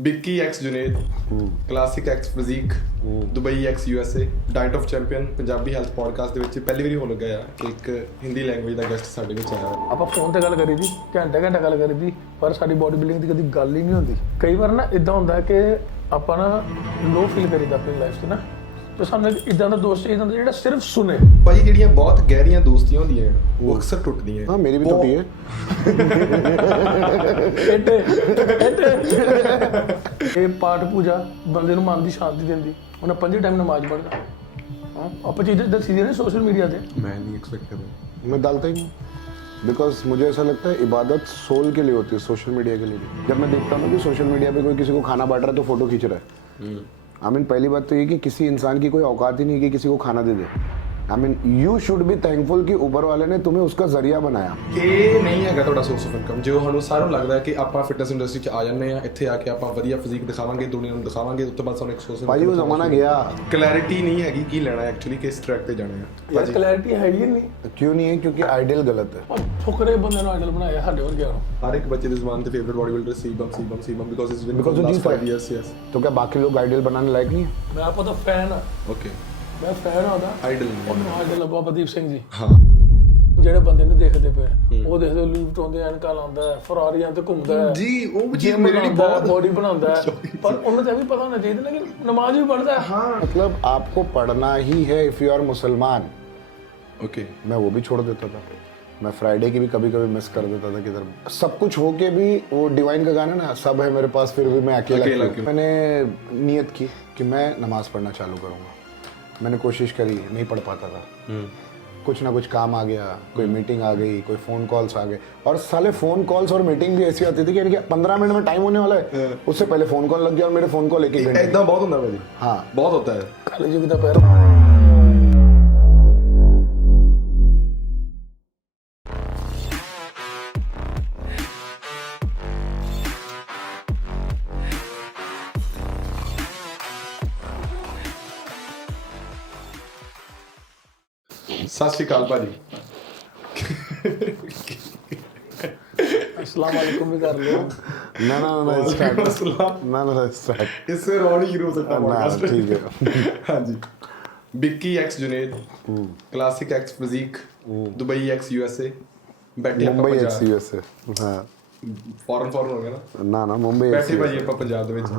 Bikki x Junaid, classic x physique, Dubai x USA, diet of champion Punjabi health podcast ਦੇ ਵਿੱਚ ਪਹਿਲੀ ਵਾਰੀ ਹੋ ਲੱਗਾ ਆ ਕਿ ਇੱਕ ਹਿੰਦੀ ਲੈਂਗੁਏਜ ਦਾ ਗੈਸਟ ਸਾਡੇ ਵਿੱਚ ਆਇਆ ਹੋਇਆ। ਆਪਾਂ ਫੋਨ ਤੇ ਗੱਲ ਕਰੀ ਦੀ ਘੰਟਾ ਗੱਲ ਕਰੀ ਦੀ ਪਰ ਸਾਡੀ ਬੋਡੀ ਬਿਲਡਿੰਗ ਦੀ ਕਦੀ ਗੱਲ ਹੀ ਨਹੀਂ ਹੁੰਦੀ। ਕਈ ਵਾਰ ਨਾ ਇਦਾਂ ਹੁੰਦਾ ਕਿ ਆਪਾਂ ਨਾ ਲੋ ਫੀਲ ਕਰੀਦਾ ਆਪਣੀ ਲਾਈਫ 'ਚ ਨਾ, ਤੇ ਸਾਨੂੰ ਇਦਾਂ ਦਾ ਦੋਸਤ ਚਾਹੀਦਾ ਹੁੰਦਾ ਜਿਹੜਾ ਸਿਰਫ ਸੁਣੇ। ਭਾਜੀ ਜਿਹੜੀਆਂ ਬਹੁਤ ਗਹਿਰੀਆਂ ਦੋਸਤੀਆਂ ਹੁੰਦੀਆਂ ਉਹ ਅਕਸਰ ਟੁੱਟਦੀਆਂ। हाँ मेरी भी टूटी है। ਇਹ ਪਾਠ ਪੂਜਾ ਬੰਦੇ ਨੂੰ ਮਨ ਦੀ ਸ਼ਾਂਤੀ ਦਿੰਦੀ। ਉਹਨੇ 5 ਟਾਈਮ ਨਮਾਜ਼ ਪੜ੍ਹਦਾ। ਹਾਂ ਆਪਾਂ ਚੀਜ਼ਾਂ ਦੱਸੀ ਦੀਆਂ ਨੇ ਸੋਸ਼ਲ ਮੀਡੀਆ ਤੇ। ਮੈਂ ਨਹੀਂ ਐਕਸਪੈਕਟ ਕਰਦਾ। मैं डालता ही नहीं बिकॉज मुझे ऐसा लगता है इबादत सोल के लिए होती है, सोशल मीडिया के लिए नहीं। जब मैं देखता हूँ कि सोशल मीडिया पे कोई किसी को खाना बांट रहा है तो फोटो खींच रहा है। आई मीन पहली बात तो ये कि किसी इंसान की कोई औकात ही नहीं है कि किसी को खाना दे दे। I mean you should be thankful कि ऊपर वाले ने तुम्हें उसका जरिया बनाया। ਇਹ ਨਹੀਂ ਹੈਗਾ ਤੁਹਾਡਾ ਸੋਰਸ ਆਫ ਇਨਕਮ। ਜੋ ਸਾਨੂੰ ਸਾਰਿਆਂ ਨੂੰ ਲੱਗਦਾ ਹੈ ਕਿ ਆਪਾਂ ਫਿਟਨੈਸ ਇੰਡਸਟਰੀ 'ਚ ਆ ਜਾਂਦੇ ਆ, ਇੱਥੇ ਆ ਕੇ ਆਪਾਂ ਵਧੀਆ ਫਿਜ਼ੀਕ ਦਿਖਾਵਾਂਗੇ, ਦੁਨੀਆ ਨੂੰ ਦਿਖਾਵਾਂਗੇ, ਉਸ ਤੋਂ ਬਾਅਦ ਸਾਨੂੰ ਇੱਕ ਸੋਰਸ भाई वो जमाना गया। ਕਲੈਰਿਟੀ ਨਹੀਂ ਹੈਗੀ ਕੀ ਲੈਣਾ ਐਕਚੁਅਲੀ, ਕਿਸ ਟਰੈਕ ਤੇ ਜਾਣਾ ਹੈ। ਯਾਰ ਕਲੈਰਿਟੀ ਹੈ ਹੀ ਨਹੀਂ। क्यों नहीं है? क्योंकि आइडियल गलत है। ਉਹ ਫੁਕਰੇ ਬੰਦੇ ਨੂੰ ਆਈਡਲ ਬਣਾਇਆ ਸਾਡੇ ਵਰਗਿਆਂ ਨੂੰ। ਹਰ ਇੱਕ ਬੱਚੇ ਦੀ ਜ਼ੁਬਾਨ ਤੇ favourite body builder CBum because it's been Because for वो ਲਾਸਟ जीत 5 ਇਅਰਸ। ਯੈਸ तो क्या बाकी लोग आइडियल बनाने लायक नहीं है? ਮੈਂ ਆਪਾਂ ਤਾਂ ਫੈਨ ਆ। ਓਕੇ ਮੈਂ ਫੈਨ ਆ ਉਹਦਾ। ਆਈਡਲ ਉਹਨੂੰ ਆਈਡਲ ਬਾਬਾ ਦੀਪ ਸਿੰਘ ਜੀ। ਹਾਂ ਜਿਹੜੇ ਬੰਦੇ ਨੂੰ ਦੇਖਦੇ ਪਏ ਉਹ ਦੇਖਦੇ ਲੀਵ ਟੋਂਦੇ ਐਨਕਾਂ ਲਾਉਂਦਾ ਹੈ, ਫਰਾਰੀਆਂ ਤੇ ਘੁੰਮਦਾ ਹੈ ਜੀ, ਉਹ ਚੀਜ਼ Gym ਮੇਰੇ ਲਈ ਬਣਾਉਂਦਾ ਹੈ, ਬਹੁਤ ਬੋਡੀ ਬਣਾਉਂਦਾ ਹੈ। ਪਰ ਉਹਨੂੰ ਤਾਂ ਇਹ ਵੀ ਪਤਾ ਹੋਣਾ ਚਾਹੀਦਾ ਨਾ ਕਿ ਨਮਾਜ਼ ਵੀ ਪੜ੍ਹਦਾ ਹੈ। हाँ मतलब आपको पढ़ना ही है इफ यू आर मुसलमान। ओके मैं वो भी छोड़ देता था। मैं फ्राइडे की भी कभी कभी मिस कर देता था। किधर सब कुछ हो के भी वो डिवाइन का गाना ना, सब है मेरे पास फिर भी मैं अकेला अकेला क्यों? मैंने नियत की कि मैं नमाज पढ़ना चालू करूँगा। मैंने कोशिश करी, नहीं पढ़ पाता था। कुछ ना कुछ काम आ गया, कोई मीटिंग आ गई, कोई फ़ोन कॉल्स आ गए। और साले फ़ोन कॉल्स और मीटिंग भी ऐसी आती थी कि यानी कि 15 मिनट में टाइम होने वाला है, उससे पहले फ़ोन कॉल लग गया और मेरे फ़ोन कॉल एक घंटे। ਇਦਾਂ ਬਹੁਤ ਹੁੰਦਾ ਭਾਜੀ। हाँ ਬਹੁਤ होता है। ਕਾਲੇ ਯੁੱਗ ਦਾ ਪੈਰ। ਸਤਿ ਸ਼੍ਰੀ ਅਕਾਲ ਭਾਜੀ। अस्सलाम वालेकुम भी कर लो। ना ना ना स्टार्ट अस्सलाम। ना ना स्टार्ट इससे रॉन ही हो सकता है ना पॉडकास्ट। ठीक है। हाँ जी। Vicky x Junaid, classic x physique, Dubai x USA, बैठे ਆਪਾਂ मुंबई ਪੰਜਾਬ। एक्सयूएस है। हाँ ਫੋਰਨ ਹੋ ਗਿਆ ਨਾ। ना मुंबई ਬੈਠੇ एक्सयूएस। ਭਾਜੀ ਆਪਾਂ ਪੰਜਾਬ ਦੇ ਵਿੱਚ।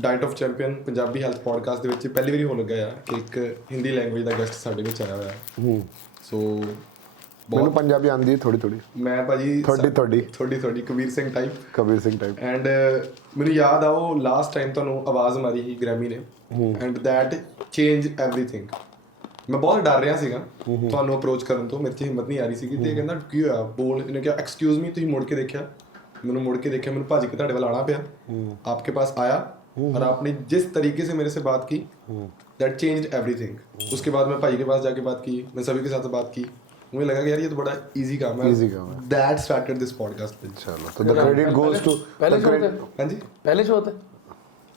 Diet of champion Punjabi health podcast ਦੇ ਵਿੱਚ ਪਹਿਲੀ ਵਾਰੀ ਹੋ ਲੱਗਾ ਆ ਕਿ ਇੱਕ ਹਿੰਦੀ ਲੈਂਗੁਏਜ ਦਾ ਗੈਸਟ ਸਾਡੇ ਵਿੱਚ ਆਇਆ ਹੋਇਆ। ਸੋ ਮੈਨੂੰ ਪੰਜਾਬੀ ਆਂਦੀ ਹੈ ਥੋੜੀ ਥੋੜੀ। ਮੈਂ ਭਾਜੀ ਤੁਹਾਡੀ Kabir Singh type. Kabir Singh type. And ਮੈਨੂੰ ਯਾਦ ਆ ਉਹ ਲਾਸਟ ਟਾਈਮ ਤੁਹਾਨੂੰ ਆਵਾਜ਼ ਮਾਰੀ ਸੀ ਗ੍ਰੈਮੀ ਨੇ, ਐਂਡ ਦੈਟ ਚੇਂਜ ਐਵਰੀਥਿੰਗ। ਮੈਂ ਬਹੁਤ ਡਰ ਰਿਹਾ ਸੀਗਾ ਤੁਹਾਨੂੰ ਅਪਰੋਚ ਕਰਨ ਤੋਂ, ਮੇਰੇ 'ਚ ਹਿੰਮਤ ਨਹੀਂ ਆ ਰਹੀ ਸੀਗੀ। ਤੇ ਇਹ ਕਹਿੰਦਾ ਕੀ ਹੋਇਆ ਬੋਲ, ਇਹਨੇ ਕਿਹਾ ਐਕਸਕਿਊਜ਼ ਮੀ। ਤੁਸੀਂ ਮੁੜ ਕੇ ਦੇਖਿਆ, ਮੈਨੂੰ भज के ਤੁਹਾਡੇ ਵੱਲ ਆਣਾ ਪਿਆ। आपके पास आया और आपने जिस तरीके से मेरे से बात की दैट चेंज्ड एवरीथिंग। उसके बाद मैं भाई के पास जाके बात की, मैं सभी के साथ बात की। मुझे लगा कि यार ये तो बड़ा इजी काम है। That started this podcast. चलो तो द क्रेडिट गोज टू पहले शो थे। हाँ जी पहले शो थे।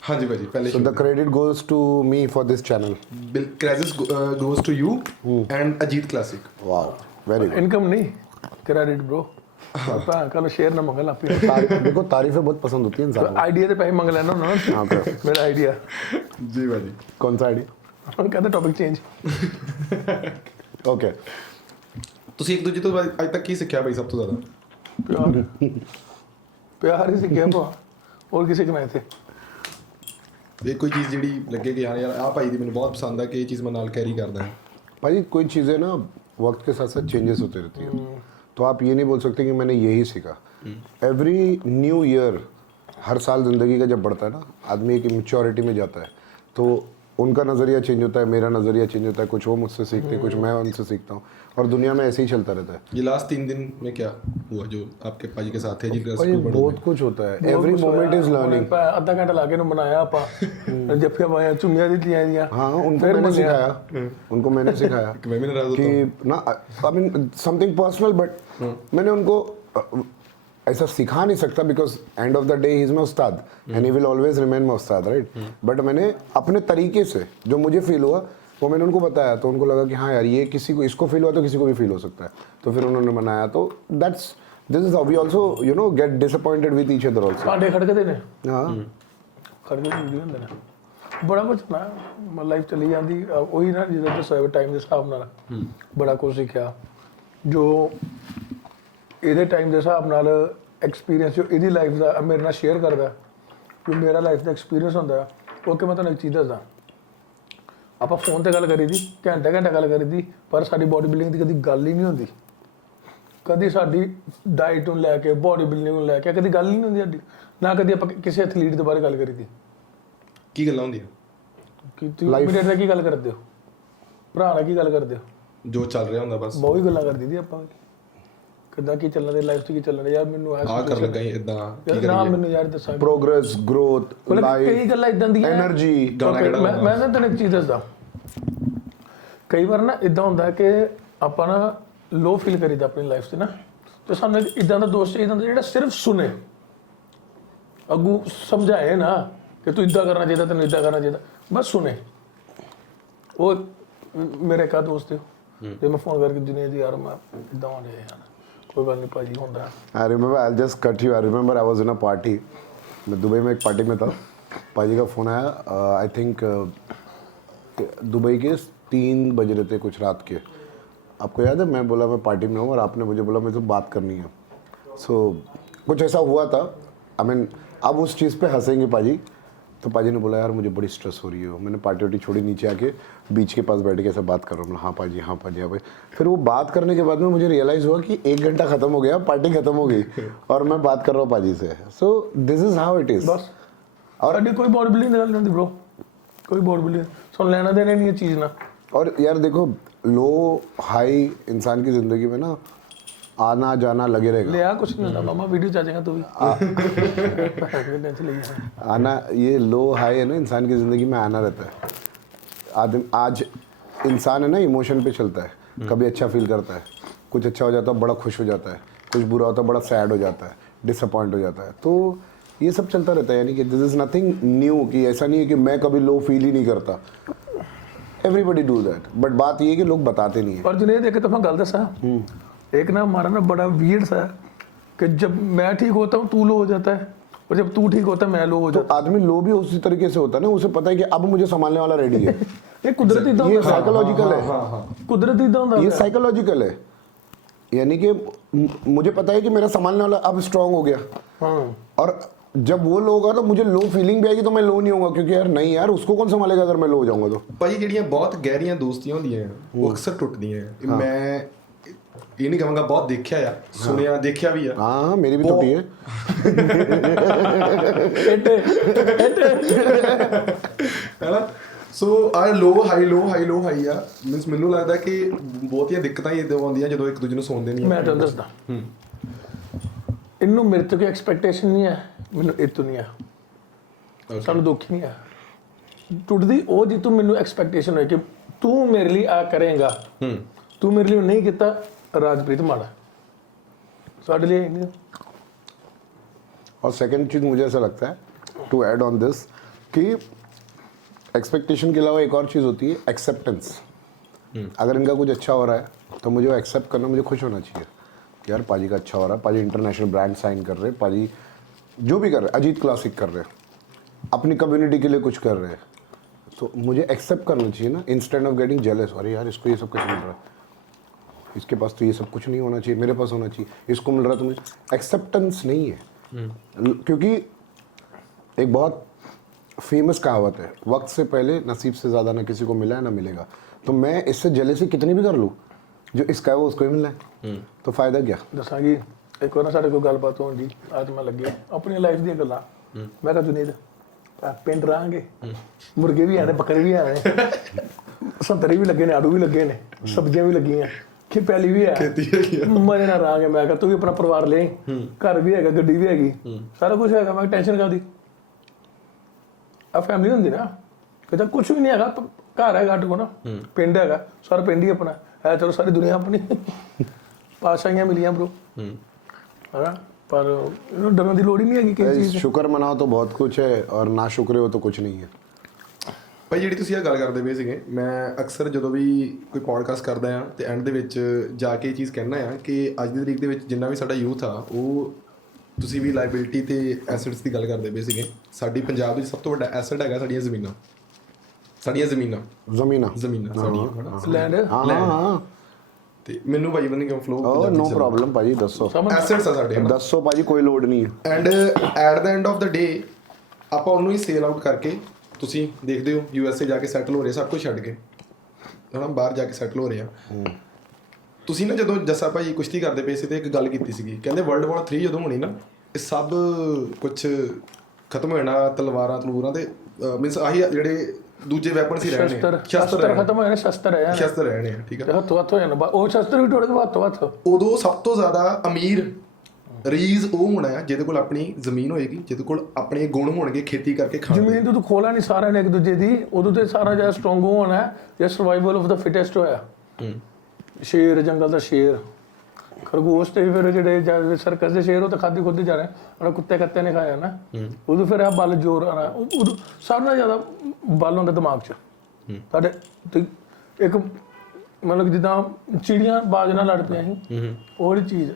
हाँ जी भाजी पहले। So the credit goes to me for this channel. Credit goes to you and Ajit Classic. Wow, very good. Income नहीं क्रेडिट ब्रो। कल शेयर ना मंगल आप। देखो तारीफें बहुत पसंद होती हैं इंसान को। आइडिया तो पैसे मंग लेना ना। हाँ तो मेरा आइडिया। जी भाजी। कौन सा आइडिया? कहते टॉपिक चेंज। ओके ਤੁਸੀਂ ਇੱਕ ਦੂਜੇ ਤੋਂ ਅੱਜ ਤੱਕ ਕੀ ਸਿੱਖਿਆ ਭਾਈ ਸਭ ਤੋਂ ਜ਼ਿਆਦਾ? प्यार ही सीखे को और किसी के थे। ਇਹ ਕੋਈ ਚੀਜ਼ ਜਿਹੜੀ ਲੱਗੇ ਕਿ ਯਾਰ ਆਹ ਭਾਈ ਦੀ ਮੈਨੂੰ ਬਹੁਤ ਪਸੰਦ ਹੈ ਕਿ ਇਹ ਚੀਜ਼ ਮੈਂ ਨਾਲ ਕੈਰੀ ਕਰਦਾ ਹਾਂ। भाई कोई चीज़ें ना वक्त के साथ साथ चेंजेस होते रहती है, तो आप ये नहीं बोल सकते कि मैंने यही सीखा। एवरी न्यू ईयर, हर साल ज़िंदगी का जब बढ़ता है ना, आदमी एक मैच्योरिटी में जाता है, तो उनका नज़रिया चेंज होता है, मेरा नज़रिया चेंज होता है। कुछ वो मुझसे सीखते हैं, कुछ मैं उनसे सीखता हूँ, और दुनिया में ऐसे ही चलता रहता है। ये लास्ट 3 दिन में क्या हुआ जो आपके पाजी के साथ है जी? और ये बहुत कुछ होता है। Every moment is learning. आधा घंटा लाके नु बनाया आपा जब फिर मैं चुम्मियां दी दिया। हाँ उनको मैंने सिखाया, उनको मैंने सिखाया मैं भी नाराज होता कि ना I mean something personal, but मैंने उनको ऐसा सिखा नहीं सकता because end of the day he is my ustad and he will always remain my ustad, right. But मैंने अपने तरीके से जो मुझे फील हुआ वो मैंने उनको बताया, तो उनको लगा कि हाँ यार ये किसी को इसको फील हुआ तो किसी को भी फील हो सकता है, तो फिर उन्होंने बनाया। तो that's this is how we also get disappointed with each other also. ਭਾਂਡੇ ਖੜਕਦੇ ਨੇ, हाँ ਖੜਕਦੇ ਵੀ ਹੁੰਦੇ ਨੇ, ਬੜਾ ਕੁਝ ਨਾ ਲਾਈਫ ਚਲੀ ਜਾਂਦੀ ਉਹੀ ਨਾ ਜਿਹਦਾ ਦੱਸਿਆ ਟਾਈਮ ਦੇ ਹਿਸਾਬ ਨਾਲ ਬੜਾ ਕੁਝ ਸਿੱਖਿਆ ਜੋ ਇਹਦੇ ਟਾਈਮ ਦੇ ਹਿਸਾਬ ਨਾਲ ਐਕਸਪੀਰੀਅੰਸ ਜੋ ਇਹਦੀ ਲਾਈਫ ਦਾ ਮੇਰੇ ਨਾਲ ਸ਼ੇਅਰ ਕਰਦਾ ਜੋ ਮੇਰਾ ਲਾਈਫ ਦਾ ਐਕਸਪੀਰੀਅੰਸ ਹੁੰਦਾ ਉਹ ਕਿ ਮੈਂ ਤੁਹਾਨੂੰ ਇੱਕ ਚੀਜ਼ ਦੱਸਦਾ ਆਪਾਂ ਫੋਨ ਤੇ ਗੱਲ ਕਰੀ ਦੀ ਘੰਟਾ ਗੱਲ ਕਰੀ ਦੀ ਪਰ ਸਾਡੀ ਬੋਡੀ ਬਿਲਡਿੰਗ ਦੀ ਕਦੀ ਗੱਲ ਹੀ ਨਹੀਂ ਹੁੰਦੀ ਕਦੀ ਸਾਡੀ ਡਾਈਟ ਨੂੰ ਲੈ ਕੇ ਬੋਡੀ ਬਿਲਡਿੰਗ ਨੂੰ ਲੈ ਕੇ ਕਦੀ ਗੱਲ ਹੀ ਨਹੀਂ ਹੁੰਦੀ ਸਾਡੀ ਨਾ ਕਦੀ ਆਪਾਂ ਕਿਸੇ ਐਥਲੀਟ ਦੇ ਬਾਰੇ ਗੱਲ ਕਰੀ ਦੀ ਕੀ ਗੱਲਾਂ ਹੁੰਦੀਆਂ ਕਿ ਤੁਸੀਂ ਮੇਰੇ ਨਾਲ ਕੀ ਗੱਲ ਕਰਦੇ ਹੋ ਭਰਾ ਨਾਲ ਕੀ ਗੱਲ ਕਰਦੇ ਹੋ ਜੋ ਚੱਲ ਰਿਹਾ ਹੁੰਦਾ ਬਸ ਬਹੁਤ ਹੀ ਗੱਲਾਂ ਕਰਦੀ ਦੀ ਆਪਾਂ ਕਿੱਦਾਂ ਕੀ ਚੱਲਣ ਦੇ ਲਾਈਫ 'ਚ ਕੀ ਚੱਲਣ ਯਾਰ ਮੈਨੂੰ ਆ ਕਰ ਲੱਗਾ ਇਦਾਂ ਨਾ ਮੈਨੂੰ ਯਾਰ ਦੱਸਾਂ progress growth life ਕਈ ਗੱਲਾਂ ਇਦਾਂ ਦੀਆਂ energy ਮੈਂ ਨਾ ਤੈਨੂੰ ਇੱਕ ਚੀਜ਼ ਦੱਸਦਾ ਕਈ ਵਾਰ ਨਾ ਇਦਾਂ ਹੁੰਦਾ ਕਿ ਆਪਾਂ ਨਾ ਲੋ ਫੀਲ ਕਰੀਦਾ ਆਪਣੀ ਲਾਈਫ 'ਚ ਨਾ ਤੇ ਸਾਨੂੰ ਇੱਕ ਇਦਾਂ ਦਾ ਦੋਸਤ ਚਾਹੀਦਾ ਹੁੰਦਾ ਜਿਹੜਾ ਸਿਰਫ ਸੁਣੇ ਅੱਗੂ ਸਮਝਾਏ ਨਾ ਕਿ ਤੂੰ ਇਦਾਂ ਕਰਨਾ ਚਾਹੀਦਾ ਤੈਨੂੰ ਇਦਾਂ ਕਰਨਾ ਚਾਹੀਦਾ ਬਸ ਸੁਣੇ ਉਹ ਮੇਰੇ ਕਾ ਦੋਸਤ ਹੈ ਤੇ ਮੈਂ ਫੋਨ ਕਰਕੇ ਜੁਨੇਦ ਯਾਰ ਮੈਂ ਇਦਾਂ ਹੋ ਰਿਹਾ ਯਾਰ कोई बात नहीं पाजी होता I remember, I'll just cut you. I remember I was in a party. मैं दुबई में एक पार्टी में था. पाजी का फ़ोन आया. I think दुबई के 3 बज रहे थे कुछ रात के. आपको याद है मैं बोला मैं पार्टी में हूँ और आपने मुझे बोला मुझे बात करनी है. So कुछ ऐसा हुआ था. I mean अब उस चीज़ पे हंसेंगे पाजी. तो पाजी ने बोला यार मुझे बड़ी स्ट्रेस हो रही है. मैंने पार्टी वार्टी छोड़ी नीचे आके बीच के पास बैठ के ऐसे बात कर रहा हूँ. हाँ पाजी हाँ पाजी हाँ भाई. फिर वो बात करने के बाद में मुझे रियलाइज़ हुआ कि 1 घंटा ख़त्म हो गया पार्टी ख़त्म हो गई और मैं बात कर रहा हूँ पाजी से. So this is how it is. बस और अभी कोई बॉडी बिल्डिंग निकल नहीं ब्रो कोई बॉडी बिल्डिंग सुन लेना देना नहीं है चीज़ ना. और यार देखो लो हाई इंसान की ज़िंदगी में ना आना जाना लगे रहेगा. ले आ कुछ नहीं होता मामा वीडियो चाहेगा तू भी आना ये लो हाई है ना इंसान की ज़िंदगी में आना रहता है. आदमी आज इंसान है ना इमोशन पे चलता है. कभी अच्छा फील करता है कुछ अच्छा हो जाता है बड़ा खुश हो जाता है कुछ बुरा होता है बड़ा सैड हो जाता है डिसअपॉइंट हो जाता है. तो ये सब चलता रहता है यानी कि दिस इज़ नथिंग न्यू कि ऐसा नहीं है कि मैं कभी लो फील ही नहीं करता. एवरीबडी डू दैट बट बात ये है कि लोग बताते नहीं है. और जुनेद एक दफ़ा गल दसा एक ना हमारा ना बड़ा वियर्ड सा कि जब मैं ठीक होता हूँ तू लो हो जाता है और जब तू ठीक होता है मैं लो हो जाता हूँ. आदमी लो भी उसी तरीके से होता है ना उसे पता है कि अब मुझे संभालने वाला रेडी है. ये कुदरती ये साइकोलॉजिकल है. कुदरती ये साइकोलॉजिकल है यानी कि मुझे पता है कि मेरा संभालने वाला अब स्ट्रांग हो गया और जब वो लो होगा तो मुझे लो फीलिंग भी आएगी तो मैं लो नहीं होगा क्योंकि यार नहीं यार उसको कौन संभालेगा अगर मैं लो हो जाऊंगा तो. ਭਾਈ ਜਿਹੜੀਆਂ ਬਹੁਤ ਗਹਿਰੀਆਂ ਦੋਸਤੀਆਂ ਹੁੰਦੀਆਂ ਉਹ ਅਕਸਰ ਟੁੱਟਦੀਆਂ ਆ. ਮੈਂ ਇਹ ਨਹੀਂ ਕਹਾਂਗਾ ਬਹੁਤ ਦੇਖਿਆ ਆ ਸੁਣਿਆ ਦੇਖਿਆ ਵੀ ਆ. हाँ मेरी भी टूटी है. ਹੈਨਾ ਸੋ ਆ ਲੋ ਹਾਈ ਆ ਮੀਨਸ ਮੈਨੂੰ ਲੱਗਦਾ ਕਿ ਬਹੁਤੀਆਂ ਦਿੱਕਤਾਂ ਹੀ ਇਦਾਂ ਆਉਂਦੀਆਂ ਜਦੋਂ ਇੱਕ ਦੂਜੇ ਨੂੰ ਸੁਣਦੇ ਨਹੀਂ. ਮੈਂ ਤੁਹਾਨੂੰ ਦੱਸਦਾ ਇਹਨੂੰ ਮੇਰੇ ਤੋਂ ਕੋਈ ਐਕਸਪੈਕਟੇਸ਼ਨ ਨਹੀਂ ਹੈ ਮੈਨੂੰ ਇਹ ਤੋਂ ਨਹੀਂ ਆ ਸਾਨੂੰ ਦੁੱਖ ਨਹੀਂ ਆ ਟੁੱਟਦੀ ਉਹ ਜੀ ਤੂੰ ਮੈਨੂੰ ਐਕਸਪੈਕਟੇਸ਼ਨ ਹੋਏ ਕਿ ਤੂੰ ਮੇਰੇ ਲਈ ਆ ਕਰੇਗਾ ਤੂੰ ਮੇਰੇ ਲਈ ਨਹੀਂ ਕੀਤਾ राजप्रीत माड़ा साढ़े लिए नहीं. और सेकंड चीज़ मुझे ऐसा लगता है टू ऐड ऑन दिस कि एक्सपेक्टेशन के अलावा एक और चीज़ होती है एक्सेप्टेंस. अगर इनका कुछ अच्छा हो रहा है तो मुझे वो एक्सेप्ट करना मुझे खुश होना चाहिए कि यार पाजी का अच्छा हो रहा है. पाजी इंटरनेशनल ब्रांड साइन कर रहे हैं पाजी जो भी कर रहे हैं अजीत क्लासिक कर रहे हैं अपनी कम्युनिटी के लिए कुछ कर रहे हैं तो मुझे एक्सेप्ट करना चाहिए ना इंस्टेड ऑफ गेटिंग जेलस. अरे यार इसको ये सब कुछ मिल रहा है इसके पास तो ये सब कुछ नहीं होना चाहिए मेरे पास होना चाहिए. इसको मिल रहा है तो मुझे एक्सेप्टेंस नहीं है क्योंकि एक बहुत फेमस कहावत है वक्त से पहले नसीब से ज़्यादा ना किसी को मिला है ना मिलेगा. तो मैं इससे जेलसी कितनी भी कर लूँ जो इसका है वो उसको ही मिलना है तो फ़ायदा क्या. दसा जी एक बार ना साढ़े कोई गलबात होनी आज मैं लगे अपनी लाइफ दी गल्लां मैं कहा जुनेद पिंड रहांगे मुर्गे भी आने बकरे भी आने संतरे भी लगे ने आड़ू भी लगे ने सब्जियां भी लगी हैं कि पहली भी है मजे ना रहांगे. मैं कहा तू भी अपना परिवार ले घर भी है गड्डी भी हैगी सारा कुछ है. मैं टेंशन कादी आ फैमिली होंगी ना कहता कुछ भी नहीं है घर है अड्ड को ना पिंड है सारा पिंड ही अपना है. चलो सारी दुनिया अपनी पाशाइयां मिलियां ब्रो है ना पर डरने की लोड़ ही नहीं है कि शुक्र मनाओ तो बहुत कुछ है और ना शुक्र हो तो कुछ नहीं है. ਭਾਈ ਜਿਹੜੀ ਤੁਸੀਂ ਇਹ ਗੱਲ ਕਰਦੇ ਪਏ ਸੀਗੇ, ਮੈਂ ਅਕਸਰ ਜਦੋਂ ਵੀ ਕੋਈ ਪੋਡਕਾਸਟ ਕਰਦਾ ਆ ਤੇ ਐਂਡ ਦੇ ਵਿੱਚ ਜਾ ਕੇ ਇਹ ਚੀਜ਼ ਕਹਿਣਾ ਆ ਕਿ ਅੱਜ ਦੀ ਤਰੀਕ ਦੇ ਵਿੱਚ ਜਿੰਨਾ ਵੀ ਸਾਡਾ ਯੂਥ ਆ, ਉਹ ਤੁਸੀਂ ਵੀ ਲਾਇਬਿਲਿਟੀ ਤੇ ਐਸੈਟਸ ਦੀ ਗੱਲ ਕਰਦੇ ਪਏ ਸੀਗੇ। ਸਾਡੀ ਪੰਜਾਬ ਵਿੱਚ ਸਭ ਤੋਂ ਵੱਡਾ ਐਸੈਟ ਹੈਗਾ ਸਾਡੀਆਂ ਜ਼ਮੀਨਾਂ ਸਾਡੀਆਂ ਸਾਡੀਆਂ ਹਨਾ ਲੈਂਡ ਹਾਂ ਤੇ ਮੈਨੂੰ ਭਾਈ ਬੰਦੇ ਕਿਉਂ ਫਲੋ नो प्रॉब्लम ਭਾਜੀ ਦੱਸੋ ਐਸੈਟਸ ਆ ਸਾਡੇ ਦੱਸੋ ਭਾਜੀ ਕੋਈ ਲੋਡ ਨਹੀਂ ਹੈ and at the end of the day ਆਪਾਂ ਉਹਨੂੰ ਹੀ ਸੇਲ ਆਊਟ ਕਰਕੇ ਤੁਸੀਂ ਦੇਖਦੇ ਹੋ USA ਜਾ ਕੇ ਸੈਟਲ ਹੋ ਰਹੇ ਸਭ ਕੁਝ ਛੱਡ ਕੇ ਹਨਾ ਬਾਹਰ ਜਾ ਕੇ ਸੈਟਲ ਹੋ ਰਹੇ ਆ। ਤੁਸੀਂ ਨਾ ਜਦੋਂ ਜੱਸਾ ਭਾਈ ਕੁਸ਼ਤੀ ਕਰਦੇ ਪਏ ਸੀ ਤੇ ਇੱਕ ਗੱਲ ਕੀਤੀ ਸੀਗੀ, ਕਹਿੰਦੇ ਵਰਲਡ ਵਾਰ 3 ਜਦੋਂ ਹੋਣੀ ਨਾ ਇਹ ਸਭ ਕੁਝ ਖਤਮ ਹੋ ਜਾਣਾ, ਤਲਵਾਰਾਂ ਤੇ ਮੀਨਸ ਆਹੀ ਜਿਹੜੇ ਦੂਜੇ ਵੈਪਨਸ ਹੀ ਰਹਿਣੇ ਸ਼ਸਤਰ ਖਤਮ ਹੋਏ ਨੇ, ਸ਼ਸਤਰ ਰਹਿਣੇ ਆ, ਠੀਕ ਆ। ਤੇ ਹੱਥੋਂ ਹੱਥ ਹੋ ਜਾਣਾ ਉਹ ਸ਼ਸਤਰ ਵੀ ਟੁੱਟ ਗਏ ਹੱਥੋਂ ਹੱਥ। ਉਦੋਂ ਸਭ ਤੋਂ ਜ਼ਿਆਦਾ ਅਮੀਰ ਰੀਜ਼ ਉਹ ਹੋਣਾ ਹੈ ਜਿਹਦੇ ਕੋਲ ਆਪਣੀ ਜ਼ਮੀਨ ਹੋਏਗੀ, ਜਿਹਦੇ ਕੋਲ ਆਪਣੇ ਗੁਣ ਹੋਣਗੇ ਖੇਤੀ ਕਰਕੇ ਖਾਣ ਦੇ। ਜ਼ਮੀਨ ਤੂੰ ਖੋਲਾ ਨਹੀਂ ਸਾਰਿਆਂ ਨੇ ਇੱਕ ਦੂਜੇ ਦੀ, ਉਦੋਂ ਤੇ ਸਾਰਾ ਜਿਆਦਾ ਸਟਰੋਂਗ ਹੋਣਾ ਜਾਂ ਸਰਵਾਈਵਲ ਆਫ ਦਾ ਫਿਟੈਸਟ ਹੋਇਆ। ਸ਼ੇਰ ਜੰਗਲ ਦਾ ਸ਼ੇਰ, ਖਰਗੋਸ਼ ਤੇ ਫਿਰ ਜਿਹੜੇ ਸਰਕਸ ਦੇ ਸ਼ੇਰ ਉਹ ਤਾਂ ਖਾਦੀ ਖੁੱਦੀ ਜਾ ਰਹੇ ਉਹਨਾਂ ਕੁੱਤੇ ਕੱਤੇ ਨੇ ਖਾਇਆ ਨਾ, ਉਦੋਂ ਫਿਰ ਆ ਬਲ ਜ਼ੋਰ ਆਣਾ, ਉਦੋਂ ਸਾਰਿਆਂ ਨਾਲੋਂ ਜ਼ਿਆਦਾ ਬਲ ਹੁੰਦਾ ਦਿਮਾਗ 'ਚ ਸਾਡੇ। ਤੇ ਇੱਕ ਮਤਲਬ ਜਿੱਦਾਂ ਚਿੜੀਆਂ ਬਾਜ ਨਾਲ ਲੜ ਪਈਆਂ ਸੀ ਉਹ ਵਾਲੀ ਚੀਜ਼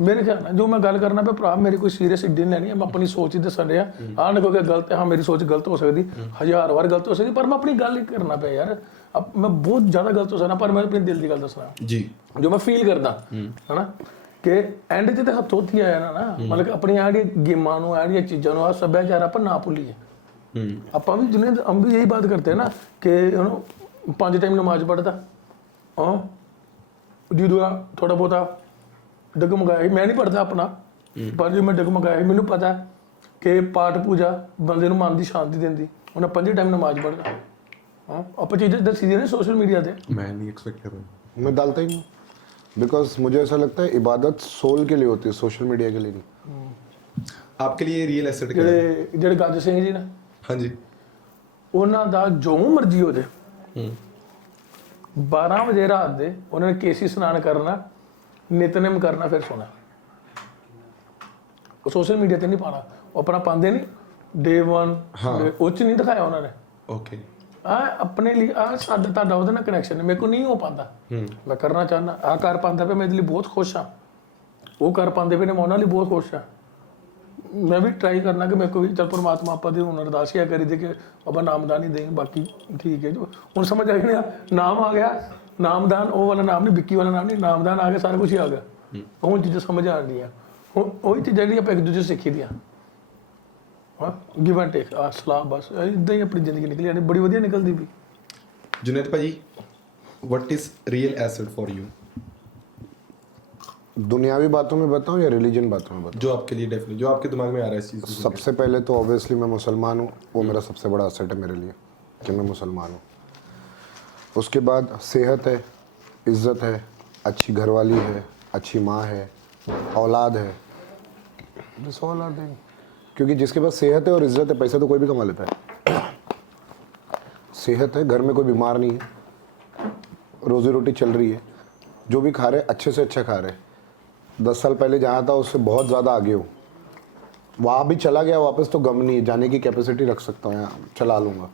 ਮੇਰੇ ਖਿਆਲ ਨਾਲ। ਜੋ ਮੈਂ ਗੱਲ ਕਰਨਾ ਪਿਆ ਭਰਾ, ਮੇਰੀ ਕੋਈ ਸੀਰੀਅਸ ਇੱਡੀ ਨਹੀਂ ਲੈਣੀ, ਮੈਂ ਆਪਣੀ ਸੋਚ ਹੀ ਦੱਸਣ ਰਿਹਾ। ਆਹ ਨਾ ਕੋਈ ਗਲਤ ਹੈ, ਹਾਂ ਮੇਰੀ ਸੋਚ ਗਲਤ ਹੋ ਸਕਦੀ, 1000 ਵਾਰ ਗਲਤ ਹੋ ਸਕਦੀ, ਪਰ ਮੈਂ ਆਪਣੀ ਗੱਲ ਹੀ ਕਰਨਾ ਪਿਆ ਯਾਰ। ਮੈਂ ਬਹੁਤ ਜ਼ਿਆਦਾ ਗਲਤ ਹੋ ਸਕਦਾ, ਪਰ ਮੈਂ ਆਪਣੇ ਦਿਲ ਦੀ ਗੱਲ ਦੱਸਣਾ ਜੀ, ਜੋ ਮੈਂ ਫੀਲ ਕਰਦਾ ਹਨਾ ਕਿ ਐਂਡ 'ਚ ਤਾਂ ਹੱਥੋਂ ਹੱਥੀ ਆਇਆ ਨਾ ਮਤਲਬ ਕਿ ਆਪਣੀਆਂ ਜਿਹੜੀਆਂ ਗੇਮਾਂ ਨੂੰ ਜਿਹੜੀਆਂ ਚੀਜ਼ਾਂ ਨੂੰ ਆ ਸੱਭਿਆਚਾਰ ਆਪਾਂ ਨਾ ਭੁੱਲੀਏ। ਆਪਾਂ ਵੀ ਜਿੰਨੇ ਹਮ ਵੀ ਇਹੀ ਬਾਤ ਕਰਤੇ ਨਾ ਕਿ ਉਹਨੂੰ 5 ਟਾਈਮ ਨਮਾਜ਼ ਪੜ੍ਹਦਾ ਹਾਂ ਜਦੋਂ ਥੋੜਾ ਬਹੁਤਾ ਡਗਮਗਾਇਆ ਸੀ, ਮੈਂ ਨਹੀਂ ਪੜ੍ਹਦਾ ਆਪਣਾ, ਪਰ ਜੇ ਮੈਂ ਡਗਮਗਾਇਆ ਸੀ ਮੈਨੂੰ ਪਤਾ ਕਿ ਪਾਠ ਪੂਜਾ ਬੰਦੇ ਨੂੰ ਮਨ ਦੀ ਸ਼ਾਂਤੀ ਦਿੰਦੀ, ਉਹਨੇ 5 ਟਾਈਮ ਨਮਾਜ਼ ਪੜ੍ਹਦਾ। हाँ आप चीज़ें दसी दे रहे सोशल मीडिया पे, मैं नहीं एक्सपेक्ट कर रहा, मैं डालता ही नहीं बिकॉज मुझे ऐसा लगता है इबादत सोल के लिए होती है, सोशल मीडिया के लिए नहीं। आपके लिए रियल एसेट क्या है? ਜਿਹੜੇ ਗੱਜ ਸਿੰਘ ਜੀ ਨੇ ਹਾਂਜੀ ਉਹਨਾਂ ਦਾ ਜੋ ਮਰਜ਼ੀ ਹੋ ਜਾਏ 12 ਵਜੇ ਰਾਤ ਦੇ ਉਹਨਾਂ ਨੇ ਕੇਸੀ ਇਸ਼ਨਾਨ ਕਰਨਾ, ਨਿਤਨੇਮ ਕਰਨਾ, ਫਿਰ ਸੋਣਾ। ਉਹ ਸੋਸ਼ਲ ਮੀਡੀਆ ਤੇ ਨਹੀਂ ਪਾਣਾ, ਉਹ ਆਪਣਾ ਪਾਉਂਦੇ ਨਹੀਂ ਡੇ 1 ਉਹ 'ਚ ਨਹੀਂ ਦਿਖਾਇਆ ਉਹਨਾਂ ਨੇ। ਓਕੇ ਆ ਆਪਣੇ ਲਈ ਆ ਸਾਡਾ ਤੁਹਾਡਾ ਉਹਦੇ ਨਾਲ ਕਨੈਕਸ਼ਨ ਹੈ, ਮੇਰੇ ਕੋਲ ਨਹੀਂ ਹੋ ਪਾਉਂਦਾ, ਮੈਂ ਕਰਨਾ ਚਾਹੁੰਦਾ। ਆ ਕਰ ਪਾਉਂਦਾ ਪਿਆ ਮੈਂ ਇਹਦੇ ਲਈ ਬਹੁਤ ਖੁਸ਼ ਹਾਂ, ਉਹ ਕਰ ਪਾਉਂਦੇ ਪਏ ਨੇ ਮੈਂ ਉਹਨਾਂ ਲਈ ਬਹੁਤ ਖੁਸ਼ ਹਾਂ। ਮੈਂ ਵੀ ਟਰਾਈ ਕਰਨਾ ਕਿ ਮੇਰੇ ਕੋਲ ਵੀ ਚੱਲ ਪਰਮਾਤਮਾ ਆਪਾਂ ਦੀ ਹੁਣ ਅਰਦਾਸ ਹੀ ਕਰੀ ਦੇ ਕਿ ਆਪਾਂ ਨਾਮਦਾਨ ਹੀ ਦੇਂ, ਬਾਕੀ ਠੀਕ ਹੈ। ਹੁਣ ਸਮਝ ਆ ਗਿਆ ਨਾਮ ਆ ਗਿਆ, ਨਾਮਦਾਨ ਉਹ ਵਾਲਾ ਨਾਮ ਨਹੀਂ, ਵਿੱਕੀ ਵਾਲਾ ਨਾਮ ਨਹੀਂ, ਨਾਮਦਾਨ ਆ ਗਿਆ, ਸਾਰਾ ਕੁਝ ਹੀ ਆ ਗਿਆ। ਹੁਣ ਚੀਜ਼ਾਂ ਸਮਝ ਆ ਰਹੀਆਂ, ਹੁਣ ਉਹੀ ਚੀਜ਼ਾਂ ਜਿਹੜੀਆਂ ਆਪਾਂ ਇੱਕ ਦੂਜੇ ਸਿੱਖੀ ਦੀਆਂ ਹਾਂ, ਗਿਵ ਐਂਡ ਟੇਕ, ਆ ਸਲਾਹ, ਬਸ ਇਦਾਂ ਹੀ ਆਪਣੀ ਜ਼ਿੰਦਗੀ ਨਿਕਲੀ ਜਾਂਦੀ, ਬੜੀ ਵਧੀਆ ਨਿਕਲਦੀ ਵੀ। जुनैद भाजी, what is real asset for you? दुनियावी बातों में बताऊं या रिलीजन बातों में बताऊं? जो आपके लिए डेफिनेटली जो आपके दिमाग में आ रहा है इस चीज़ को। सबसे पहले तो ऑब्वियसली मैं मुसलमान हूँ, वो मेरा सबसे बड़ा असेट है मेरे लिए कि मैं मुसलमान हूँ। उसके बाद सेहत है, इज़्ज़त है, अच्छी घरवाली है, अच्छी माँ है, औलाद है, दिस ऑल आर थिंग। क्योंकि जिसके पास सेहत है और इज़्ज़त है, पैसा तो कोई भी कमा लेता है। सेहत है, घर में कोई बीमार नहीं है, रोज़ी रोटी चल रही है, जो भी खा रहे अच्छे से अच्छा खा रहे। 10 साल पहले जहाँ था उससे बहुत ज़्यादा आगे हूँ, वहाँ भी चला गया वापस तो गम नहीं है, जाने की कैपेसिटी रख सकता हूँ, यहाँ चला लूँगा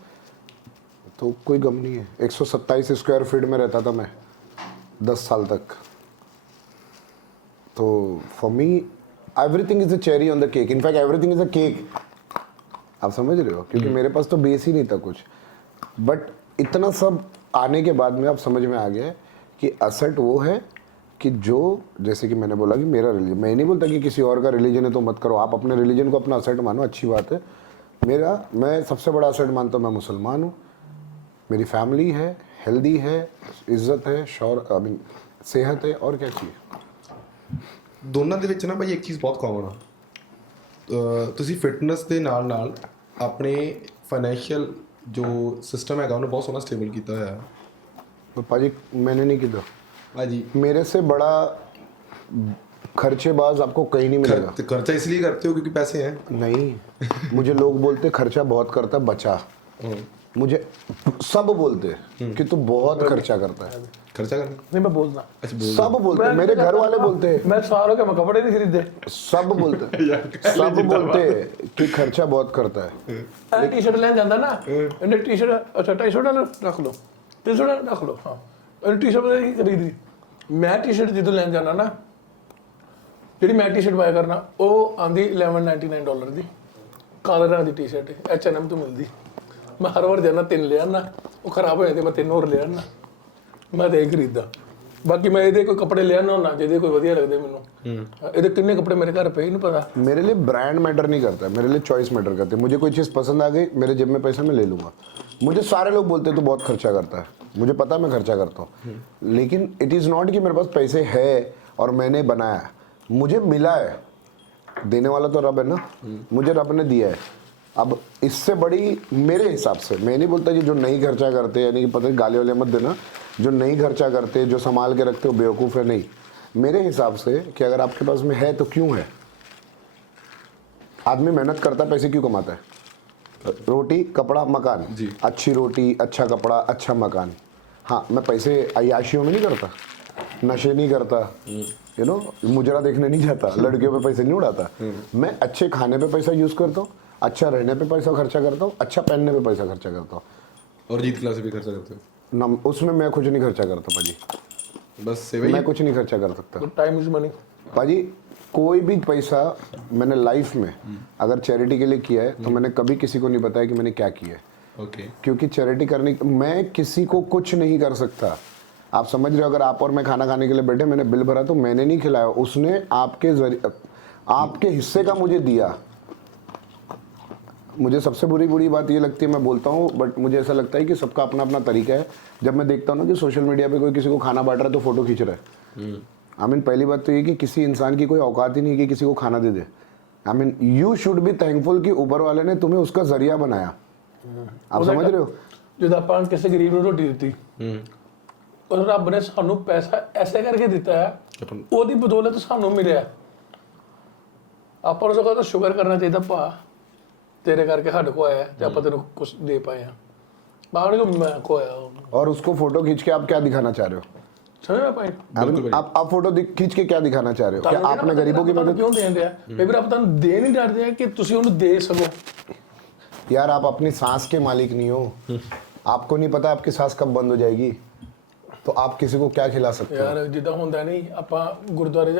तो कोई गम नहीं है। 127 स्क्वायर फीट में रहता था मैं 10 साल तक, तो for me everything is a cherry on the cake, in fact everything is a cake. आप समझ रहे हो, क्योंकि मेरे पास तो बेस ही नहीं था कुछ, बट इतना सब आने के बाद में अब समझ में आ गया है कि असेट वो है कि जो, जैसे कि मैंने बोला कि मेरा रिलीजन, मैं नहीं बोलता कि किसी और का रिलीजन है तो मत करो, आप अपने रिलीजन को अपना असेट मानो, अच्छी बात है। मैं सबसे बड़ा असेट मानता हूँ, मैं मुसलमान हूँ, मेरी फैमिली है, हेल्दी है, इज़्ज़त है, आई मीन सेहत है, और क्या चाहिए। ਦੋਨਾਂ ਦੇ ਵਿੱਚ ਨਾ ਭਾਈ ਇੱਕ ਚੀਜ਼ ਬਹੁਤ ਕਾਮਨ ਆ, ਤੁਸੀਂ ਫਿਟਨੈਸ ਦੇ ਨਾਲ ਆਪਣੇ ਫਾਈਨੈਂਸ਼ੀਅਲ ਜੋ ਸਿਸਟਮ ਹੈਗਾ ਉਹਨੂੰ ਬਹੁਤ ਸੋਹਣਾ ਸਟੇਬਲ ਕੀਤਾ ਹੋਇਆ ਹੈ। तो पाजी मैंने नहीं किया भाजी, मेरे से बड़ा खर्चेबाज आपको कहीं नहीं मिलेगा। खर्चा इसलिए करते हो क्योंकि पैसे हैं? नहीं, मुझे लोग बोलते खर्चा बहुत करता बचा, मुझे सब बोलते कि तू बहुत खर्चा करता है। खर्चा करना। नहीं मैं बोलना, अच्छा बोल सब बोलते हैं, मेरे घर वाले बोलते हैं, मैं सालों के मैं कपड़े नहीं खरीदे। सब बोलते हैं कि खर्चा बहुत करता है। ਐ ਟੀ-ਸ਼ਰਟ ਲੈਣ ਜਾਂਦਾ ਨਾ, ਇਹਨੇ ਟੀ-ਸ਼ਰਟ ਅੱਛਾ 250 ਡਾਲਰ ਰੱਖ ਲਓ, 300 ਡਾਲਰ ਰੱਖ ਲਓ, ਹਾਂ ਇਹਨੇ ਟੀ-ਸ਼ਰਟ ਪਤਾ ਕੀ ਖਰੀਦੀ, ਮੈਂ ਟੀ-ਸ਼ਰਟ ਜਦੋਂ ਲੈਣ ਜਾਣਾ ਨਾ, ਜਿਹੜੀ ਮੈਂ ਟੀ-ਸ਼ਰਟ ਬਾਏ ਕਰਨਾ ਉਹ ਆਂਦੀ $11.99 ਦੀ, ਕਾਲੇ ਰੰਗ ਦੀ ਟੀ-ਸ਼ਰਟ H&M ਤੋਂ ਮਿਲਦੀ। ਮੈਂ ਹਰ ਵਾਰ ਜਾਣਾ 3 ਲੈ ਆਉਣਾ, ਉਹ ਖਰਾਬ ਹੋ ਜਾਂਦੇ, ਮੈਂ 3 ਹੋਰ ਲੈ ਆਉਣਾ, ਮੈਂ ਤਾਂ ਇਹ ਖਰੀਦਦਾ। ਬਾਕੀ ਮੈਂ ਇਹਦੇ ਕੋਈ ਕੱਪੜੇ ਲੈ ਆਉਣਾ ਹੁੰਦਾ ਜਿਹਦੇ ਕੋਈ ਵਧੀਆ ਲੱਗਦੇ ਮੈਨੂੰ, ਇਹਦੇ ਕਿੰਨੇ ਕੱਪੜੇ ਮੇਰੇ ਘਰ ਪਏ ਨਹੀਂ पता। मेरे लिए ब्रांड मैटर नहीं करता है, मेरे लिए चॉइस मैटर करती है। मुझे कोई चीज़ पसंद आ गई, मेरे जेब में पैसा, मैं ले लूँगा। मुझे सारे लोग बोलते हैं तो बहुत खर्चा करता है, मुझे पता है मैं खर्चा करता हूँ, लेकिन इट इज़ नॉट कि मेरे पास पैसे है और मैंने बनाया, मुझे मिला है। देने वाला तो रब है ना, मुझे रब ने दिया है। अब इससे बड़ी मेरे हिसाब से, मैं नहीं बोलता कि जो नहीं खर्चा करते, यानी कि पता है गाली वाले मत देना, जो नहीं खर्चा करते, जो संभाल के रखते हो बेवकूफ़ है, नहीं। मेरे हिसाब से कि अगर आपके पास में है तो क्यों है। आदमी मेहनत करता है, पैसे क्यों कमाता है? रोटी कपड़ा मकान, अच्छी रोटी अच्छा कपड़ा अच्छा मकान। हाँ मैं पैसे अय्याशियों में नहीं करता, नशे नहीं करता, यू नो मुजरा देखने नहीं जाता, लड़कियों पे पैसे नहीं उड़ाता। मैं अच्छे खाने पे पैसा यूज़ करता हूँ, अच्छा रहने पे पैसा खर्चा करता हूँ, अच्छा पहनने पे पैसा खर्चा करता हूँ। और जीत क्लास भी खर्चा करते हो ना उसमें मैं कुछ नहीं खर्चा करता पाजी, बस सेवा ही। मैं कुछ नहीं खर्चा कर सकता टाइम इज मनी पाजी। कोई भी पैसा मैंने लाइफ में अगर चैरिटी के लिए किया है तो मैंने कभी किसी को नहीं बताया कि मैंने क्या किया है। ओके। क्योंकि चैरिटी करने, मैं किसी को कुछ नहीं कर सकता। आप समझ रहे हो, अगर आप और मैं खाना खाने के लिए बैठे, मैंने बिल भरा तो मैंने नहीं खिलाया, उसने आपके जरिए आपके हिस्से का मुझे दिया। मुझे सबसे बुरी बात ये लगती है, मैं बोलता हूँ बट मुझे ऐसा लगता है कि सबका अपना अपना तरीका है। जब मैं देखता हूँ ना कि सोशल मीडिया पे कोई किसी को खाना बांट रहा है तो फोटो खींच रहा है, आई मीन पहली बात तो ये कि किसी इंसान की कोई औकात ही नहीं है कि किसी को खाना दे दे। I mean you should be thankful कि ऊपर वाले ने तुम्हें उसका जरिया बनाया। आप समझ रहे हो, ਜਦੋਂ ਆਪਾਂ ਕਿਸੇ ਗਰੀਬ ਨੂੰ ਰੋਟੀ ਦਿੱਤੀ, ਉਹ ਰੱਬ ਨੇ ਸਾਨੂੰ ਪੈਸਾ ਐਸੇ ਕਰਕੇ ਦਿੱਤਾ ਹੈ, ਉਹਦੀ ਬਦੌਲਤ ਸਾਨੂੰ ਮਿਲਿਆ। ਆਪਾਂ ਨੂੰ ਸਗੋਂ ਤਾਂ ਸ਼ੁਕਰ ਕਰਨਾ ਚਾਹੀਦਾ, ਭਾ तेरे करके ਸਾਡੇ को आया ਤੇ ਆਪਾਂ ਤੈਨੂੰ ਕੁਝ ਦੇ ਪਾਏ ਆ, ਬਾਹਰ ਨੂੰ ਮੈਂ को आया। और उसको फोटो खींच के आप क्या दिखाना चाह रहे हो? समझ में पाए आप फोटो खींच के क्या दिखाना चाह रहे हो? क्या आपने गरीबों की मदद क्यों दे रहे हैं? कई बार आप ਤੁਹਾਨੂੰ ਦੇ ਨਹੀਂ ਡਰਦੇ ਕਿ ਤੁਸੀਂ ਉਹਨੂੰ ਦੇ ਸਕੋ। यार आप अपनी सांस के मालिक नहीं हो, आपको नहीं पता आपकी सांस कब बंद हो जाएगी, तो आप किसी को क्या खिला सकते हो? ਯਾਰ ਜਿੱਦਾਂ ਹੁੰਦਾ ਨਹੀਂ, ਆਪਾਂ ਗੁਰਦੁਆਰੇ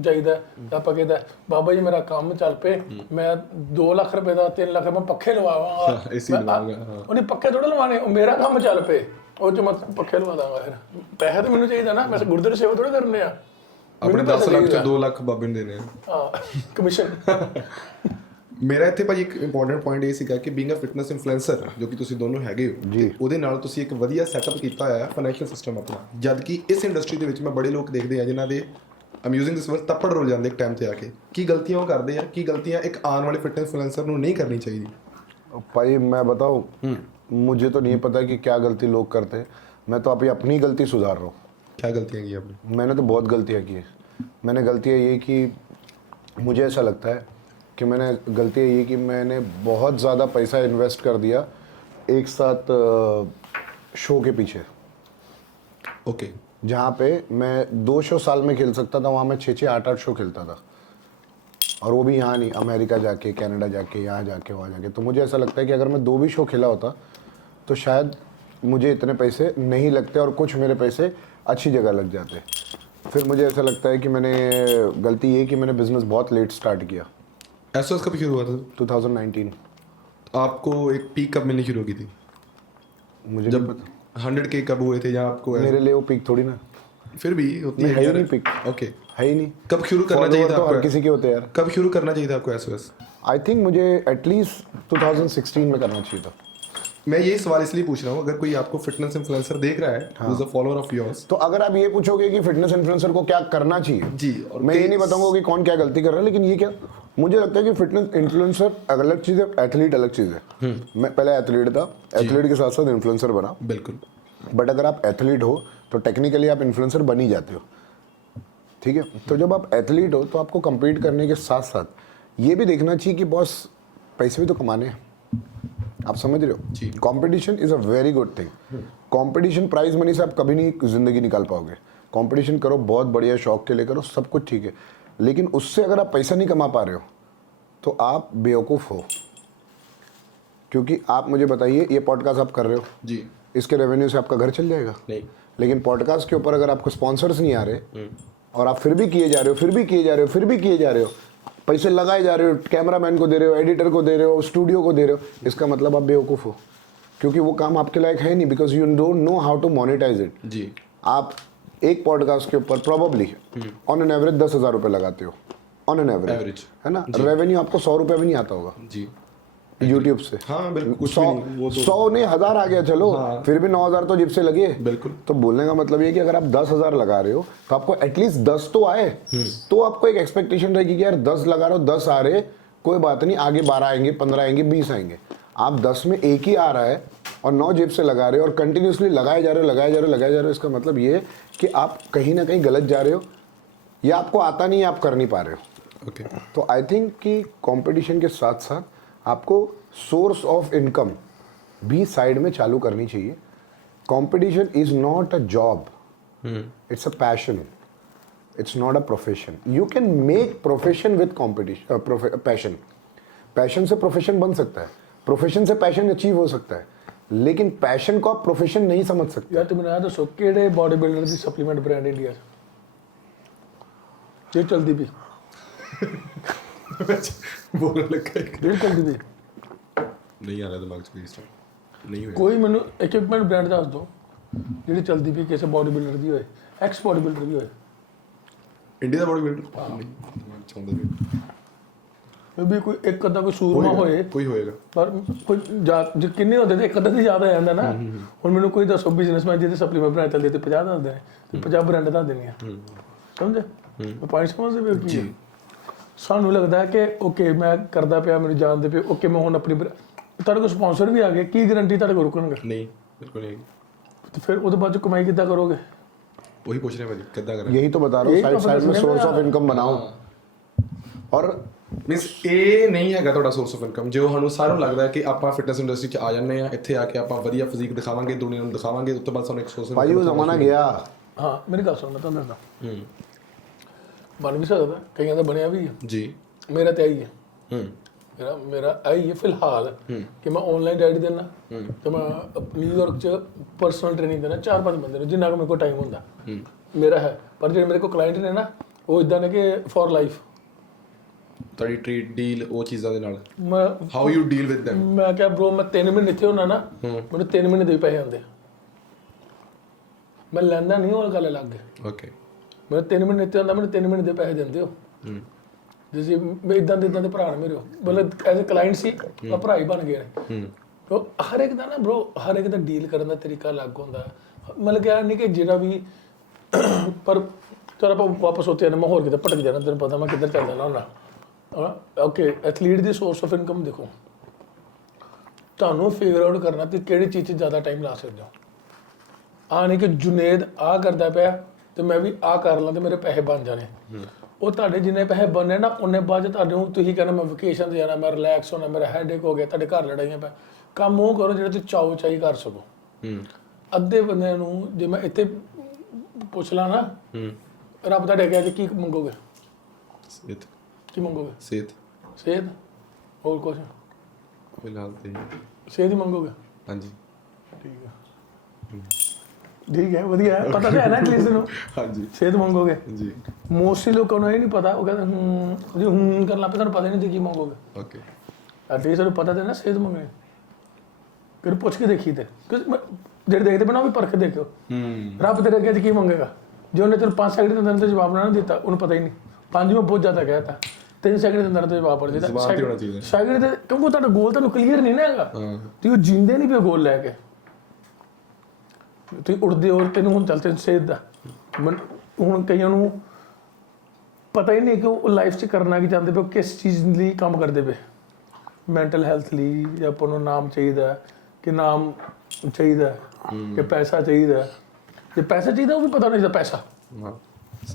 ਜਾਈਦਾ ਤਾਂ ਆਪਾਂ ਕਹਿੰਦਾ ਬਾਬਾ ਜੀ ਮੇਰਾ ਕੰਮ ਚੱਲ ਪਏ, ਮੈਂ 2 ਲੱਖ ਰੁਪਏ ਦਾ 3 ਲੱਖ ਮੈਂ ਪੱਖੇ ਲਵਾਵਾਂਗਾ। ਉਹਨੇ ਪੱਖੇ ਥੋੜਾ ਲਵਾਣੇ, ਉਹ ਮੇਰਾ ਕੰਮ ਚੱਲ ਪਏ, ਉਹ ਚ ਮੈਂ ਪੱਖੇ ਲਵਾ ਦਾਂਗਾ। ਫਿਰ ਪੈਸੇ ਤਾਂ ਮੈਨੂੰ ਚਾਹੀਦਾ ਨਾ, ਮੈਂ ਗੁਰਦੁਆਰੇ ਸੇਵਾ ਥੋੜਾ ਕਰਨੇ ਆ। ਆਪਣੇ 10 ਲੱਖ ਚ 2 ਲੱਖ ਬਾਬੇ ਨੂੰ ਦੇਣੇ ਆ, ਹਾਂ ਕਮਿਸ਼ਨ। ਮੇਰਾ ਇੱਥੇ ਭਾਜੀ ਇੱਕ ਇੰਪੋਰਟੈਂਟ ਪੁਆਇੰਟ ਇਹ ਸੀਗਾ ਕਿ ਬੀਇੰਗ ਅ ਫਿਟਨੈਸ ਇਨਫਲੂਐਂਸਰ, ਜੋ ਕਿ ਤੁਸੀਂ ਦੋਨੋਂ ਹੈਗੇ ਹੋ, ਤੇ ਉਹਦੇ ਨਾਲ ਤੁਸੀਂ ਇੱਕ ਵਧੀਆ ਸੈਟਅਪ ਕੀਤਾ ਹੋਇਆ ਹੈ ਫਾਈਨੈਂਸ਼ੀਅਲ ਸਿਸਟਮ ਆਪਣਾ। ਜਦ ਕਿ ਇਸ ਇੰਡਸਟਰੀ ਦੇ ਵਿੱਚ ਮੈਂ ਬੜੇ ਲੋਕ ਦੇਖਦੇ ਆ ਜਿਨ੍ਹਾਂ ਦੇ ਆਮ ਯੂਜ਼ਿੰਗ ਦਿਸ ਵਰਡ ਤੱਪੜ ਰੁਲ ਜਾਂਦੇ ਇੱਕ ਟਾਈਮ ਤੇ ਆ ਕੇ। ਕੀ ਗਲਤੀਆਂ ਉਹ ਕਰਦੇ ਆ, ਕੀ ਗਲਤੀਆਂ ਇੱਕ ਆਉਣ ਵਾਲੇ ਫਿਟਨੈਸ ਇਨਫਲੂਐਂਸਰ ਨੂੰ ਨਹੀਂ ਕਰਨੀ ਚਾਹੀਦੀ? भाई मैं बताऊँ, मुझे तो नहीं पता कि क्या गलती लोग करते हैं, मैं तो अभी अपनी गलती सुधार रहा हूँ। क्या गलतियाँ की आपने? मैंने तो बहुत गलतियाँ की है। मैंने गलतियाँ ये कि मुझे ऐसा लगता है कि मैंने गलतियाँ ये कि मैंने बहुत ज़्यादा पैसा इन्वेस्ट कर दिया एक साथ शो के पीछे। ओके। जहाँ पे मैं 2 शो साल में खेल सकता था, वहाँ मैं 6-6 8-8 शो खेलता था, और वो भी यहाँ नहीं, अमेरिका जाके, कनाडा जाके, यहाँ जाके, वहाँ जाके। तो मुझे ऐसा लगता है कि अगर मैं 2 भी शो खेला होता तो शायद मुझे इतने पैसे नहीं लगते और कुछ मेरे पैसे अच्छी जगह लग जाते। फिर मुझे ऐसा लगता है कि मैंने गलती ये कि मैंने बिज़नेस बहुत लेट स्टार्ट किया। एसओएस कब शुरू हुआ था? 2019। आपको एक पीक कब मिलनी शुरू होगी थी? मुझे जब 100K कब हुए थे या आपको? मेरे लिए वो पीक थोड़ी ना, फिर भी होती है ही यार। नहीं पीक। ओके। है ही नहीं। कब शुरू करना चाहिए था तो आपको? हर किसी के होते हैं यार। कब शुरू करना चाहिए था आपको एसओएस? आई थिंक मुझे एटलीस्ट 2016 में करना चाहिए था। मैं ये सवाल इसलिए पूछ रहा हूँ, अगर कोई आपको फिटनेस इन्फ्लुएंसर देख रहा है, who is a follower of yours, तो अगर आप ये पूछोगे कि फिटनेस इन्फ्लुएंसर को क्या करना चाहिए जी, और मैं ये नहीं बताऊंगा कि कौन क्या गलती कर रहा है, लेकिन ये क्या मुझे लगता है कि फिटनेस इन्फ्लुएंसर अलग चीज़ है, एथलीट अलग चीज़ है। मैं पहले एथलीट था, एथलीट के साथ साथ इन्फ्लुएंसर बना। बिल्कुल। बट अगर आप एथलीट हो तो टेक्निकली आप इन्फ्लुएंसर बन ही जाते हो, ठीक है। तो जब आप एथलीट हो तो आपको कम्पीट करने के साथ साथ ये भी देखना चाहिए कि बॉस पैसे भी तो कमाने हैं, आप समझ रहे हो। Competition is a very good thing. Competition prize money से आप कभी नहीं ज़िंदगी निकाल पाओगे। कंपटीशन करो, बहुत बढ़िया, शौक के लिए करो, सब कुछ ठीक है, लेकिन उससे अगर आप पैसा नहीं कमा पा रहे हो तो आप बेवकूफ़ हो। क्योंकि आप मुझे बताइए, ये पॉडकास्ट आप कर रहे हो जी, इसके रेवेन्यू से आपका घर चल जाएगा? नहीं। लेकिन पॉडकास्ट के ऊपर अगर आपको स्पॉन्सर्स नहीं आ रहे और आप फिर भी किए जा रहे हो, फिर भी किए जा रहे हो, फिर भी किए जा रहे हो, पैसे लगाए जा रहे हो, कैमरामैन को दे रहे हो, एडिटर को दे रहे हो, स्टूडियो को दे रहे हो, इसका मतलब आप बेवकूफ़ हो। क्योंकि वो काम आपके लायक है नहीं, because you don't know how to monetize it. जी, आप एक पॉडकास्ट के ऊपर प्रोबेबली ऑन एन एवरेज 10,000 रुपये लगाते हो, ऑन एन एवरेज, Average, है ना? रेवेन्यू आपको 100 रुपये भी नहीं आता होगा जी, यूट्यूब से। हाँ बिल्कुल, कुछ भी नहीं, वो तो 100 नहीं 1000 आ गया, चलो फिर भी 9,000 तो जिब से लगे। बिल्कुल। तो बोलने का मतलब ये कि अगर आप 10,000 लगा रहे हो तो आपको एटलीस्ट 10 तो आए, तो आपको एक एक्सपेक्टेशन रहेगी कि यार 10 लगा रहे हो, 10 आ रहे, कोई बात नहीं, आगे 12 आएंगे, 15 आएंगे, 20 आएंगे। आप 10 में एक ही आ रहा है और 9 जेब से लगा रहे हो और कंटिन्यूसली लगाए जा रहे हो, लगाए जा रहे हो, लगाए जा रहे हो, इसका मतलब ये है कि आप कहीं ना कहीं गलत जा रहे हो, या आपको आता नहीं है, आप कर नहीं पा रहे हो। ओके, तो आई थिंक कि कंपटीशन के साथ साथ आपको सोर्स ऑफ इनकम भी साइड में चालू करनी चाहिए। Competition is not a job, it's a passion, it's not a profession. You can make profession with competition, passion. Passion से प्रोफेशन बन सकता है, प्रोफेशन से पैशन अचीव हो सकता है, लेकिन पैशन को आप प्रोफेशन नहीं समझ सकते। यार तुम ਮੈਨੂੰ ਦੱਸੋ ਕਿਹੜੇ ਬੋਡੀ ਬਿਲਡਰ ਦੀ ਸਪਲੀਮੈਂਟ ਬ੍ਰਾਂਡ ਇੰਡੀਆ 'ਚ ਜੇ ਚਲਦੀ ਵੀ बोलने लगा ਜਿਹੜੀ ਚਲਦੀ ਵੀ नहीं आ रहा दिमाग से इस टाइम, नहीं हुआ। ਕੋਈ ਮੈਨੂੰ ਇਕਵਿਪਮੈਂਟ ਬ੍ਰਾਂਡ ਦੱਸ ਦਿਓ ਜਿਹੜੀ ਚਲਦੀ ਵੀ ਕਿਸੇ ਬੋਡੀ ਬਿਲਡਰ ਦੀ ਹੋਏ, ਐਕਸ ਬੋਡੀ ਬਿਲਡਰ ਦੀ ਹੋਏ। इंडिया का बॉडी बिल्डर नहीं चाहता भी, ਫਿਰ ਵੀ ਕੋਈ ਇੱਕ ਅੱਧਾ ਕੋਈ ਸੂਰਮਾ ਹੋਏ, कोई होएगा। ਪਰ ਕੋਈ ਜੇ ਕਿੰਨੇ ਹੁੰਦੇ ਤੇ ਇੱਕ ਅੱਧਾ ਦੀ ਜ਼ਿਆਦਾ ਆ ਜਾਂਦਾ ਨਾ। ਹੁਣ ਮੈਨੂੰ ਕੋਈ ਦੱਸੋ ਬਿਜ਼ਨਸਮੈਨ ਜਿਹਦੇ ਸਪਲੀਮੈਂਟ ਬ੍ਰਾਂਡ ਚੱਲਦੀ ਤੇ 50 ਦੱਸਦੇ ਨੇ ਤੇ 50 ਬ੍ਰਾਂਡ ਦੱਸ ਦੇਣੀ ਆ, ਸਮਝੇ? ਮੈਂ ਪੁਆਇੰਟ ਸਮਝਦੇ ਪਏ ਹੋ ਕੀ ਹੈ? ਸਾਨੂੰ ਲੱਗਦਾ ਕਿ ਓਕੇ ਮੈਂ ਕਰਦਾ ਪਿਆ, ਮੈਨੂੰ ਜਾਣਦੇ ਪਏ, ਓਕੇ ਮੈਂ ਹੁਣ ਆਪਣੀ ਤੁਹਾਡੇ ਕੋਲ ਸਪਾਂਸਰ ਵੀ ਆ ਗਏ, ਕੀ ਗਾਰੰਟੀ ਤੁਹਾਡੇ ਕੋਲ ਰੁਕਣਗੇ? नहीं, बिल्कुल नहीं। ਤੇ ਫਿਰ ਉਹਦੇ ਬਾਅਦ ਚ ਕਮਾਈ ਕਿੱਦਾਂ ਕਰੋਗੇ? वही पूछ रहे हैं भाई, कितना करें? यही तो बता रहा हूँ, यही साइड तो साइड में बता सोर्स रहा ऑफ हूँ। इनकम बनाओ। और ਮੀਨਸ ਇਹ ਨਹੀਂ ਹੈਗਾ ਤੁਹਾਡਾ ਸੋਰਸ ਆਫ ਇਨਕਮ ਜੋ ਸਾਨੂੰ ਸਾਰਿਆਂ ਨੂੰ ਲੱਗਦਾ ਹੈ ਕਿ ਆਪਾਂ ਫਿਟਨੈਸ ਇੰਡਸਟਰੀ 'ਚ ਆ ਜਾਂਦੇ ਆ, ਇੱਥੇ ਆ ਕੇ ਆਪਾਂ ਵਧੀਆ ਫਿਜ਼ੀਕ ਦਿਖਾਵਾਂਗੇ, ਦੁਨੀਆ ਨੂੰ ਦਿਖਾਵਾਂਗੇ, ਉਸ ਤੋਂ ਬਾਅਦ ਸਾਨੂੰ ਇੱਕ ਸੋਰਸ भाई वो जमाना गया। ਹਾਂ ਮੇਰੀ ਗੱਲ ਸੁਣ, ਮੈਂ ਤੁਹਾਨੂੰ ਦੱਸਦਾ ਬਣ ਵੀ ਸਕਦਾ, ਕਈਆਂ ਦਾ ਬਣਿਆ ਵੀ ਹੈ। ਜੀ, ਮੇਰਾ ਤਾਂ ਇਹੀ ਹੈ, ਮੇਰਾ ਇਹੀ ਹੈ ਫਿਲਹਾਲ ਕਿ ਮੈਂ ਆਨਲਾਈਨ ਡਾਈਟ ਦੇਣਾ ਤੇ ਮੈਂ ਨਿਊਯਾਰਕ 'ਚ ਪਰਸਨਲ ਟ੍ਰੇਨਿੰਗ ਦੇਣਾ 4-5 ਬੰਦੇ ਨੂੰ, ਜਿੰਨਾ ਕੁ ਮੇਰੇ ਕੋਲ ਟਾਈਮ ਹੁੰਦਾ ਮੇਰਾ ਹੈ। ਪਰ ਜਿਹੜੇ ਮੇਰੇ ਕੋਲ ਕਲਾਇੰਟ ਨੇ ਨਾ, ਉਹ ਇਦਾਂ ਨੇ ਕਿ ਫॉर ਲਾਈਫ ਤੁਹਾਡੀ ਟ੍ਰੀਟ ਡੀਲ ਉਹ ਚੀਜ਼ਾਂ ਦੇ ਨਾਲ ਮੈਂ how you deal with them। ਮੈਂ ਕਿਹਾ ਬ్రో ਮੈਂ 3 ਮਹੀਨੇ ਇੱਥੇ ਹੁੰਨਾ ਨਾ, ਮੈਨੂੰ 3 ਮਹੀਨੇ ਦੇ ਵੀ ਪੈਸੇ ਆਉਂਦੇ, ਮੈਂ ਲੈਂਦਾ ਨਹੀਂ, ਉਹ ਗੱਲ ਅਲੱਗ ਹੈ। ਓਕੇ, ਮੈਂ 3 ਮਹੀਨੇ ਇੱਥੇ ਹੁੰਦਾ, ਮੈਨੂੰ 3 ਮਹੀਨੇ ਦੇ ਪੈਸੇ ਦਿੰਦੇ ਹੋ। ਜਿਵੇਂ ਮੈਂ ਇਦਾਂ ਦੇ ਭਰਾ ਨੇ ਮੇਰੇ, ਮਤਲਬ ਐਜ਼ ਅ ਕਲਾਇੰਟ ਸੀ, ਮੈਂ ਭਰਾ ਹੀ ਬਣ ਗਏ ਨੇ। ਉਹ ਹਰ ਇੱਕ ਦਾ ਨਾ ਬ్రో, ਹਰ ਇੱਕ ਦਾ ਡੀਲ ਕਰਨ ਦਾ ਤਰੀਕਾ ਅਲੱਗ ਹੁੰਦਾ। ਮਤਲਬ ਕਿ ਨਹੀਂ ਕਿ ਜਿਹੜਾ ਵੀ, ਪਰ ਚਲ ਆਪਾਂ ਵਾਪਸ ਉੱਥੇ ਆਣਾ, ਮੈਂ ਹੋਰ ਕਿਤੇ ਭਟਕ ਜਾਣਾ, ਤੈਨੂੰ ਪਤਾ ਮੈਂ ਕਿੱਧਰ ਚੱਲ ਜਾਣਾ ਹੁੰਦਾ। Okay, athlete the source of income ਦੇਖੋ, ਤੁਹਾਨੂੰ ਫਿਗਰ ਆਊਟ ਕਰਨਾ ਕਿ ਕਿਹੜੀ ਚੀਜ਼ 'ਚ ਜ਼ਿਆਦਾ ਟਾਈਮ ਲਾ ਸਕਦੇ ਹੋ। ਆ ਨਹੀਂ ਕਿ ਜੁਨੇਦ ਆ ਕਰਦਾ ਪਿਆ ਤੇ ਮੈਂ ਵੀ ਆ ਕਰ ਲਾਂ ਤੇ ਮੇਰੇ ਪੈਸੇ ਬਣ ਜਾਣੇ। ਉਹ ਤੁਹਾਡੇ ਜਿੰਨੇ ਪੈਸੇ ਬਣੇ ਨਾ, ਉਹਨੇ ਬਾਅਦ 'ਚ ਤੁਹਾਨੂੰ ਤੁਸੀਂ ਕਹਿੰਦਾ ਮੈਂ ਵਕੇਸ਼ਨ 'ਤੇ ਜਾਣਾ, ਮੈਂ ਰਿਲੈਕਸ ਹੋਣਾ, ਮੇਰਾ ਹੈਡੇਕ ਹੋ ਗਿਆ, ਤੁਹਾਡੇ ਘਰ ਲੜਾਈਆਂ ਪੈ। ਕੰਮ ਉਹ ਕਰੋ ਜਿਹੜਾ ਤੁਸੀਂ ਚਾਓ ਚਾਹੀ ਕਰ ਸਕੋ। ਅੱਧੇ ਬੰਦਿਆਂ ਨੂੰ ਜੇ ਮੈਂ ਇੱਥੇ ਪੁੱਛ ਲਾਂ ਨਾ, ਰੱਬ ਤੁਹਾਡੇ ਅੱਗੇ ਅੱਜ ਕੀ ਮੰਗੋਗੇ? ਸਿਹਤ। ਕੀ ਮੰਗੋਗੇ? ਸਿਹਤ। ਸਿਹਤ, ਹੋਰ ਕੁਛ? ਫਿਲਹਾਲ ਤੇ ਸਿਹਤ ਹੀ ਮੰਗੋਗੇ? ਹਾਂਜੀ, ਠੀਕ ਹੈ, ਠੀਕ ਹੈ, ਵਧੀਆ ਹੈ, ਪਤਾ ਤਾਂ ਹੈ ਨਾ ਐਟਲੀਸਟ ਨੂੰ। ਹਾਂਜੀ ਸਿਹਤ ਮੰਗੋਗੇ ਜੀ, ਮੋਸਟਲੀ ਲੋਕਾਂ ਨੂੰ ਇਹ ਨਹੀਂ ਪਤਾ, ਉਹ ਕਹਿੰਦੇ ਜੇ ਹੁਣ ਕਰਨ ਲੱਗ ਪਏ ਤੁਹਾਨੂੰ ਪਤਾ ਹੀ ਨਹੀਂ ਕੀ ਮੰਗੋਗੇ। ਓਕੇ, ਐਟਲੀਸਟ ਤੁਹਾਨੂੰ ਪਤਾ ਤਾਂ ਨਾ ਸਿਹਤ ਮੰਗਣੀ, ਫਿਰ ਪੁੱਛ ਕੇ ਦੇਖੀ ਤੇ ਜਿਹੜੇ ਦੇਖਦੇ ਬਣਾ ਵੀ ਪਰਖ ਦੇਖਿਓ। ਰੱਬ ਤੇਰੇ ਅੱਗੇ ਕੀ ਮੰਗੇਗਾ? ਜੇ ਉਹਨੇ ਤੈਨੂੰ 5 ਸੈਕਿੰਡ ਦੇ ਅੰਦਰ ਜਵਾਬ ਨਾ ਦਿੱਤਾ, ਉਹਨੂੰ ਪਤਾ ਹੀ ਨਹੀਂ। 5 ਮੈਂ ਬਹੁਤ ਜ਼ਿਆਦਾ ਕਹਿਤਾ, 3 ਸੈਕਿੰਡ ਦੇ ਅੰਦਰ ਜਵਾਬ ਪੜ ਦਿੱਤਾ ਸੈਕਿੰਡ ਤੇ, ਕਿਉਂਕਿ ਤੁਹਾਡਾ ਗੋਲ ਤੁਹਾਨੂੰ ਕਲੀਅਰ ਨਹੀਂ ਨਾ ਹੈਗਾ। ਤੁਸੀਂ ਉਹ ਜੀਂਦੇ ਨਹੀਂ ਪਏ ਗੋਲ ਲੈ ਕੇ, ਤੁਸੀਂ ਉੜਦੇ ਹੋ। ਤੈਨੂੰ ਹੁਣ ਚੱਲ ਸਿਹਤ ਦਾ ਹੁਣ ਕਈਆਂ ਨੂੰ ਪਤਾ ਹੀ ਨਹੀਂ ਕਿ ਉਹ ਲਾਈਫ 'ਚ ਕਰਨਾ ਕੀ ਚਾਹੁੰਦੇ ਪਏ, ਕਿਸ ਚੀਜ਼ ਲਈ ਕੰਮ ਕਰਦੇ ਪਏ। ਮੈਂਟਲ ਹੈਲਥ ਲਈ ਜਾਂ ਆਪਾਂ ਨੂੰ ਨਾਮ ਚਾਹੀਦਾ, ਕਿ ਨਾਮ ਚਾਹੀਦਾ, ਕਿ ਪੈਸਾ ਚਾਹੀਦਾ। ਜੇ ਪੈਸਾ ਚਾਹੀਦਾ ਉਹ ਵੀ ਪਤਾ ਨਹੀਂ ਪੈਸਾ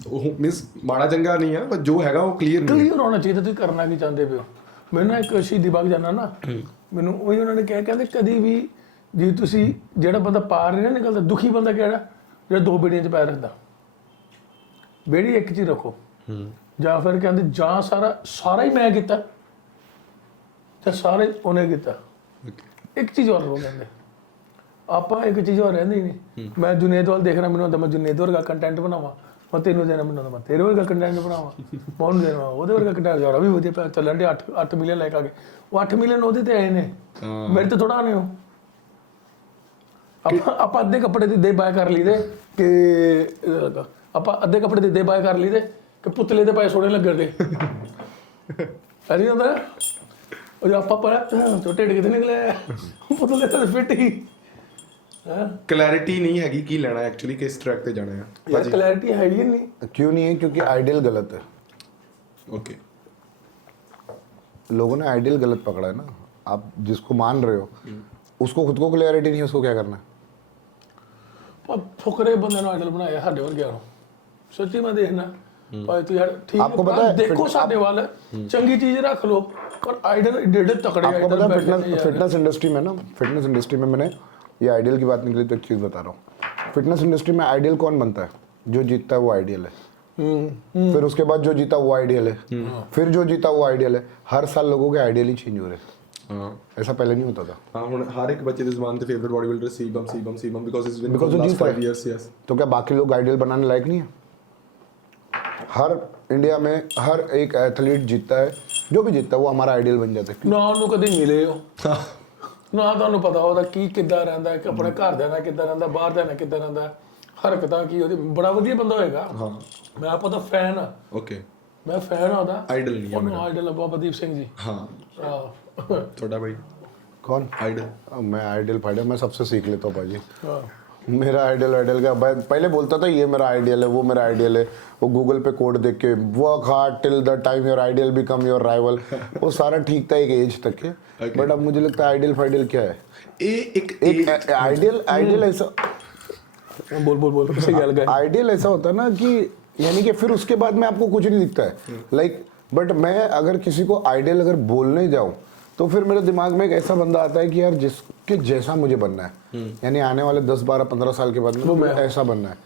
ਉਹ ਮੀਨਸ ਮਾੜਾ ਚੰਗਾ ਨਹੀਂ ਆ, ਪਰ ਜੋ ਹੈਗਾ ਉਹ ਕਲੀਅਰ ਹੋਣਾ ਚਾਹੀਦਾ ਤੁਸੀਂ ਕਰਨਾ ਕੀ ਚਾਹੁੰਦੇ ਪਏ ਹੋ। ਮੈਨੂੰ ਨਾ ਇੱਕ ਸ਼ਹੀਦੀ ਬਾਗ ਜਾਣਾ ਨਾ, ਮੈਨੂੰ ਉਹੀ ਉਹਨਾਂ ਨੇ ਕਿਹਾ, ਕਹਿੰਦੇ ਕਦੀ ਵੀ ਜੇ ਤੁਸੀਂ ਜਿਹੜਾ ਬੰਦਾ ਪਾਰ ਨਹੀਂ ਨਾ ਨਿਕਲਦਾ, ਦੁਖੀ ਬੰਦਾ ਕਿਹੜਾ? ਜਿਹੜਾ 2 ਬੇੜੀਆਂ 'ਚ ਪੈਰ ਰੱਖਦਾ। ਬੇੜੀ ਇੱਕ 'ਚ ਹੀ ਰੱਖੋ। ਜਾਂ ਫਿਰ ਕਹਿੰਦੇ ਜਾਂ ਸਾਰਾ ਹੀ ਮੈਂ ਕੀਤਾ ਜਾਂ ਸਾਰਾ ਹੀ ਉਹਨੇ ਕੀਤਾ। ਇੱਕ ਚੀਜ਼ ਹੋਰ ਹੋ ਕਹਿੰਦੇ, ਆਪਾਂ ਇੱਕ ਚੀਜ਼ ਹੋਰ ਰਹਿੰਦੀ ਨਹੀਂ। ਮੈਂ ਜੁਨੇਦ ਵੱਲ ਦੇਖਣਾ, ਮੈਨੂੰ ਹੁੰਦਾ ਮੈਂ ਜੁਨੇਦ ਵਰਗਾ ਕੰਟੈਂਟ ਬਣਾਵਾਂ। ਮੈਂ ਤੈਨੂੰ ਦੇਣਾ, ਮੈਨੂੰ ਹੁੰਦਾ ਮੈਂ ਤੇਰੇ ਵਰਗਾ ਕੰਟੈਂਟ ਬਣਾਵਾਂ। ਮੈਂ ਉਹਨੂੰ ਦੇਣਾ ਉਹਦੇ ਵਰਗਾ ਕੰਟੈਂਟ। ਯਾਰ ਵੀ ਵਧੀਆ ਚੱਲਣ ਦੇ 8 ਮਿਲੀਅਨ ਲਾਈਕ ਆ ਗਏ। ਉਹ 8 ਮਿਲੀਅਨ ਉਹਦੇ ਤੇ ਆਏ ਨੇ, ਮੇਰੇ ਤੇ ਥੋੜਾ ਆਣੇ ਹੋ। ਆਪਾਂ ਅੱਧੇ ਕੱਪੜੇ ਦੇ ਬਾਏ ਕਰ ਲਈਦੇ ਕਿ ਆਪਾਂ ਅੱਧੇ ਕੱਪੜੇ ਦੇ ਬਾਏ ਕਰ ਲਈਦੇ ਕਿ ਪੁਤਲੇ ਦੇ ਪਾਏ ਸੋਹਣੇ ਲੱਗਣਗੇ। ਅਰੇ ਹੁੰਦਾ ਉਹ ਆਪਾਂ ਪਰ ਛੋਟੇ ਢਿੱਡ ਕਿਤੇ ਨਿਕਲਿਆ, ਪੁਤਲੇ ਤੇ ਫਿੱਟ ਹੀ। क्लैरिटी नहीं हैगी की लेना एक्चुअली किस ट्रैक पे जाना है यार क्लैरिटी है ही नहीं। क्यों नहीं है? क्योंकि आइडियल गलत है। ओके, लोगों ने आइडियल गलत पकड़ा है ना। आप जिसको मान रहे हो उसको खुद को क्लैरिटी नहीं है, उसको क्या करना है? फुकरे बंदे ने आइडल बनाया ਸਾਡੇ ਵਰਗਿਆਂ ਨੂੰ। ਸੱਚੀ ਮੈਂ ਦੇਖਣਾ ਭਾਈ ਤੂੰ ਯਾਰ ठीक आपको पता है देखो ਸਾਡੇ ਵੱਲ ਚੰਗੀ ਚੀਜ਼ ਰੱਖ ਲੋ, पर आइडल ਏਡੇ तगड़े आपको पता है फिटनेस इंडस्ट्री में ना, फिटनेस इंडस्ट्री में मैंने ये आइडियल की बात निकली तो एक चीज़ बता रहा हूँ। फिटनेस इंडस्ट्री में आइडियल कौन बनता है? जो जीतता है वो आइडियल है। फिर उसके बाद जो जीता वो आइडियल है, फिर जो जीता वो आइडियल है। हर साल लोगों के आइडियल ही चेंज हो रहे हैं। हाँ ऐसा पहले नहीं होता था। हाँ हुन हर एक बच्चे ਦੀ ਜ਼ੁਬਾਨ ਤੇ favourite body builder CBum because is been Because for वो लास्ट जीत रहा 5 है। इयर्स। यस, तो क्या बाकी लोग आइडियल बनाने लायक नहीं है? हर इंडिया में हर एक एथलीट जीतता है, जो भी जीतता है वो हमारा आइडियल बन जाता है। ਨਾ ਉਹਨੂੰ ਕਦੇ ਮਿਲੇ ਹੋ, ਨਾ ਤੁਹਾਨੂੰ ਪਤਾ ਉਹਦਾ ਕੀ ਕਿੱਦਾਂ ਰਹਿੰਦਾ, ਕਿ ਆਪਣੇ ਘਰਦਿਆਂ ਨਾਲ ਕਿੱਦਾਂ ਰਹਿੰਦਾ, ਬਾਹਰਦਿਆਂ ਨਾਲ ਕਿੱਦਾਂ ਰਹਿੰਦਾ, ਹਰਕਤਾਂ ਕੀ ਉਹਦੀ। ਬੜਾ ਵਧੀਆ ਬੰਦਾ ਹੋਏਗਾ। ਹਾਂ ਮੈਂ ਆਪਾਂ ਦਾ ਫੈਨ ਆ, ਓਕੇ, ਮੈਂ ਫੈਨ ਆ ਉਹਦਾ। ਆਈਡਲ ਨਹੀਂ ਹੈ ਉਹਨੂੰ ਮੇਰਾ। ਆਈਡਲ ਬਾਬਾਦੀਪ ਸਿੰਘ ਜੀ। हाँ ਆਹ ਤੁਹਾਡਾ भाई कौन? आइडल? मैं आइडियल फाइडल मैं सबसे सीख लेता हूँ भाई। ਹਾਂ मेरा आइडियल का भाई पहले बोलता था ये मेरा आइडियल है, वो मेरा आइडियल है। वो गूगल पे कोड देख के work hard till the time your ideal become your rival, वो सारा ठीक था एक एज तक के। बट अब मुझे लगता है आइडियल फाइडियल क्या है? एक आइडियल ऐसा बोल सही गल गए। आइडियल ऐसा होता है ना कि यानी कि फिर उसके बाद में आपको कुछ नहीं दिखता है लाइक। बट मैं अगर किसी को आइडियल अगर बोलने जाऊँ तो फिर मेरे दिमाग में एक ऐसा बंदा आता है कि यार जिसके जैसा मुझे बनना है, यानी आने वाले 10 12 15 साल के बाद में मुझे ऐसा बनना है।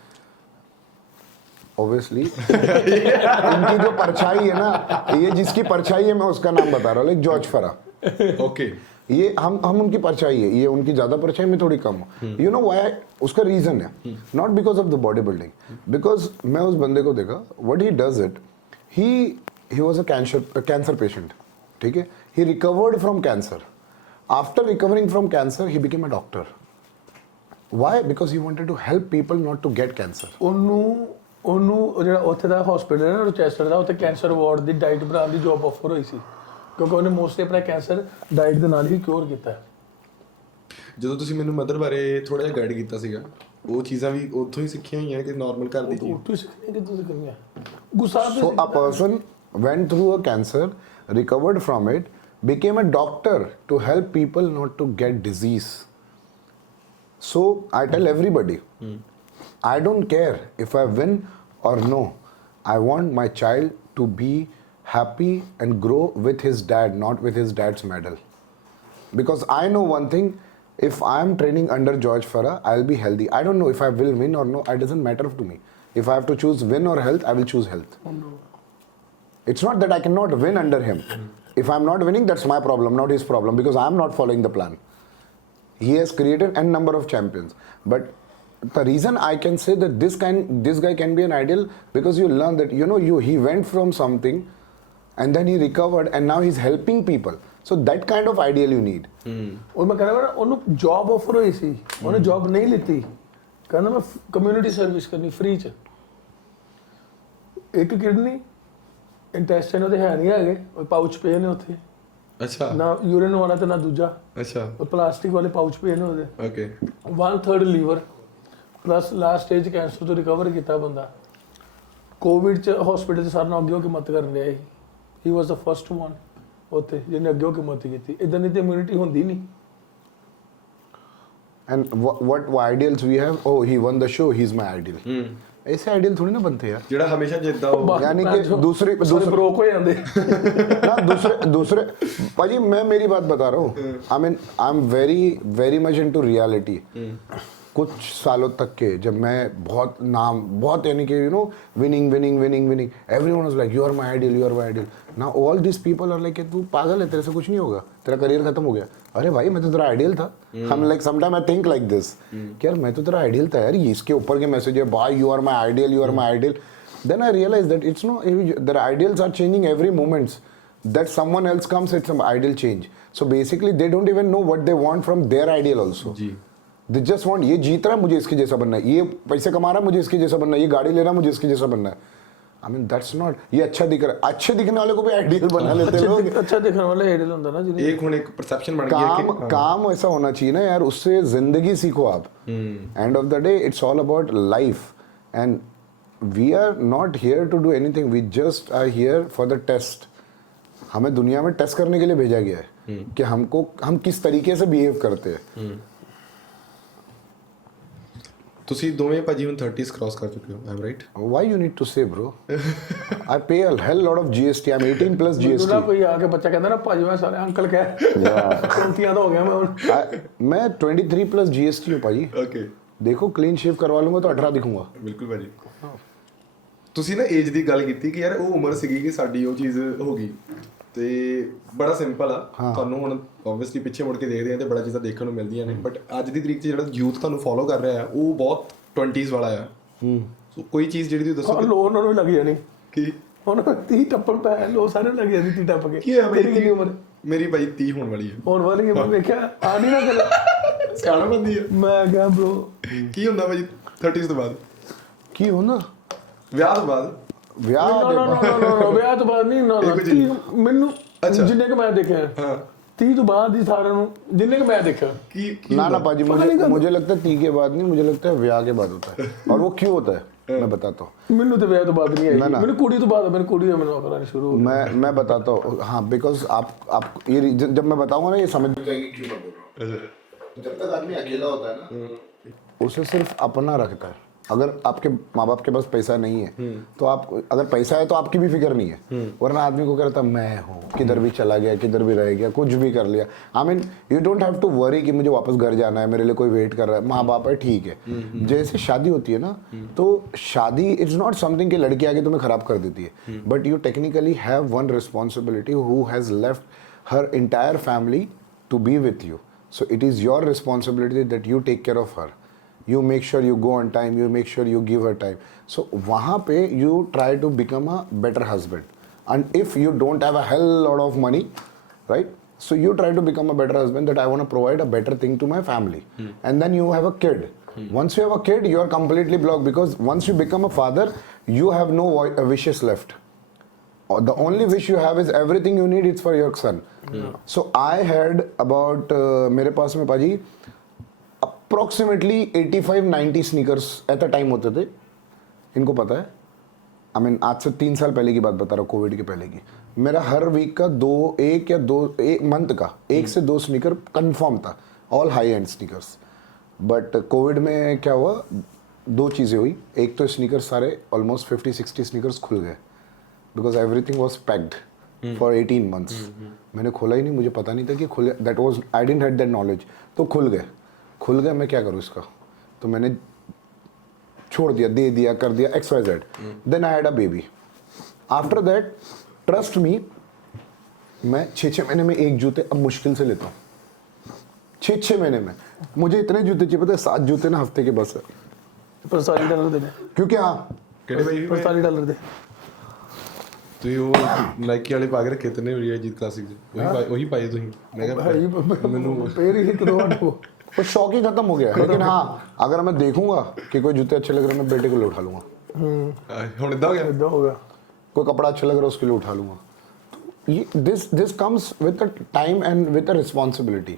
ऑब्वियसली इनकी जो परछाई है ना, ये जिसकी परछाई है मैं उसका नाम बता रहा हूँ, लाइक जॉर्ज फरा। ओके, ये हम उनकी परछाई है, ये उनकी ज्यादा परछाई में थोड़ी कम हो। You know why? उसका रीजन है not because of the body building, because मैं उस बंदे को देखा what he does it. He was a cancer patient, ठीक है। He recovered from cancer. After recovering from cancer he became a doctor. Why? Because he wanted to help people not to get cancer. ਉਹਨੂੰ ਜਿਹੜਾ ਉੱਥੇ ਦਾ hospital ਹੈ ਨਾ Rochester ਦਾ, ਉੱਥੇ cancer ward ਦੀ diet ਬਣਾਉਣ ਦੀ job offer ਹੋਈ ਸੀ, ਕਿਉਂਕਿ ਉਹਨੇ ਮੋਸਟਲੀ ਆਪਣਾ ਕੈਂਸਰ ਡਾਈਟ ਦੇ ਨਾਲ ਹੀ ਕਿਉਰ ਕੀਤਾ। ਜਦੋਂ ਤੁਸੀਂ ਮੈਨੂੰ ਮਦਰ ਬਾਰੇ ਥੋੜਾ ਜਿਹਾ ਗਾਈਡ ਕੀਤਾ ਸੀਗਾ, ਉਹ ਚੀਜ਼ਾਂ ਵੀ ਉੱਥੋਂ ਹੀ ਸਿੱਖੀਆਂ ਹੋਈਆਂ ਕਿ ਨਾਰਮਲ ਘਰ ਦੀ ਚੀਜ਼? ਤੂੰ ਸਿੱਖਣੀ ਕਿ ਤੁਸੀਂ ਕਰਨੀ ਆ ਗੁੱਸਾ। So a person went through a cancer, recovered from it, became a doctor to help people not to get disease. So I tell everybody, I don't care if I win or no. I want my child to be happy and grow with his dad, not with his dad's medal. Because I know one thing, if I am training under George Farah, I'll be healthy. I don't know if I will win or no, it doesn't matter to me. If I have to choose win or health, I will choose health. It's not that I cannot win under him. If I'm not winning, that's my problem, not his problem, because I'm not following the plan. He has created n number of champions. But the reason I can say that this guy can be an ideal, because you learn that, you know, he went from something and then he recovered and now he's helping people. So that kind of ideal you need. ਉਹ ਮੈਂ ਕਹਿੰਦਾ ਉਹਨੂੰ job offer ਹੋਈ ਸੀ, ਉਹਨੇ job ਨਹੀਂ ਲਿੱਤੀ, ਕਹਿੰਦਾ ਮੈਂ ਕਮਿਊਨਿਟੀ ਸਰਵਿਸ ਕਰਨੀ ਫ੍ਰੀ ਚ। ਇੱਕ ਕਿਡਨੀ ਇੰਟੈਸਟਾਈਨ ਉਹਦੇ ਹੈ ਨਹੀਂ ਹੈਗੇ, ਉਹ ਪਾਊਚ ਪਏ ਨੇ ਉੱਥੇ, ਅੱਛਾ ਨਾ ਯੂਰਿਨ ਵਾਲਾ ਤੇ ਨਾ ਦੂਜਾ, ਅੱਛਾ ਉਹ ਪਲਾਸਟਿਕ ਵਾਲੇ ਪਾਊਚ ਪਏ ਨੇ ਉਹਦੇ। Okay, 1/3 liver plus last stage cancer ਤੋਂ ਰਿਕਵਰ ਕੀਤਾ ਬੰਦਾ। ਕੋਵਿਡ ਚ ਹਸਪੀਟਲ ਚ ਸਾਰਿਆਂ ਨੂੰ ਅੱਗੇ ਹੋ ਕੇ ਮਤ ਕਰਨ ਰਿਹਾ ਸੀ। ਹੀ ਵਾਸ ਦ ਫਸਟ ਵਨ ਉੱਥੇ ਜਿਹਨੇ ਅੱਗੇ ਹੋ ਕੇ ਮਤ ਕੀਤੀ। ਇਦਾਂ ਦੀ ਤੇ ਇਮਿਊਨਿਟੀ ਹੁੰਦੀ ਨਹੀਂ। And what ideals we have? Oh, he won the show, he's my ideal. ऐसे आइडियल थोड़ी ना बनते यार। ਜਿਹੜਾ ਹਮੇਸ਼ਾ ਜਿੱਦਾਂ ਉਹ यानी कि दूसरे ब्रोक हो जाते ना दूसरे भाजी मैं मेरी बात बता रहा हूँ। I am very much into reality. कुछ सालों तक के जब मैं बहुत यानी कि you know winning everyone was like you are my ideal now all this people are like तू पागल है, तेरे से कुछ नहीं होगा, तेरा करियर खत्म हो गया। अरे भाई मैं तो तेरा आइडियल था। हम like sometime I think like this कि यार मैं तो तेरा आइडियल था यार, ये इसके ऊपर के मैसेज है भाई you are my ideal. Then I realized that it's no, their ideals are changing every moments. That someone else comes, it's some ideal change. So basically, they don't even know what they want from their ideal also. जी They just want ये जीत रहा है मुझे इसके जैसा बनना है, ये पैसे कमा रहा है मुझे इसके जैसा बनना है, ये गाड़ी ले रहा है मुझे इसके जैसा बनना है। I mean that's not, ये अच्छा दिख रहा है, अच्छे दिखने वाले को भी आइडियल बना लेते हैं लोग। अच्छा दिखने वाले आइडियल होता ना जिन्हें एक एक परसेप्शन बन गया कि काम ऐसा होना चाहिए ना यार, उससे जिंदगी सीखो आप। And of the day it's all about life and we are not here to do anything, we just are here for the test. हमें दुनिया में टेस्ट करने के लिए भेजा गया है कि हम किस तरीके से बिहेव करते हैं। ਤੁਸੀਂ ਦੋਵੇਂ ਭਾਜੀ ਹੁਣ 30s ਕ੍ਰਾਸ ਕਰ ਚੁੱਕੇ ਹੋ, ਆਮ right? Why you need to say bro? I pay a hell lot of GST. I'm 18 plus दूसरा GST. कोई आके बच्चा कहता ना भाजी मैं सारे अंकल कह 34 तो हो गया मैं ਹੁਣ। मैं 23 plus GST हूँ भाजी। ਓਕੇ देखो क्लीन शेव करवा लूंगा तो 18 दिखूंगा। ਬਿਲਕੁਲ ਭਾਜੀ। ਤੁਸੀਂ ਨਾ ਏਜ ਦੀ ਗੱਲ ਕੀਤੀ ਕਿ ਯਾਰ ਉਹ ਉਮਰ ਸੀਗੀ ਕਿ ਸਾਡੀ ਉਹ ਚੀਜ਼ ਹੋ ਗਈ ਤੇ ਬੜਾ ਸਿੰਪਲ ਆ। ਤੁਹਾਨੂੰ ਹੁਣ ਆਬਵੀਅਸਲੀ ਪਿੱਛੇ ਮੁੜ ਕੇ ਦੇਖਦੇ ਆ ਤੇ ਬੜਾ ਚੀਜ਼ਾਂ ਦੇਖਣ ਨੂੰ ਮਿਲਦੀਆਂ ਨੇ, ਬਟ ਅੱਜ ਦੀ ਤਰੀਕ 'ਚ ਜਿਹੜਾ ਯੂਥ ਤੁਹਾਨੂੰ ਫੋਲੋ ਕਰ ਰਿਹਾ ਆ ਉਹ ਬਹੁਤ 20s ਵਾਲਾ ਆ। ਸੋ ਕੋਈ ਚੀਜ਼ ਜਿਹੜੀ ਤੁਸੀਂ ਦੱਸੋ ਲੋ ਉਹਨਾਂ ਨੂੰ ਲੱਗ ਜਾਣੀ ਕਿ ਹੁਣ 30 ਟੱਪਣ ਪੈ ਲੋ ਸਾਰੇ ਲੱਗ ਜਾਂਦੀ 30 ਟੱਪ ਕੇ। ਕੀ ਹੈ ਤੇਰੀ ਕਿੰਨੀ ਉਮਰ? ਮੇਰੀ ਭਾਈ 30 ਹੋਣ ਵਾਲੀ ਹੈ। ਹੁਣ ਵਾਲੀ ਮੈਂ ਵੇਖਿਆ ਆ ਨਹੀਂ ਨਾ ਗੱਲ ਸਿਆਣਾ ਬੰਦੀ ਆ। ਮੈਂ ਕਿਹਾ ਬ్రో ਕੀ ਹੁੰਦਾ ਭਾਜੀ 30s ਤੋਂ ਬਾਅਦ? की हो ना ਵਿਆਹ ਤੋਂ ਬਾਅਦ? ਵਿਆਹ ਨਾ ਵਿਆਹ ਤੋਂ ਬਾਅਦ ਨਹੀਂ ਨਾ 30 ਮੈਨੂੰ ਅੱਛਾ। ਜਿੰਨੇ ਕ ਮੈਂ ਦੇਖਿਆ ਹਾਂ 30 ਤੋਂ ਬਾਅਦ ਹੀ ਸਾਰਿਆਂ ਨੂੰ ਜਿੰਨੇ ਕ मैं देखा ਕੀ ना ना पाजी मुझे लगता है 30 के बाद नहीं, मुझे लगता है ब्याह के बाद होता है। और वो क्यों होता है मैं बताता हूँ। ਮੈਨੂੰ ਤੇ ਵਿਆਹ ਤੋਂ ਬਾਅਦ ਨਹੀਂ ਆਈ, ਨਾ। ਮੈਨੂੰ ਕੁੜੀ ਤੋਂ ਬਾਅਦ ਮੈਨੂੰ ਕੁੜੀ ਮੈਨੂੰ अकल आनी शुरू हो गई। मैं बताता हूँ हाँ, बिकॉज आप ये जब मैं बताऊंगा ना ये समझ में जाएगी क्यों मैं बोल रहा हूँ। जब तक आदमी अकेला होता है ना उसे सिर्फ अपना रखता है। अगर आपके माँ बाप के पास पैसा नहीं है तो आप, अगर पैसा है तो आपकी भी फिक्र नहीं है, वरना आदमी को कहता मैं हूँ, किधर भी चला गया किधर भी रह गया कुछ भी कर लिया। I mean you don't have to worry कि मुझे वापस घर जाना है, मेरे लिए कोई वेट कर रहा है, माँ बाप है ठीक है। जैसे शादी होती है ना तो शादी इट्स नॉट समथिंग कि लड़की आके तुम्हें खराब कर देती है, but you technically have one responsibility who has left her entire family to be with you, so it is your responsibility that you take care of her, you make sure you go on time, you make sure you give her time. So वहाँ पे you try to become a better husband, and if you don't have a hell lot of money, right, so you try to become a better husband, that I want to provide a better thing to my family. And then you have a kid. Once you have a kid you are completely blocked, because once you become a father you have no wishes left. The only wish you have is everything you need is for your son. So I heard about मेरे पास में पाजी approximately 85-90 sneakers at a time होते थे, इनको पता है। I mean आज से 3 साल पहले की बात बता रहा हूँ, कोविड के पहले की। मेरा हर वीक का एक मंथ का 1 से 2 स्नीकर कंफर्म था, all high and sneakers. But Covid में क्या हुआ, 2 चीज़ें हुई। एक तो स्नीकर सारे ऑलमोस्ट 50-60 स्नीकर्स खुल गए, because everything was packed for 18 months. मैंने खोला ही नहीं, मुझे पता नहीं था कि खुले, that was I didn't had that knowledge. तो खुल गए, मैं क्या करूँ इसका, तो मैंने छोड़ दिया, दे दिया, कर दिया XYZ। Then I had a baby. After that trust me, मैं 6 महीने में 1 जूते अब मुश्किल से लेता हूँ। 6 महीने में मुझे इतने जूते चाहिए, पता है 7 जूते ना हफ्ते के बस है। $45 दे क्योंकि हाँ ਕਿਹੜੇ ਭਾਈ? $45 ਦੇ ਤੁਸੀਂ ਉਹ ਨਾਈਕੀ ਵਾਲੇ ਪਾ ਕੇ ਰੱਖੇ ਤਨੇ ਹੋਈ ਅਜੀਤ ਕਲਾਸਿਕ ਦੇ, ਉਹੀ ਪਾਏ ਤੁਸੀਂ? ਮੈਂ ਕਿਹਾ ਮੈਨੂੰ ਫੇਰ ਹੀ ਇੱਕ ਦੋ ਹਟੋ वो शौक ही खत्म हो गया। लेकिन हाँ, अगर मैं देखूंगा कि कोई जूते अच्छे लग रहे हैं, मैं बेटे को लिए उठा लूंगा। ਹੁਣ ਇਦਾਂ ਹੋ ਗਿਆ? ਇਦਾਂ ਹੋ ਗਿਆ। कोई कपड़ा अच्छा लग रहा है उसके लिए उठा लूंगा। तो ये this comes with a time and with a responsibility.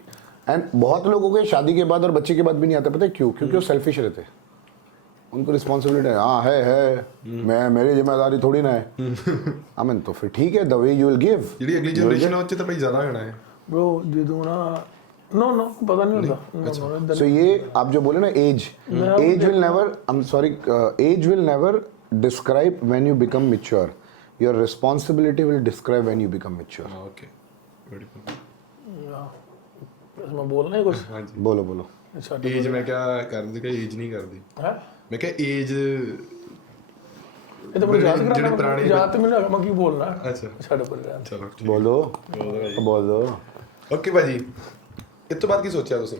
And बहुत लोगों के शादी के बाद और बच्चे के बाद भी नहीं आता, पता है क्यों? क्योंकि वो सेल्फिश रहते हैं, उनको रिस्पॉन्सिबिलिटी हाँ है मैं, मेरी जिम्मेदारी थोड़ी ना है। आई मीन तो फिर ठीक है, the way you will give. ਜਿਹੜੀ ਅਗਲੀ ਜਨਰੇਸ਼ਨ ਉਹ ਚ ਤਾਂ ਭਾਈ ਜ਼ਿਆਦਾ ਹੋਣਾ ਹੈ bro। ਜਦੋਂ ਨਾ नो पता नहीं होता नो सो ये आप जो बोले ना age will never I am sorry age will never describe when you become mature your responsibility will describe when you become mature okay बिल्कुल मैं बोलना है कुछ हाँ जी बोलो अच्छा ਏਜ ਮੈਂ ਕਿਹਾ ਕਰਦੀ ਕਿ ਏਜ ਨਹੀਂ ਕਰਦੀ है ਮੈਂ ਕਿਹਾ ਏਜ ਇਹ ਤਾਂ ਮੈਨੂੰ ਯਾਦ ਜਿਹੜੇ ਕਰਾਣਾ ਪੁਰਾਣੇ ਯਾਦ ਤੇ ਮੈਨੂੰ ਹੈਗਾ ਮੈਂ ਕੀ ਬੋਲਣਾ ਅੱਛਾ ਸਾਡੇ ਕੋਲ ਰਹਿਣ ਚਲੋ ਠੀਕ बोलो ਓਕੇ ਭਾਜੀ ਇਸ ਤੋਂ ਬਾਅਦ ਕੀ ਸੋਚਿਆ ਤੁਸੀਂ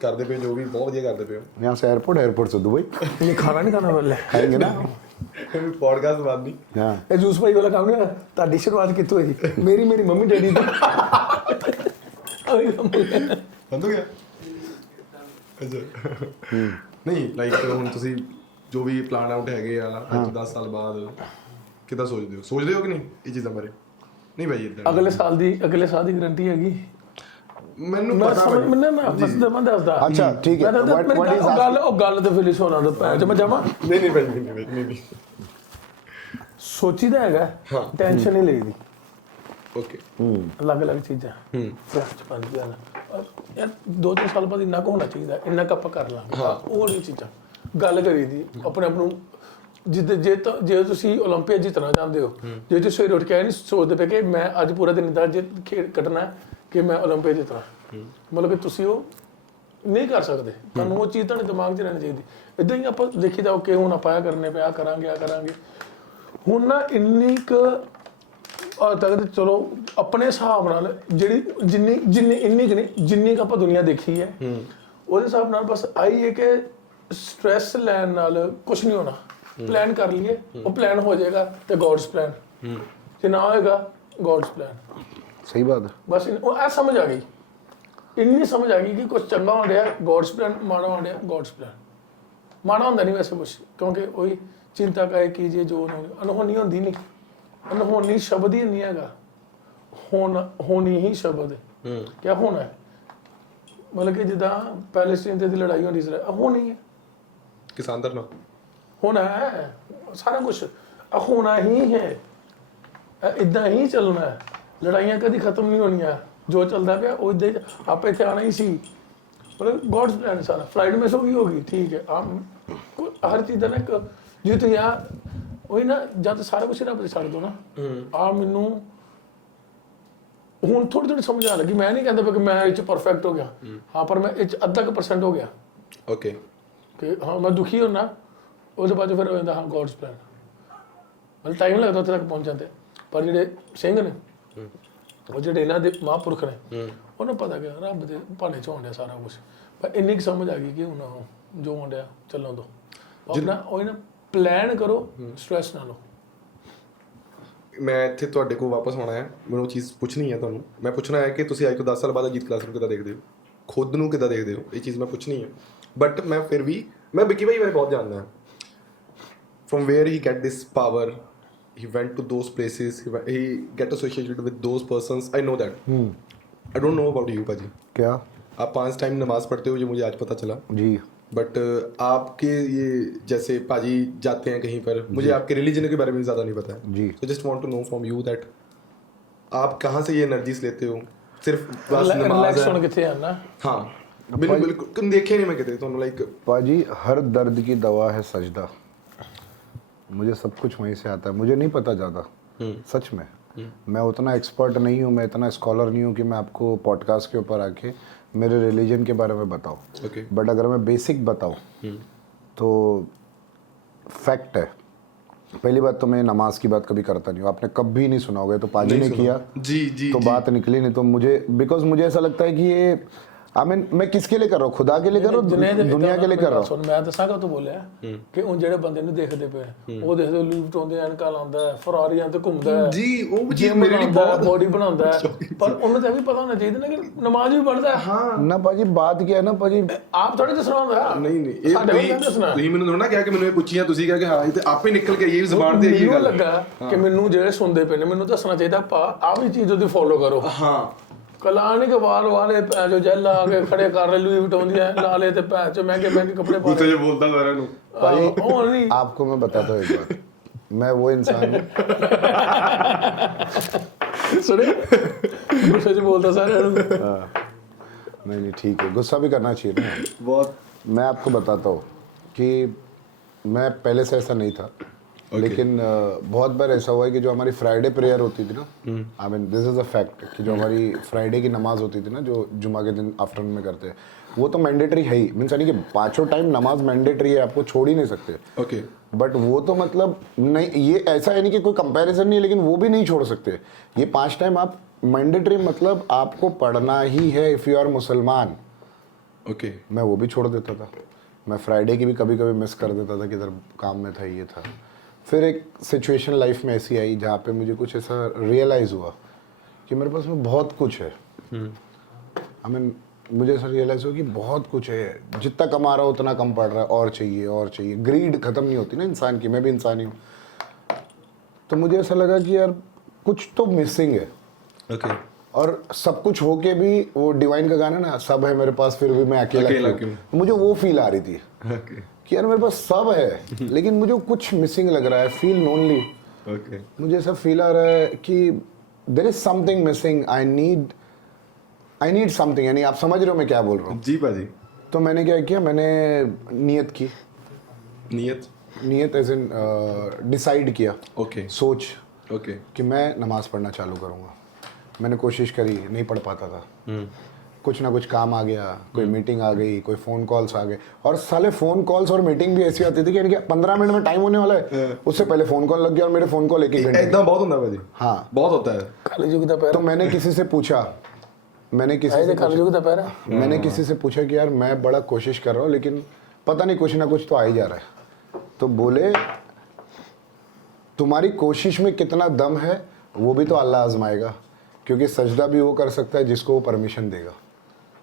ਕਰਦੇ ਪਏ ਜੋ ਵੀ ਬਹੁਤ ਵਧੀਆ ਕਰਦੇ ਪਏ ਹੋ यहाँ से एयरपोर्ट से दुबई ये खाना नहीं खाना पहले खाएंगे ना ਪੋਡਕਾਸਟ ਬਾਅਦ ਨਹੀਂ हाँ ਇਹ ਜੂਸ ਭਾਈ ਵਾਲਾ ਕੰਮ ਨਹੀਂ ਤੁਹਾਡੀ ਸ਼ੁਰੂਆਤ ਕਿੱਥੋਂ ਹੋਈ ਮੇਰੀ ਮੰਮੀ ਡੈਡੀ ਤੋਂ ਬੰਦ ਹੋ ਗਿਆ ਅੱਛਾ ਨਹੀਂ ਲਾਈਕ ਹੁਣ ਤੁਸੀਂ ਜੋ ਵੀ ਪਲਾਨ ਆਊਟ ਹੈਗੇ ਆ ਅੱਜ 10 ਸਾਲ ਬਾਅਦ ਕਿੱਦਾਂ ਸੋਚਦੇ ਹੋ ਕਿ ਨਹੀਂ ਇਹ ਚੀਜ਼ਾਂ ਬਾਰੇ ਨਹੀਂ ਭਾਈ ਇਦਾਂ ਅਗਲੇ ਸਾਲ ਦੀ ਗਾਰੰਟੀ ਹੈਗੀ ਮੈਨੂੰ ਮੈਂ ਪਤਾ ਸਮਝ ਮੈਨੂੰ ਨਾ ਮੈਂ ਦੱਸਦਾ अच्छा ठीक है ਮੈਂ ਤਾਂ what is ਗੱਲ ਤੇ ਫਿਲਿਸ਼ ਹੋਣਾ ਤਾਂ ਪੈ ਮੈਂ ਜਾਵਾਂ ਨਹੀਂ ਭਾਈ ਨਹੀਂ ਸੋਚੀਦਾ ਹੈਗਾ ਹਾਂ। ਟੈਨਸ਼ਨ ਨਹੀਂ ਲਈਦੀ ਓਕੇ ਅਲੱਗ ਚੀਜ਼ਾਂ ਫਰੈਸ਼ ਬਣ ਜਾਣਾ ਯਾਰ 2-3 ਸਾਲ ਬਾਅਦ ਇੰਨਾ ਕੁ ਹੋਣਾ ਚਾਹੀਦਾ ਇੰਨਾ ਕੁ ਆਪਾਂ ਕਰ ਲਾਂਗੇ ਉਹ ਨਹੀਂ ਚੀਜ਼ਾਂ ਗੱਲ ਕਰੀਦੀ ਆਪਣੇ ਆਪ ਨੂੰ ਜੇ ਤੁਸੀਂ 올림픽 ਜਿੱਤਣਾ ਚਾਹੁੰਦੇ ਹੋ ਜੇ ਤੁਸੀਂ ਸਵੇਰੇ ਉੱਠ ਕੇ ਨਹੀਂ ਸੋਚਦੇ ਪਏ ਕਿ ਮੈਂ ਅੱਜ ਪੂਰਾ ਦਿਨ ਦਾ ਜੇ ਖੇਡ ਕੱਢਣਾ ਹੈ ਕਿ ਮੈਂ 올림픽 ਜਿੱਤਣਾ ਮਤਲਬ ਕਿ ਤੁਸੀਂ ਉਹ ਨਹੀਂ ਕਰ ਸਕਦੇ ਤੁਹਾਨੂੰ ਉਹ ਚੀਜ਼ ਤੁਹਾਡੇ ਦਿਮਾਗ 'ਚ ਰਹਿਣੀ ਚਾਹੀਦੀ ਇਦਾਂ ਹੀ ਆਪਾਂ ਦੇਖੀ ਜਾਓ ਕਿ ਹੁਣ ਆਪਾਂ ਕਰਨੇ ਪਿਆ ਕਰਾਂਗੇ ਹੁਣ ਨਾ ਇੰਨੀ ਕੁ ਤੱਕ ਚਲੋ ਆਪਣੇ ਹਿਸਾਬ ਨਾਲ ਜਿੰਨੀ ਕੁ ਆਪਾਂ ਦੁਨੀਆ ਦੇਖੀ ਹੈ ਉਹਦੇ ਹਿਸਾਬ ਨਾਲ ਬਸ ਆਈ ਹੈ ਕਿ ਸਟ੍ਰੈਸ ਲੈਣ ਨਾਲ ਕੁਝ ਨਹੀਂ ਹੋਣਾ ਪਲਾਨ ਕਰ ਲਈਏ ਉਹ ਪਲਾਨ ਹੋ ਜਾਏਗਾ ਤੇ ਗॉड्स ਪਲਾਨ ਜੇ ਨਾ ਹੋਏਗਾ गॉड्स ਪਲਾਨ सही बात है ਬਸ ਉਹ ਐ ਸਮਝ ਆ ਗਈ ਇੰਨੀ ਸਮਝ ਆ ਗਈ ਕਿ ਕੁਝ ਚੰਗਾ ਹੋ ਰਿਹਾ गॉड्स ਪਲਾਨ ਮਾੜਾ ਹੋ ਰਿਹਾ गॉड्स ਪਲਾਨ ਮਾੜਾ ਹੁੰਦਾ ਨਹੀਂ ਵੈਸੇ ਕੁਝ ਕਿਉਂਕਿ ਉਹੀ ਚਿੰਤਾ ਕਰੇ ਕੀਜੇ ਜੋ ਅਨਹੋਣੀ ਹੁੰਦੀ ਨਹੀਂ ਅਨਹੋਣੀ ਸ਼ਬਦ ਹੀ ਨਹੀਂ ਹੈਗਾ ਹੋਣੀ ਹੀ ਸ਼ਬਦ ਹੈ ਕਿਆ ਹੋਣਾ ਹੈ ਮਤਲਬ ਕਿ ਜਿੱਦਾਂ ਪੈਲੇਸਟੀਨ ਤੇ ਦੀ ਲੜਾਈ ਹੁੰਦੀ ਸੀ ਹੋਣੀ ਹੈ ਕਿਸਾਨ ਧਰਨਾ ਹੋਣਾ ਹੈ ਸਾਰਾ ਕੁਝ ਹੋਣਾ ਹੀ ਹੈ ਇਦਾਂ ਹੀ ਚੱਲਣਾ ਹੈ ਲੜਾਈਆਂ ਕਦੀ ਖਤਮ ਨਹੀਂ ਹੋਣੀਆਂ ਜੋ ਚੱਲਦਾ ਪਿਆ ਉਹ ਇਦਾਂ ਆਪੇ ਇੱਥੇ ਆਣਾ ਹੀ ਸੀ ਮਤਲਬ ਗॉड्स ਪਲਾਨ ਸਾਰਾ ਫਲਾਈਟ ਮਿਸ ਹੋ ਗਈ ਠੀਕ ਹੈ ਹਰ ਚੀਜ਼ ਦਾ ਨਾ ਇੱਕ ਜੇ ਤੁਸੀਂ ਆ ਉਹੀ ਨਾ ਜਦ ਸਾਰਾ ਕੁਝ ਰੱਬ ਤੇ ਛੱਡ ਦੋ ਨਾ ਆ ਮੈਨੂੰ ਹੁਣ ਥੋੜੀ ਸਮਝ ਆ ਲੱਗੀ ਮੈਂ ਨਹੀਂ ਕਹਿੰਦਾ ਕਿ ਮੈਂ ਇਹ ਚ ਪਰਫੈਕਟ ਹੋ ਗਿਆ ਹਾਂ ਪਰ ਮੈਂ ਇਹ ਚ ਅੱਧਾ ਕੁ % ਹੋ ਗਿਆ ਓਕੇ ਕਿ ਹਾਂ ਮੈਂ ਦੁਖੀ ਹੋਣਾ ਉਹਦੇ ਬਾਅਦ ਫਿਰ ਹੋ ਜਾਂਦਾ ਹਾਂ ਗॉड्स ਪਲਾਨ ਮਤਲਬ ਟਾਈਮ ਲੱਗਦਾ ਉੱਥੇ ਤੱਕ ਪਹੁੰਚਣ ਤੇ ਪਰ ਜਿਹੜੇ ਸਿੰਘ ਨੇ ਉਹ ਜਿਹੜੇ ਇਹਨਾਂ ਦੇ ਮਹਾਂਪੁਰਖ ਨੇ ਉਹਨੂੰ ਪਤਾ ਕਿ ਰੱਬ ਦੇ ਭਾਣੇ ਚ ਹੋਣ ਡਿਆ ਸਾਰਾ ਕੁਝ ਪਰ ਇੰਨੀ ਕੁ ਸਮਝ ਆ ਗਈ ਕਿ ਹੁਣ ਜੋ ਹੋਣ ਡਿਆ ਚੱਲਣ ਦੋ ਆਪਣਾ ਉਹ ਨਾ ਪਲਾਨ ਕਰੋ ਸਟ੍ਰੈਸ ਨਾ ਲਓ ਮੈਂ ਇੱਥੇ ਤੁਹਾਡੇ ਕੋਲ ਵਾਪਸ ਆਉਣਾ ਹੈ ਮੈਨੂੰ ਉਹ ਚੀਜ਼ ਪੁੱਛਣੀ ਹੈ ਤੁਹਾਨੂੰ ਮੈਂ ਪੁੱਛਣਾ ਹੈ ਕਿ ਤੁਸੀਂ ਅੱਜ ਤੋਂ 10 ਸਾਲ ਬਾਅਦ ਅਜੀਤ ਕਲਾਸ ਨੂੰ ਕਿੱਦਾਂ ਦੇਖਦੇ ਹੋ ਖੁਦ ਨੂੰ ਕਿੱਦਾਂ ਦੇਖਦੇ ਹੋ ਇਹ ਚੀਜ਼ ਮੈਂ ਪੁੱਛਣੀ ਹੈ ਬਟ ਮੈਂ ਫਿਰ ਵੀ ਮੈਂ ਵਿੱਕੀ ਭਾਈ ਬਾਰੇ ਬਹੁਤ ਜਾਣਦਾ from where he get this power he went to those places he get associated with those persons I know that I don't know about you भाजी क्या आप 5 टाइम नमाज पढ़ते हो ये मुझे आज पता चला जी बट आपके ये जैसे पाजी जाते हैं कहीं पर मुझे आपके रिलीजन के बारे में ज़्यादा नहीं पता है जी so just want to know from you that आप कहाँ से ये एनर्जीज लेते हो सिर्फ बस नमाज ਰਿਲੈਕਸ है ਹੋਣ ਕਿੱਥੇ ਆ ਨਾ हाँ बिल्कुल देखे नहीं मैं कहते तो लाइक पाजी हर दर्द की दवा है सजदा मुझे सब कुछ वहीं से आता है मुझे नहीं पता ज़्यादा सच में मैं उतना एक्सपर्ट नहीं हूँ मैं इतना स्कॉलर नहीं हूँ कि मैं आपको पॉडकास्ट के ऊपर आके मेरे रिलीजन के बारे में बताऊँ ओके बट अगर मैं बेसिक बताऊँ तो फैक्ट है पहली बात तो मैं नमाज की बात कभी करता नहीं हूँ आपने कभी नहीं सुना होगा तो पाजी ने किया जी जी तो बात निकली नहीं तो मुझे बिकॉज मुझे ऐसा लगता है कि ये आई मीन मैं किसके लिए कर रहा हूँ खुदा के लिए कर रहा हूँ दुनिया के लिए कर रहा हूँ ਮੈਂ ਦੱਸਾਂਗਾ ਤੂੰ ਬੋਲਿਆ ਕਿ ਉਹ ਜਿਹੜੇ ਬੰਦੇ ਨੂੰ ਦੇਖਦੇ ਪਏ ਉਹ ਦੇਖਦੇ ਲੂਟ ਆਉਂਦੇ ਐਨਕਾਂ ਲਾਉਂਦਾ ਫਰਾਰੀਆਂ ਤੇ ਘੁੰਮਦਾ जी वो चीज़ मेरे लिए बहुत ਬੋਡੀ ਬਣਾਉਂਦਾ ਪਰ ਉਹਨੂੰ ਤਾਂ ਇਹ ਵੀ ਪਤਾ ਹੋਣਾ ਚਾਹੀਦਾ ਨਾ ਕਿ ਨਮਾਜ਼ ਵੀ ਪੜ੍ਹਦਾ ਹੈ ना पाजी बात क्या है ना पाजी ਆਪ ਥੋੜੀ ਦੱਸਣਾ ਹੁੰਦਾ ਨਹੀਂ ਨਹੀਂ ਇਹ ਸਾਡੇ ਕੋਲ ਦੱਸਣਾ ਤੁਸੀਂ ਮੈਨੂੰ ਥੋੜਾ ਨਾ ਕਿਹਾ ਕਿ ਮੈਨੂੰ ਇਹ ਪੁੱਛੀਆਂ ਤੁਸੀਂ ਕਿਹਾ ਕਿ ਹਾਂ ਇਹ ਤੇ ਆਪੇ ਨਿਕਲ ਕੇ ਇਹ ਵੀ ਜ਼ਬਾਨ ਤੇ ਇਹੀ ਮੈਨੂੰ ਗੱਲ ਲੱਗਾ ਕਿ ਮੈਨੂੰ ਜਿਹੜੇ ਸੁਣਦੇ ਪਏ ਨੇ ਮੈਨੂੰ ਦੱਸਣਾ ਚਾਹੀਦਾ ਪਾ ਆ ਵੀ ਚੀਜ਼ ਉਹਦੀ ਫੋਲੋ ਕਰੋ ਹਾਂ ਕਲਾਣੀ ਕੇ ਵਾਲ ਵਾਲੇ ਪੈ ਜੋ ਜੈਲ ਲਾ ਕੇ ਖੜੇ ਕਰ ਰਹੇ ਲੂਈ ਵਟਾਉਂਦੀਆਂ ਲਾਲੇ ਤੇ ਪੈ ਚ ਮਹਿੰਗੇ ਕੱਪੜੇ ਪਾ ਤੂੰ ਜੇ ਬੋਲਦਾ ਸਾਰਿਆਂ ਨੂੰ भाई ਉਹ ਨਹੀਂ आपको मैं बताता हूँ एक बात मैं वो इंसान हूँ ਸੁਣੇ ਗੁੱਸੇ ਚ ਬੋਲਦਾ ਸਾਰਿਆਂ ਨੂੰ नहीं ठीक है, गुस्सा भी करना चाहिए ना। बहुत मैं आपको बताता हूँ कि मैं पहले से ऐसा नहीं था, लेकिन बहुत बार ऐसा हुआ है कि जो हमारी फ्राइडे प्रेयर होती थी ना, I mean this is a fact, कि जो हमारी फ्राइडे की नमाज होती थी ना, जो जुमा के दिन आफ्टरनून में करते हैं, वो तो मैंडेटरी है ही, मीन्स यानी कि 5 टाइम नमाज मैंडेटरी है, आपको छोड़ ही नहीं सकते। ओके बट वो तो मतलब नहीं, ये ऐसा है नहीं कि कोई कंपैरिजन नहीं है, लेकिन वो भी नहीं छोड़ सकते। ये 5 टाइम आप मैंडेटरी, मतलब आपको पढ़ना ही है इफ़ यू आर मुसलमान। ओके मैं वो भी छोड़ देता था, मैं फ्राइडे की भी कभी कभी मिस कर देता था कि इधर काम में था, ये था। फिर एक सिचुएशन लाइफ में ऐसी आई जहाँ पे मुझे कुछ ऐसा रियलाइज़ हुआ कि मेरे पास में बहुत कुछ है। आई मीन मुझे ऐसा रियलाइज़ हुआ कि बहुत कुछ है, जितना कमा रहा हूँ उतना कम पड़ रहा है, और चाहिए और चाहिए। ग्रीड ख़त्म नहीं होती ना इंसान की, मैं भी इंसान ही हूँ। तो मुझे ऐसा लगा कि यार कुछ तो मिसिंग है। ओके और सब कुछ होके भी, वो डिवाइन का गाना ना, सब है मेरे पास फिर भी मैं अकेला अकेला क्यों, मुझे वो फील आ रही थी ओके कि यार मेरे पास सब है लेकिन मुझे कुछ मिसिंग लग रहा है, फील लोनली। ओके मुझे ऐसा फील आ रहा है कि there is something missing, I need something. यानी आप समझ रहे हो मैं क्या बोल रहा हूँ। जी बाजी। तो मैंने क्या किया, मैंने नियत की, नियत एज इन डिसाइड किया, ओके सोच ओके कि मैं नमाज पढ़ना चालू करूँगा। मैंने कोशिश करी, नहीं पढ़ पाता था। कुछ ना कुछ काम आ गया, कोई मीटिंग आ गई, कोई फ़ोन कॉल्स आ गए, और साले फ़ोन कॉल्स और मीटिंग भी ऐसी आती थी कि यानी कि 15 मिनट में टाइम होने वाला है, उससे पहले फ़ोन कॉल लग गया और मेरे फ़ोन कॉल 1-1 घंटे। एकदम बहुत होता है भाजी। हाँ बहुत होता है। काली जुग दा पैर तो मैंने किसी से पूछा, काली जुग दा पैर मैंने किसी से पूछा कि यार मैं बड़ा कोशिश कर रहा हूँ लेकिन पता नहीं कुछ ना कुछ तो आ ही जा रहा है। तो बोले तुम्हारी कोशिश में कितना दम है वो भी तो अल्लाह आजमाएगा, क्योंकि सजदा भी वो कर सकता है जिसको वो परमिशन देगा।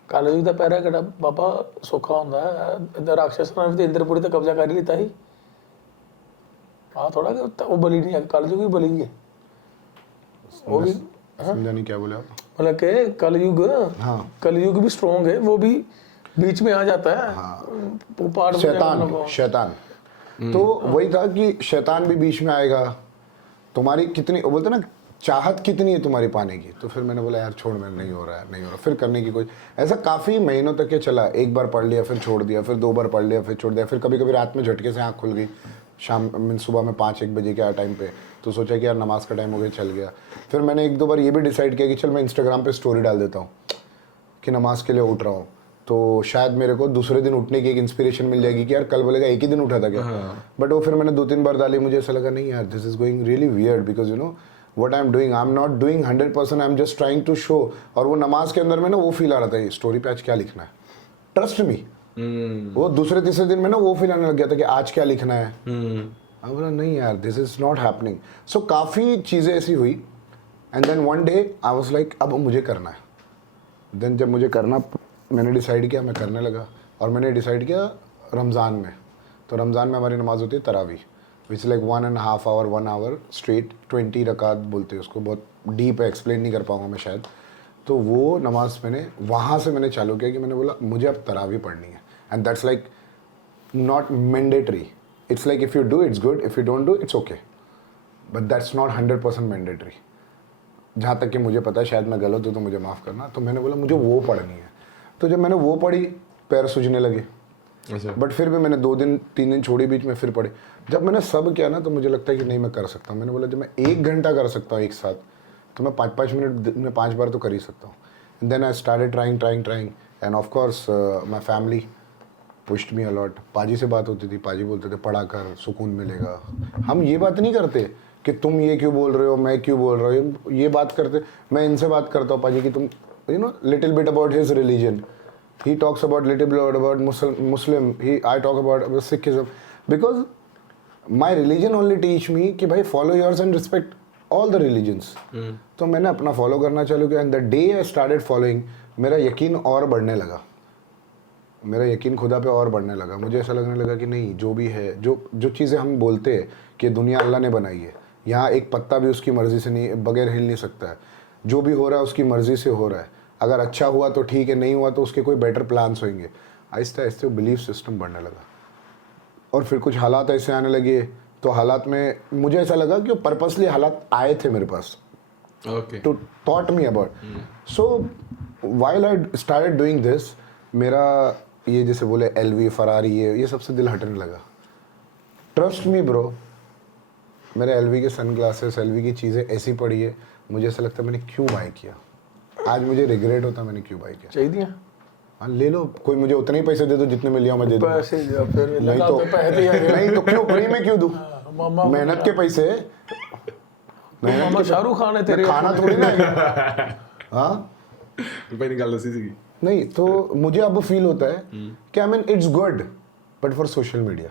ਕਾਲੇ ਯੁੱਗ ਦਾ ਪਹਿਰਾ ਕਿਹੜਾ ਬਾਬਾ ਸੌਖਾ ਹੁੰਦਾ ਹੈ, ਇਧਰ ਰਾਖਸ਼ਾਂ ਨੇ ਵੀ ਇੰਦਰਪੁਰੀ ਤੇ ਕਬਜ਼ਾ ਕਰ ਹੀ ਲਿੱਤਾ ਸੀ। ਆ ਥੋੜਾ ਕਿ ਉਹ ਬਲੀ ਨਹੀਂ ਹੈ, ਕਾਲੇ ਯੁੱਗ ਵੀ ਬਲੀ ਹੈ वो भी। समझा नहीं क्या बोले आप? मतलब कि कलयुग, हाँ कलयुग भी स्ट्रॉन्ग है, वो भी बीच में आ जाता है। वो पार्ट शैतान तो वही था कि शैतान भी बीच में आएगा। तुम्हारी कितनी, वो बोलते ना चाहत कितनी है तुम्हारी पाने की। तो फिर मैंने बोला यार छोड़, मैं नहीं हो रहा। फिर करने की कोई, ऐसा काफ़ी महीनों तक ये चला। एक बार पढ़ लिया फिर छोड़ दिया, फिर 2 बार पढ़ लिया फिर छोड़ दिया, फिर कभी कभी रात में झटके से आँख खुल गई, शाम सुबह में 5-1 बजे के टाइम पे, तो सोचा कि यार नमाज का टाइम हो गया, चल गया। फिर मैंने 1-2 बार ये भी डिसाइड किया कि चल मैं इंस्टाग्राम पे स्टोरी डाल देता हूँ कि नमाज के लिए उठ रहा हूँ, तो शायद मेरे को दूसरे दिन उठने की एक इंस्पिरेशन मिल जाएगी कि यार कल बोलेगा एक ही दिन उठा था क्या। बट वो फिर मैंने 2-3 बार डाली, मुझे ऐसा लगा नहीं यार this is going really weird, because you know what I am doing, I am not doing 100%, I am just trying to show. और वो नमाज के अंदर में ना वो फील आ रहा था, ये स्टोरी पे आज क्या लिखना है, ट्रस्ट मी। वो दूसरे-तीसरे दिन में ना वो फील आने लग गया था कि आज क्या लिखना है। मैं बोला नहीं यार this is not happening. So काफ़ी चीज़ें ऐसी हुई, and then one day I was like अब मुझे करना है। देन जब मुझे करना, मैंने डिसाइड किया, मैं करने लगा। और मैंने डिसाइड किया रमज़ान में, तो रमज़ान में हमारी नमाज होती है तरावी, which like 1.5 hour 1 hour straight, 20 रकात बोलते हैं उसको, बहुत डीप है, एक्सप्लेन नहीं कर पाऊँगा मैं शायद। तो वो नमाज मैंने वहाँ से मैंने चालू किया कि मैंने बोला मुझे अब तरावी पढ़नी है, and that's like not mandatory. It's like if you do, it's good. If you don't do, it's okay. But that's not 100% mandatory. जहाँ तक कि मुझे पता है, शायद मैं गलत हूँ तो मुझे माफ़ करना। तो मैंने बोला मुझे वो पढ़नी है। तो जब मैंने वो पढ़ी, पैर सूझने लगे। बट फिर भी मैंने 2-3 दिन छोड़ी, बीच में फिर पढ़ी। जब मैंने सब किया ना, तो मुझे लगता है कि नहीं मैं कर सकता हूँ। मैंने बोला जब मैं 1 घंटा कर सकता हूँ एक साथ, तो मैं 5-5 मिनट में 5 बार तो कर ही सकता हूँ। Then I started trying and of course my family pushed me a lot. पाजी से बात होती थी, पाजी बोलते थे पढ़ा कर सुकून मिलेगा। हम ये बात नहीं करते कि तुम ये क्यों बोल रहे हो, मैं क्यों बोल रहा हूँ, ये बात करते। मैं इनसे बात करता हूँ पाजी कि तुम you know little bit about his religion, he talks about little bit about Muslim, I talk about Sikhism, because my religion only teach me कि भाई follow yours and respect all the religions. तो मैंने अपना follow करना चालू किया, and the day I started following, मेरा यकीन और बढ़ने लगा, मेरा यकीन खुदा पे और बढ़ने लगा। मुझे ऐसा लगने लगा कि नहीं, जो भी है, जो चीज़ें हम बोलते हैं कि दुनिया अल्लाह ने बनाई है, यहाँ एक पत्ता भी उसकी मर्ज़ी से नहीं, बगैर हिल नहीं सकता है। जो भी हो रहा है उसकी मर्ज़ी से हो रहा है। अगर अच्छा हुआ तो ठीक है, नहीं हुआ तो उसके कोई बेटर प्लान्स होंगे। आहिस्ता आहिस्ता बिलीफ सिस्टम बढ़ने लगा। और फिर कुछ हालात ऐसे आने लगे, तो हालात में मुझे ऐसा लगा कि वो पर्पसली हालात आए थे मेरे पास, okay, to thought me about. So while I started doing this, मेरा ये जैसे बोले LV, फरारी, ये सबसे दिल हटने लगा. ट्रस्ट मी ब्रो, मेरे LV के सन ग्लासेस, LV की चीज़ें ऐसी पड़ी है, मुझे ऐसा लगता है मैंने क्यों बाय किया. आज मुझे रिग्रेट होता मैंने क्यों बाय किया. चाहिए हाँ ले लो, कोई मुझे उतने ही पैसे दे दो जितने में लिया मैं दे दूँ. पैसे फिर नहीं लगा तो तो पैसे ही आ गए। नहीं तो क्यों फ्री में क्यों दूँ. मामा मेहनत के पैसे, मामा शाहरुख खान है तेरे खाना थोड़ी ना है. हाँ भाई ने गल दसी सी नहीं तो मुझे अब फील होता है कि I mean it's good but for social media.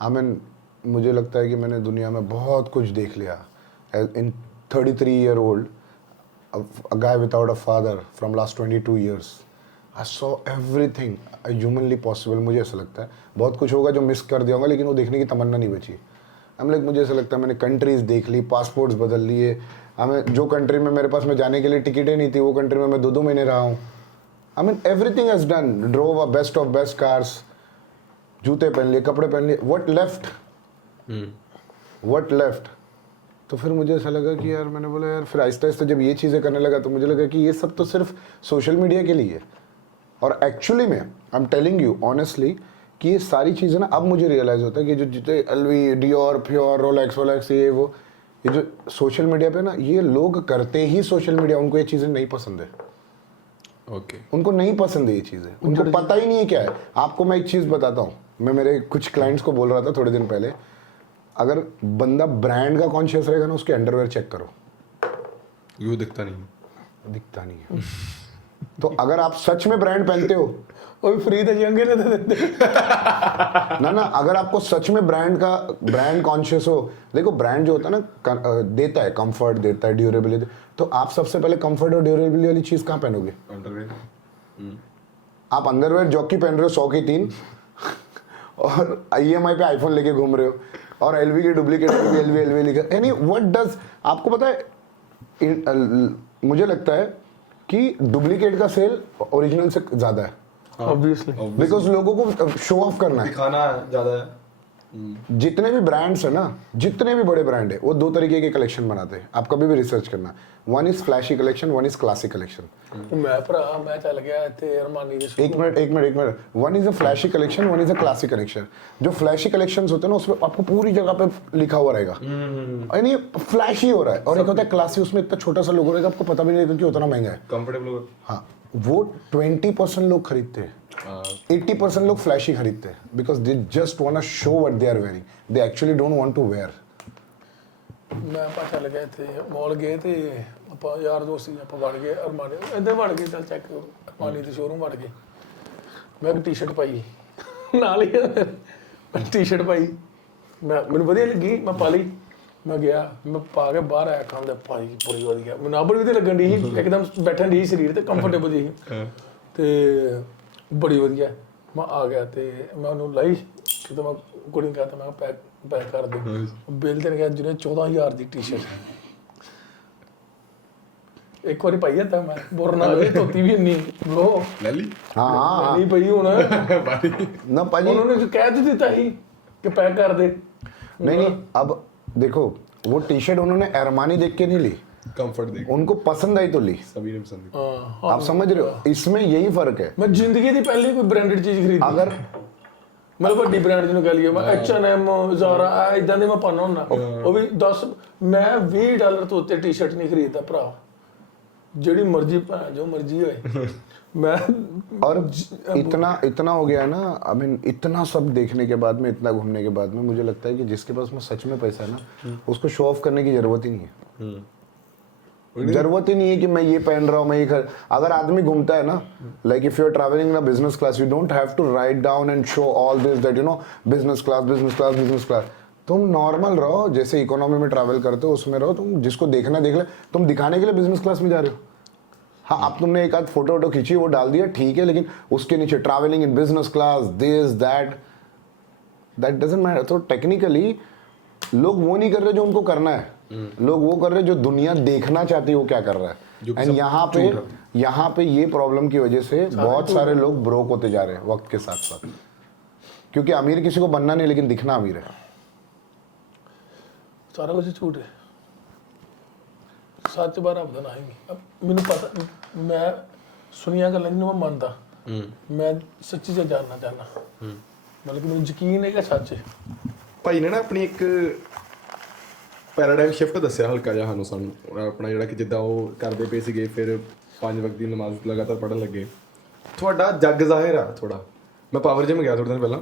I mean मुझे लगता है कि मैंने दुनिया में बहुत कुछ देख लिया. इन 33 year old, a guy without a father from last 22 years, I saw everything humanly possible. मुझे ऐसा लगता है बहुत कुछ होगा जो मिस कर दिया होगा, लेकिन वो देखने की तमन्ना नहीं बची. आई मीन मुझे ऐसा लगता है मैंने कंट्रीज देख ली, पासपोर्ट्स बदल लिए. हमें जो कंट्री में मेरे पास में जाने के लिए टिकटें नहीं थी, वो कंट्री में मैं 2-2 महीने रहा हूँ. I mean everything has done. Drove a best of best cars, जूते पहन लिए, कपड़े पहन लिए. What left. तो फिर मुझे ऐसा लगा कि यार, मैंने बोला यार, फिर आहिस्ता आहिस्ता जब ये चीज़ें करने लगा तो मुझे लगा कि ये सब तो सिर्फ सोशल मीडिया के लिए है. और एक्चुअली में I am telling you honestly कि ये सारी चीज़ें ना अब मुझे रियलाइज़ होता है कि जो जितने LV, डियोर, फ्योर, रोलेक्स ये वो, ये जो सोशल मीडिया पे ना, ये लोग करते ही सोशल मीडिया, उनको ये चीज़ें नहीं पसंद है. ओके उनको नहीं पसंद है ये चीज़ें, उनको पता ही नहीं है क्या है. आपको मैं एक चीज़ बताता हूँ, मैं मेरे कुछ क्लाइंट्स को बोल रहा था थोड़े दिन पहले, अगर बंदा ब्रांड का कॉन्शियस रहेगा ना, उसके अंडरवेयर चेक करो, ये दिखता नहीं है. तो अगर आप सच में ब्रांड पहनते हो, वो भी फ्री थे जंगे ने देते ना अगर आपको सच में ब्रांड कॉन्शियस हो, देखो ब्रांड जो होता है ना, देता है कंफर्ट, देता है ड्यूरेबिलिटी. तो आप सबसे पहले कंफर्ट और ड्यूरेबिलिटी वाली चीज़ कहाँ पहनोगे. अंडरवेयर. आप अंडरवेयर जॉकी पहन रहे हो 100 की 3 और EMI पे आईफोन लेके घूम रहे हो, और LV के डुप्लीकेट LV लिखा. यानी व्हाट डज, आपको पता है, मुझे लगता है कि डुप्लीकेट का सेल ओरिजिनल से ज़्यादा है. ऑब्वियसली, बिकॉज लोगों को शो ऑफ करना है. दिखाना ज़्यादा है. जितने भी ब्रांड्स है ना, जितने भी बड़े ब्रांड है, वो 2 तरीके के कलेक्शन बनाते हैं. आप कभी भी रिसर्च करना. One is flashy collection, one is classic collection. मैं चल गया थे अरमानी के. एक minute. One is a flashy collection, one is a classic collection. जो फ्लैशी कलेक्शंस होते हैं ना, उसमें आपको पूरी जगह पे लिखा हुआ रहेगा, यानी फ्लैशी हो रहा है. और एक होता है क्लासी, उसमें इतना छोटा सा लोगो रहेगा, आपको पता भी नहीं कि उतना महंगा है. कंफर्टेबल. हाँ, वो 20% लोग खरीदते हैं. 80% लोग फ्लैशी खरीदते हैं because they just want to show what they are wearing. They actually don't want to wear. ਮੈਂ ਆਪਾਂ ਚੱਲ ਗਏ ਇੱਥੇ ਮਾਲ ਗਏ ਤੇ ਆਪਾਂ ਯਾਰ ਦੋਸਤ ਸੀ, ਆਪਾਂ ਵੜ ਗਏ ਅਰਮਾਨੀ, ਇੱਧਰ ਵੜ ਗਏ, ਚੱਲ ਚੈੱਕ ਅਰਮਾਨੀ ਦੇ ਸ਼ੋਰੂਮ ਵੜ ਗਏ. ਮੈਂ ਇੱਕ ਟੀ-ਸ਼ਰਟ ਪਾਈ ਨਾਲ ਹੀ, ਟੀ-ਸ਼ਰਟ ਪਾਈ, ਮੈਨੂੰ ਵਧੀਆ ਲੱਗੀ, ਮੈਂ ਪਾ ਲਈ. ਮੈਂ ਗਿਆ, ਮੈਂ ਪਾ ਕੇ ਬਾਹਰ ਆਇਆ, ਖਾਂਦਾ ਭਾਈ ਬੜੀ ਵਧੀਆ, ਮੈਨੂੰ ਆਪ ਬੜੀ ਵਧੀਆ ਲੱਗਣ ਦੀ ਸੀ, ਇੱਕਦਮ ਬੈਠਣ ਦੀ ਸਰੀਰ ਤੇ ਕੰਫਰਟੇਬਲ ਜੀ ਤੇ ਬੜੀ ਵਧੀਆ. ਮੈਂ ਆ ਗਿਆ ਤੇ ਮੈਂ ਉਹਨੂੰ ਲਾਈ, ਕਿਤੇ ਮੈਂ ਕੁੜੀ ਨੂੰ ਕਹਤਾ, ਮੈਂ ਪੈਕ ਕਰ ਦੇ. ਬਿੱਲ ਤੇ ਗਿਆ ਜਿਹਨੇ 14,000 ਦੀ ਟੀ-ਸ਼ਰਟ. ਇੱਕ ਵਾਰੀ ਪਾਈ ਤਾਂ ਮੈਂ ਬੁਰ ਨਾਲ ਵੀ ਧੋਤੀ ਵੀ ਨਹੀਂ ਬ్రో ਲੈ ਲਈ. ਹਾਂ ਨਹੀਂ ਪਈ ਹੁਣ ना पाजी. उन्होंने जो कह तो देता ही कि पैक कर दे. नहीं, अब देखो वो टी-शर्ट उन्होंने अरमानी देख के नहीं ली, कंफर्ट देख उनको पसंद आई तो ली. सभी ने पसंद की. हाँ, आप समझ रहे हो, इसमें यही फर्क है. मैं जिंदगी दी पहली कोई ब्रांडेड चीज खरीदी, अगर मतलब ਵੱਡੀ ਬ੍ਰਾਂਡ ਜਿਹਨੂੰ ਕਹ ਲਈਏ, ਮੈਂ H&M, Zara ਇਦਾਂ ਦੇ ਮੈਂ ਪਾਣਾ ਹੁੰਦਾ. ਉਹ ਵੀ 10, मैं $20 ਤੋਂ ਉੱਤੇ ਟੀ-ਸ਼ਰਟ ਨਹੀਂ ਖਰੀਦਦਾ ਭਰਾ, ਜਿਹੜੀ ਮਰਜ਼ੀ ਜੋ ਮਰਜ਼ੀ ਹੋਏ. मैं और इतना हो गया है ना, आई मीन इतना सब देखने के बाद में, इतना घूमने के बाद में, मुझे लगता है कि जिसके पास में सच में पैसा है ना, उसको शो ऑफ करने की जरूरत ही नहीं है. जरूरत ही नहीं है कि मैं ये पहन रहा हूँ, मैं ये कर. अगर आदमी घूमता है ना, like if you are travelling in a business class, you don't have to write down and show all this that you know business class. तुम नॉर्मल रहो, जैसे इकोनॉमी में ट्रैवल करते हो उसमें रहो. तुम जिसको देखना देख ले. तुम दिखाने के लिए बिजनेस क्लास में जा रहे हो. हाँ, अब तुमने एक आध फोटो खींची, वो डाल दिया, ठीक है, लेकिन उसके नीचे travelling in business class, this that doesn't matter. तो टेक्निकली लोग वो नहीं कर रहे जो उनको करना है. लोग वो कर रहे जो दुनिया देखना चाहती है वो क्या कर रहा है. एंड यहाँ पे ये प्रॉब्लम की वजह से बहुत सारे लोग ब्रोक होते जा रहे हैं वक्त के साथ साथ. क्योंकि अमीर किसी को बनना नहीं, लेकिन दिखना अमीर है. सारा कुछ झूठ है. ਸੱਚ ਬਾਰ ਰੱਬ ਦਾ ਨਾ ਹੀ ਮੈਨੂੰ ਪਤਾ ਮੈਂ ਸੁਣੀਆਂ ਗੱਲਾਂ ਜਿਹਨੂੰ ਮੈਂ ਮੰਨਦਾ ਮੈਂ ਸੱਚੀ ਚ ਜਾਣਨਾ ਚਾਹੁੰਦਾ ਮਤਲਬ ਕਿ ਮੈਨੂੰ ਯਕੀਨ ਹੈ ਕਿ ਸੱਚ ਹੈ। ਭਾਈ ਨੇ ਨਾ ਆਪਣੀ ਇੱਕ ਪੈਰਾਡਾਈਮ ਸ਼ਿਫਟ ਦੱਸਿਆ ਹਲਕਾ ਜਿਹਾ ਸਾਨੂੰ ਆਪਣਾ ਜਿਹੜਾ ਕਿ ਜਿੱਦਾਂ ਉਹ ਕਰਦੇ ਪਏ ਸੀਗੇ ਫਿਰ 5 ਵਕਤ ਦੀ ਨਮਾਜ਼ ਲਗਾਤਾਰ ਪੜ੍ਹਨ ਲੱਗੇ। ਤੁਹਾਡਾ ਜੱਗ ਜ਼ਾਹਿਰ ਆ ਥੋੜਾ। ਮੈਂ ਪਾਵਰ ਜਿਮ ਗਿਆ ਥੋੜੇ ਦਿਨ ਪਹਿਲਾਂ,